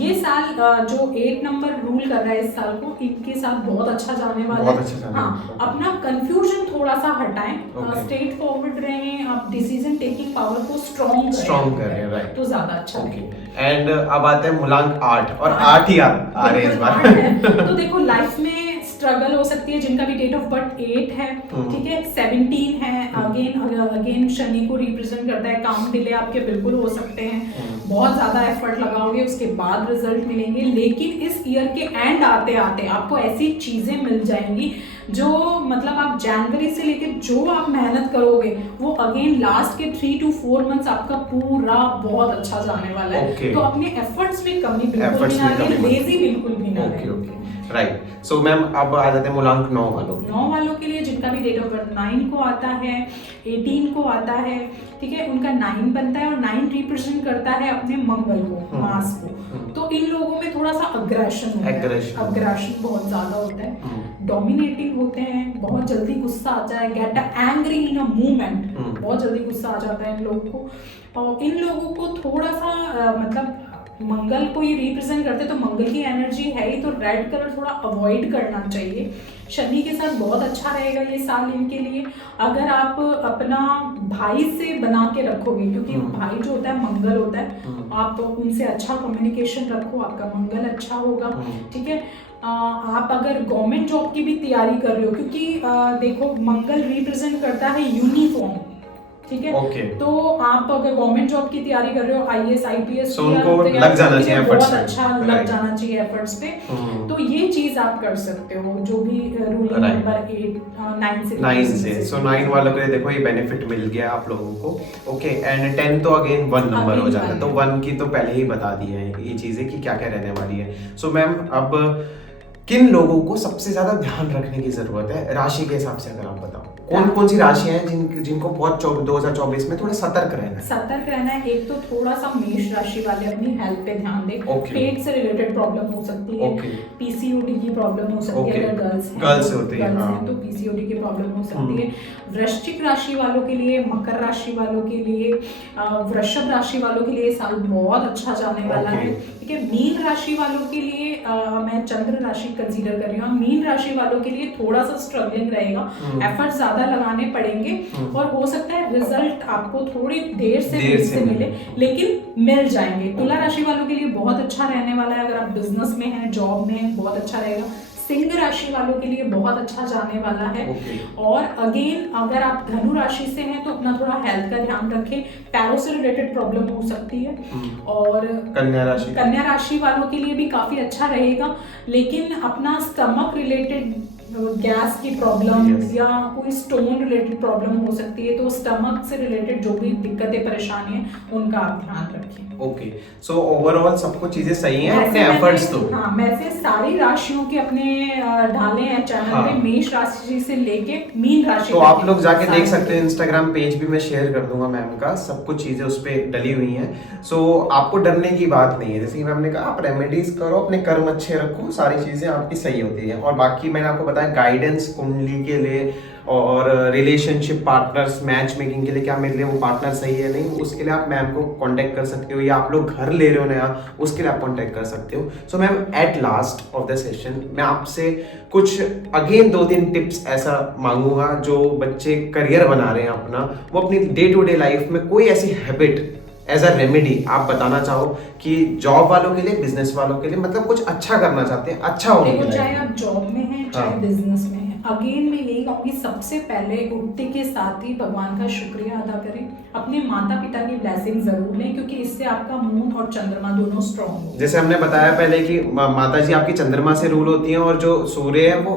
ये साल जो 8 नंबर रूल कर रहा है इस साल को, इनके साथ बहुत अच्छा जाने वाला है। हाँ, अपना कंफ्यूजन थोड़ा सा हटाएं, स्ट्रेट फॉरवर्ड रहें, आप डिसीजन टेकिंग पावर को स्ट्रॉन्ग करें, राइट, तो ज्यादा अच्छा है। एंड अब आते हैं मूलांक 8, और 8 ही आ रहे हैं इस बार। तो देखो लाइफ में स्ट्रगल हो सकती है, जिनका भी डेट ऑफ बर्थ 8 है, ठीक है, 17 है, अगेन शनि को रिप्रेजेंट करता है। काम डिले आपके बिल्कुल हो सकते हैं, बहुत ज्यादा एफर्ट लगाओगे उसके बाद रिजल्ट मिलेंगे, लेकिन इस ईयर के एंड आते आते आपको ऐसी चीजें मिल जाएंगी जो मतलब आप जनवरी से लेकर जो आप मेहनत करोगे वो अगेन लास्ट के 3 to 4 मंथ्स आपका पूरा बहुत अच्छा जाने वाला है। तो अपने एफर्ट्स में कमी बिल्कुल भी ना रहे, लेजी बिल्कुल भी ना रहे। राइट। सो मैम अब आ जाते हैं मूलांक 9 वालों के लिए, जिनका भी डेट ऑफ बर्थ 9 को आता है, 18 को आता है, ठीक है, उनका 9 बनता है, और 9 रिप्रेजेंट करता है अपने मंगल को, मास को। तो इन लोगों में थोड़ा सा अग्रेशन बहुत ज्यादा होता है, डोमिनेटिंग होते हैं, बहुत जल्दी गुस्सा आ जाए, get angry in a movement, बहुत जल्दी गुस्सा आ जाता है इन लोगों को। और इन लोगों को थोड़ा सा मतलब मंगल को ये रिप्रेजेंट करते, तो मंगल की एनर्जी है ही, तो रेड कलर थोड़ा अवॉइड करना चाहिए। शनि के साथ बहुत अच्छा रहेगा ये साल इनके लिए, अगर आप अपना भाई से बना के रखोगे, क्योंकि भाई जो होता है मंगल होता है, आप उनसे अच्छा कम्युनिकेशन रखो, आपका मंगल अच्छा होगा, ठीक है। आप अगर गवर्नमेंट जॉब की भी तैयारी कर रहे हो, क्योंकि देखो मंगल रिप्रेजेंट करता है यूनिफॉर्म, ठीक है, तो आप अगर गवर्नमेंट जॉब की तैयारी कर रहे हो, IAS IPS, उनको लग जाना चाहिए, बहुत अच्छा लग जाना चाहिए एफर्ट्स पे, तो ये चीज आप कर सकते हो, जो भी रूलिंग नंबर 9 से। सो 9 वालों के लिए देखो ये बेनिफिट मिल गया आप लोगों को। ओके, एंड 10 तो अगेन 1 नंबर हो जाता है, तो 1 की तो पहले ही बता दी है ये चीजें कि क्या क्या रहने वाली है। सो मैम अब किन लोगों को सबसे ज्यादा ध्यान रखने की जरूरत है राशि के हिसाब से, अगर आप बताओ कौन सी राशियां हैं जिनको बहुत 2024 में थोड़ा सतर्क रहना है? एक तो थोड़ा सा मेष राशि वाले अपनी हेल्थ पे ध्यान दें, पेट से रिलेटेड प्रॉब्लम हो सकती है, PCOD की प्रॉब्लम हो सकती है, अगर गर्ल्स होती है तो PCOD की प्रॉब्लम हो सकती है। वृश्चिक राशि वालों के लिए, मकर राशि वालों के लिए, वृषभ राशि वालों के लिए साल बहुत अच्छा जाने वाला है, ठीक है। मीन राशि वालों के लिए मैं चंद्र राशि कंसीडर कर रही हो, मीन राशि वालों के लिए थोड़ा सा स्ट्रगलिंग रहेगा, एफर्ट ज्यादा लगाने पड़ेंगे और हो सकता है रिजल्ट आपको थोड़ी देर से मिले, लेकिन मिल जाएंगे। तुला राशि वालों के लिए बहुत अच्छा रहने वाला है, अगर आप बिजनेस में हैं, जॉब में हैं, बहुत अच्छा रहेगा। सिंह राशि वालों के लिए बहुत अच्छा जाने वाला है। और अगेन अगर आप धनु राशि से हैं तो अपना थोड़ा हेल्थ का ध्यान रखें, पैरों से रिलेटेड प्रॉब्लम हो सकती है। और कन्या राशि वालों के लिए भी काफी अच्छा रहेगा, लेकिन अपना स्टमक रिलेटेड गैस की प्रॉब्लम या कोई स्टोन रिलेटेड प्रॉब्लम हो सकती है, तो स्टमक से रिलेटेड जो भी दिक्कतें परेशानी है उनका आप ध्यान रखें। ओके, सो ओवरऑल सबको चीजें सही हैं, अपने एफर्ट्स तो। हाँ, वैसे सारी राशियों के अपने डाले हैं चैनल पे, मेष राशि से लेके मीन राशि, तो आप लोग जाके देख सकते हैं। इंस्टाग्राम पेज भी मैं शेयर कर दूंगा मैम का, सब कुछ चीजें उस पे डली हुई हैं। सो आपको डरने की बात नहीं है, जैसे कि मैम ने कहा आप रेमेडीज करो, अपने कर्म अच्छे रखो, सारी चीजें आपकी सही होती है। और बाकी मैंने आपको बताया गाइडेंस कुंडली के लिए और रिलेशनशिप पार्टनर्स मैच मेकिंग के लिए, क्या मेरे लिए वो पार्टनर सही है नहीं, उसके लिए आप मैम को कांटेक्ट कर सकते हो, या आप लोग घर ले रहे हो नया, उसके लिए आप कांटेक्ट कर सकते हो। So ma'am at last of the session मैं आपसे कुछ अगेन 2-3 टिप्स ऐसा मांगूंगा जो बच्चे करियर बना रहे हैं अपना, वो अपनी डे टू डे लाइफ में कोई ऐसी हैबिट एज अ रेमेडी आप बताना चाहो कि जॉब वालों के लिए, बिजनेस वालों के लिए, मतलब कुछ अच्छा करना चाहते हैं, अच्छा होने के लिए। चाहे आप जॉब में हैं, चाहे बिजनेस में हैं, अगेन मैं यही कहूँगी सबसे पहले उठते के साथ ही भगवान का शुक्रिया अदा करें, अपने माता पिता की ब्लेसिंग जरूर लें, क्योंकि इससे आपका मून और चंद्रमा दोनों स्ट्रॉन्ग हो। जैसे हमने बताया पहले कि माता जी आपकी चंद्रमा से रूल होती हैं और जो सूर्य है वो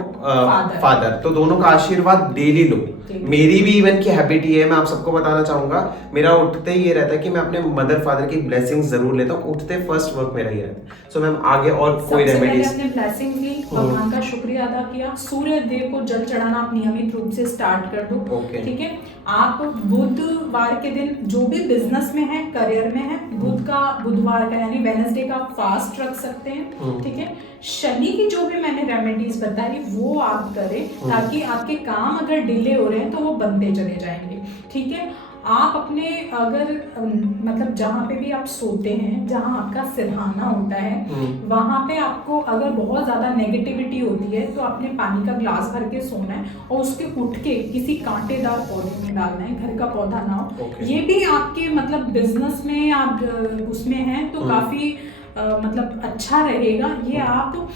फादर, तो दोनों का आशीर्वाद डेली लो। मेरी भी इवन की हैबिट ही है, मैं आप सबको बताना चाहूंगा, मेरा उठते ही ये रहता है कि मैं अपने मदर फादर की ब्लेसिंग्स जरूर लेता हूँ, उठते फर्स्ट वर्क मेरा ही रहता है। सो मैम आगे और कोई रेमेडीज? अपने ब्लेसिंग ली, भगवान का शुक्रिया अदा किया, सूर्य देव को जल चढ़ाना आप नियमित रूप से स्टार्ट कर दो। ठीक है, आप बुधवार के दिन जो भी बिजनेस में है, करियर में है, बुधवार का यानी वेडनेसडे का फास्ट रख सकते हैं। ठीक है, शनि की जो भी मैंने रेमेडीज बताई वो आप करें, ताकि आपके काम अगर डिले हो रहे हैं तो वो बनते चले जाएंगे। ठीक है, आप अपने अगर मतलब जहाँ पे भी आप सोते हैं, जहाँ आपका सिरहाना होता है, वहां पे आपको अगर बहुत ज्यादा नेगेटिविटी होती है तो आपने पानी का ग्लास भर के सोना है और उसके उठ के किसी कांटेदार पौधे में डालना है, घर का पौधा ना हो। ये भी आपके मतलब बिजनेस में आप उसमें हैं तो काफी मतलब अच्छा रहेगा। ये आप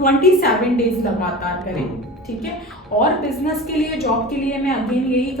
27 डेज लगातार करें। ठीक है, और बिजनेस के लिए, जॉब के लिए मैं अगेन यही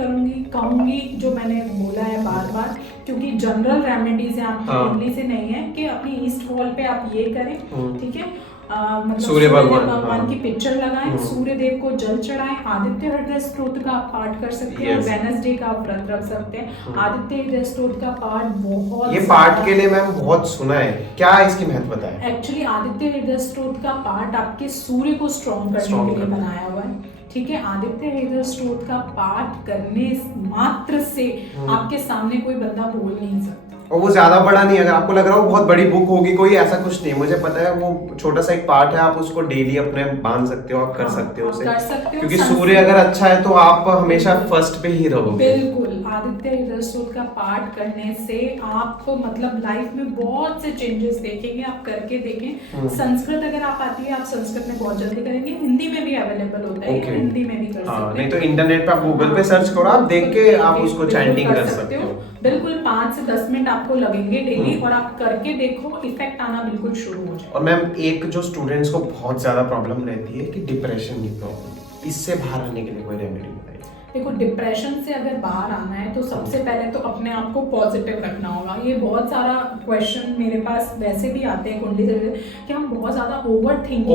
कहूंगी जो मैंने बोला है बार बार, क्योंकि जनरल रेमेडीज है, आपकी कुंडली से नहीं है, कि अपनी ईस्ट वॉल पे आप ये करें। ठीक है, मतलब सूर्य भगवान की पिक्चर लगाएं, सूर्य देव को जल चढ़ाएं, आदित्य हृदय स्तोत्र का आप पाठ कर सकते हैं, वेडनेसडे का आप व्रत रख सकते हैं। आदित्य हृदय स्तोत्र का पाठ बहुत, ये पाठ के लिए मैम बहुत सुना है, क्या इसकी महत्व बताएं? एक्चुअली आदित्य हृदय स्तोत्र का पाठ आपके सूर्य को स्ट्रॉन्ग करने के लिए बनाया हुआ है। ठीक है, आदित्य हृदय स्तोत्र का पाठ करने मात्र से आपके सामने कोई बंदा बोल नहीं सकता। और वो ज्यादा बड़ा नहीं, अगर आपको लग रहा हो बहुत बड़ी बुक होगी कोई, ऐसा कुछ नहीं, मुझे पता है वो छोटा सा एक पार्ट है, आप उसको डेली अपने बांध सकते हो, आप कर सकते हो उसे, क्योंकि सूर्य अगर अच्छा है तो आप हमेशा फर्स्ट पे ही रहोगे। बिल्कुल, आदित्य हृदय स्तोत्र का पाठ करने से आपको मतलब लाइफ में बहुत से चेंजेस देखेंगे, आप करके देखें। संस्कृत अगर आप आती है, आप संस्कृत में बहुत जल्दी करेंगे, हिंदी में भी अवेलेबल होता है, हिंदी में भी कर सकते हैं। नहीं तो इंटरनेट पे आप गूगल पे सर्च करो, आप देख के आप उसको चैंटिंग कर सकते हो। बिल्कुल 5 से 10 मिनट आपको लगेंगे डेली, और आप करके देखो, इफेक्ट आना बिल्कुल शुरू हो जाए। और मैम एक जो स्टूडेंट्स को बहुत ज्यादा प्रॉब्लम रहती है कि डिप्रेशन की प्रॉब्लम, इससे बाहर आने के लिए कोई रेमेडी बताइए? देखो, डिप्रेशन से अगर बाहर आना है तो सबसे पहले तो अपने आप को पॉजिटिव रखना होगा। ये बहुत सारा क्वेश्चन मेरे पास वैसे भी आते हैं कुंडली से कि हम बहुत ज्यादा ओवरथिंक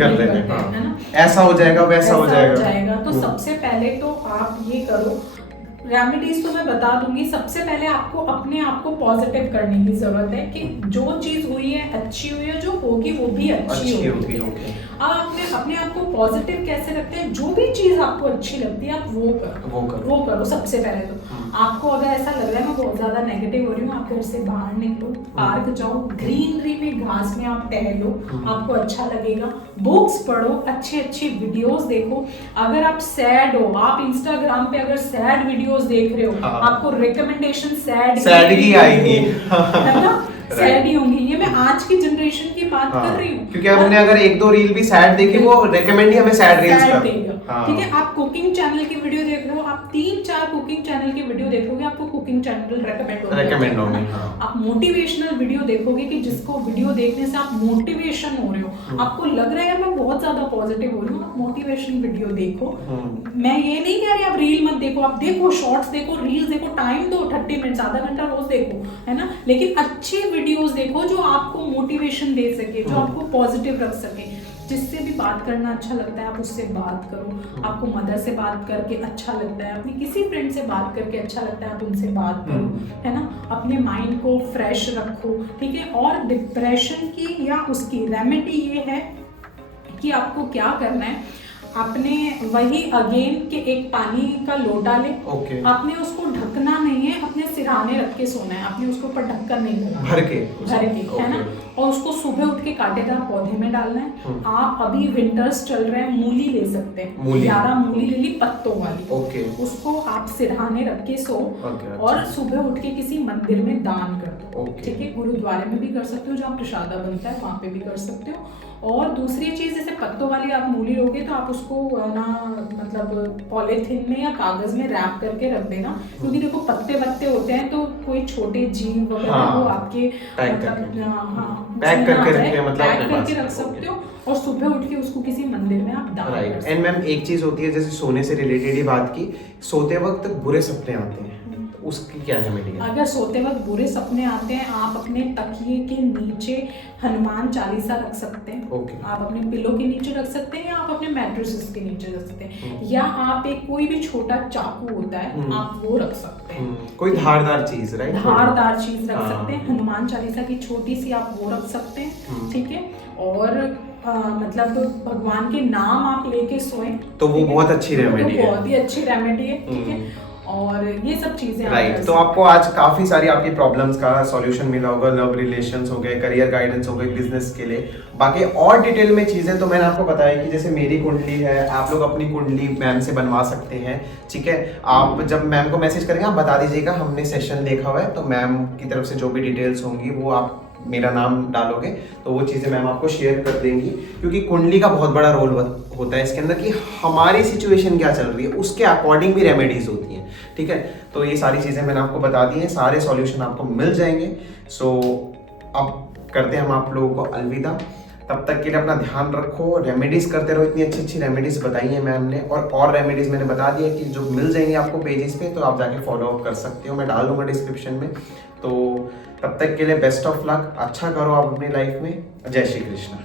कर लेते हैं, है ना, ऐसा हो जाएगा, वैसा हो जाएगा। तो सबसे पहले तो आप ये करो, रेमेडीज तो मैं बता दूंगी। सबसे पहले आपको अपने आप को पॉजिटिव करने की जरूरत है कि जो चीज हुई है अच्छी हुई है, जो होगी वो भी अच्छी होगी। आप अपने आप को पॉजिटिव कैसे रखते हैं? जो भी चीज आपको अच्छी लगती है आप वो करो सबसे पहले तो। आपको अगर ऐसा लग रहा है मैं बहुत ज्यादा नेगेटिव हो रही हूँ, आप घर से बाहर निकलो, पार्क जाओ, ग्रीनरी में घास में आप टहलो, आपको अच्छा लगेगा। बुक्स पढ़ो, अच्छी वीडियोस देखो। अगर आप सैड हो, आप इंस्टाग्राम पे अगर सैड वीडियोस देख रहे हो, आपको रिकमेंडेशन सैड की आएगी, है ना? सैड ही होंगी। ये मैं आज की जनरेशन की बात कर रही हूँ, क्योंकि हमने अगर एक दो रील भी सैड देखी, वो रेकमेंड ही हमें सैड रील्स कर। ठीक है, आप कुकिंग चैनल की वीडियो देख रहे हो, आप 3-4 कुकिंग चैनल की वीडियो देखोगे, आपको कुकिंग चैनल रेकमेंड होंगे। आप मोटिवेशनल वीडियो देखोगे कि जिसको वीडियो देखने से आप मोटिवेशन हो रहे हो, आपको लग रहा है मैं बहुत ज्यादा पॉजिटिव हो रही हूँ, आप मोटिवेशन वीडियो देखो। मैं ये नहीं कह रही आप रील मत देखो, आप देखो, शॉर्ट्स देखो, रील्स देखो, टाइम दो 30 मिनट, आधा घंटा रोज देखो, है ना, लेकिन अच्छी वीडियोस देखो जो आपको मोटिवेशन दे सके, जो आपको पॉजिटिव रख सके। जिससे भी बात करना अच्छा लगता है आप उससे बात करो, आपको मदर से बात करके अच्छा लगता है, अपनी किसी फ्रेंड से बात करके अच्छा लगता है आप उनसे बात करो, है ना, अपने माइंड को फ्रेश रखो, ठीक है। और डिप्रेशन की या उसकी रेमेडी ये है कि आपको क्या करना है, आपने वही अगेन के एक पानी का लोटा ले, आपने उसको ढकना नहीं है, अपने सिरहाने रख के सोना है, आपने उसके ऊपर ढक्कन नहीं लगाना, भर के है ना, और उसको सुबह उठ के कांटेदार पौधे में डालना है। आप अभी विंटर्स चल रहे हैं, मूली ले सकते हैं, 11 मूली ले ली पत्तों वाली, उसको आप सिरहाने रख के सो, और सुबह उठ के किसी मंदिर में दान कर दो, ठीक है, गुरुद्वारे में भी कर सकते हो, जहाँ प्रसादा बनता है वहाँ पे भी कर सकते हो। और दूसरी चीज, जैसे पत्तों वाली आप मूली लोगे तो आप उसको ना मतलब पॉलीथीन में या कागज में रैप करके रख देना, क्योंकि देखो पत्ते वत्ते होते हैं तो कोई छोटे जीव वगैरह वो आपके मतलब पैक करके रख सकते हो, और सुबह उठ के उसको किसी मंदिर में आप दान कर सकते हो। एंड मैम एक चीज होती है, जैसे सोने से रिलेटेड ही बात की, सोते वक्त बुरे सपने आते हैं, उसकी क्या रेमेडी है? अगर सोते वक्त बुरे सपने आते हैं, आप अपने तकिए के नीचे हनुमान चालीसा रख सकते हैं, आप अपने पिलो के नीचे रख सकते हैं, या आप अपने मैट्रेसेस के नीचे रख सकते हैं, या आप एक कोई भी छोटा चाकू होता है आप वो रख सकते हैं, कोई धारदार चीज, राइट, धारदार चीज रख सकते हैं, हनुमान चालीसा की छोटी सी आप वो रख सकते हैं, ठीक है। और मतलब भगवान के नाम आप लेके सोएं तो वो बहुत अच्छी रेमेडी है, बहुत ही अच्छी रेमेडी है, ठीक है। और ये सब चीजें राइट। तो आपको आज काफी सारी आपकी प्रॉब्लम्स का सॉल्यूशन मिला होगा, लव रिलेशंस हो गए, करियर गाइडेंस हो गए, बिजनेस के लिए। बाकी और डिटेल में चीजें तो मैंने आपको बताया कि जैसे मेरी कुंडली है, आप लोग अपनी कुंडली मैम से बनवा सकते हैं, ठीक है। आप जब मैम को मैसेज करेंगे आप बता दीजिएगा हमने सेशन देखा हुआ है, तो मैम की तरफ से जो भी डिटेल्स होंगी वो आप मेरा नाम डालोगे तो वो चीज़ें मैम आपको शेयर कर देंगी, क्योंकि कुंडली का बहुत बड़ा रोल होता है इसके अंदर कि हमारी सिचुएशन क्या चल रही है उसके अकॉर्डिंग भी रेमेडीज होती हैं, ठीक है। तो ये सारी चीज़ें मैंने आपको बता दी हैं, सारे सॉल्यूशन आपको मिल जाएंगे। सो अब करते हैं हम आप लोगों को अलविदा, तब तक के लिए अपना ध्यान रखो, रेमेडीज करते रहो, इतनी अच्छी अच्छी रेमेडीज बताई हैं मैम ने, और रेमेडीज मैंने बता दी है कि जो मिल जाएंगे आपको पेजेस पे, तो आप जाके फॉलो अप कर सकते हो, मैं डाल दूंगा डिस्क्रिप्शन में। तो तब तक के लिए बेस्ट ऑफ लक, अच्छा करो आप अपनी लाइफ में। जय श्री कृष्ण।